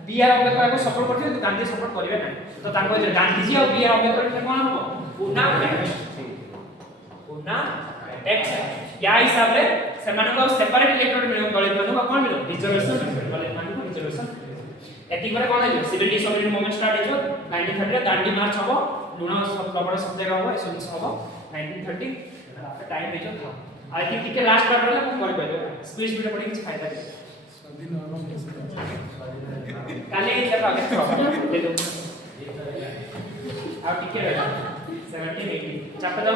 बीआर अम्बेडकर को सपोर्ट करथिबे तो गांधी सपोर्ट करिवे ना तो ताको जे गांधी जी और बीआर अम्बेडकर के कोन हो पुना टैक्स या हिसाब रे से माने को सेपरेट इलेक्टोरल मिलो दलित मन को कोन मिलो रिजर्वेशन दलित मन को रिजर्वेशन एति करे कोन हो सिविल डिसोबीडियंस मूवमेंट स्टार्ट हेजो 1930 रे दांडी मार्च हबो लुणा सब प्रबल सब जगह हबो एसो सब हबो 1930 टाइम हेजो था आई थिंक टिके लास्ट बार रहला को कर पाइबे स्पीच वीडियो पढी किछ फायदा नहीं काले जब आगे ले दो आ टिके रहला 17 18 चैप्टर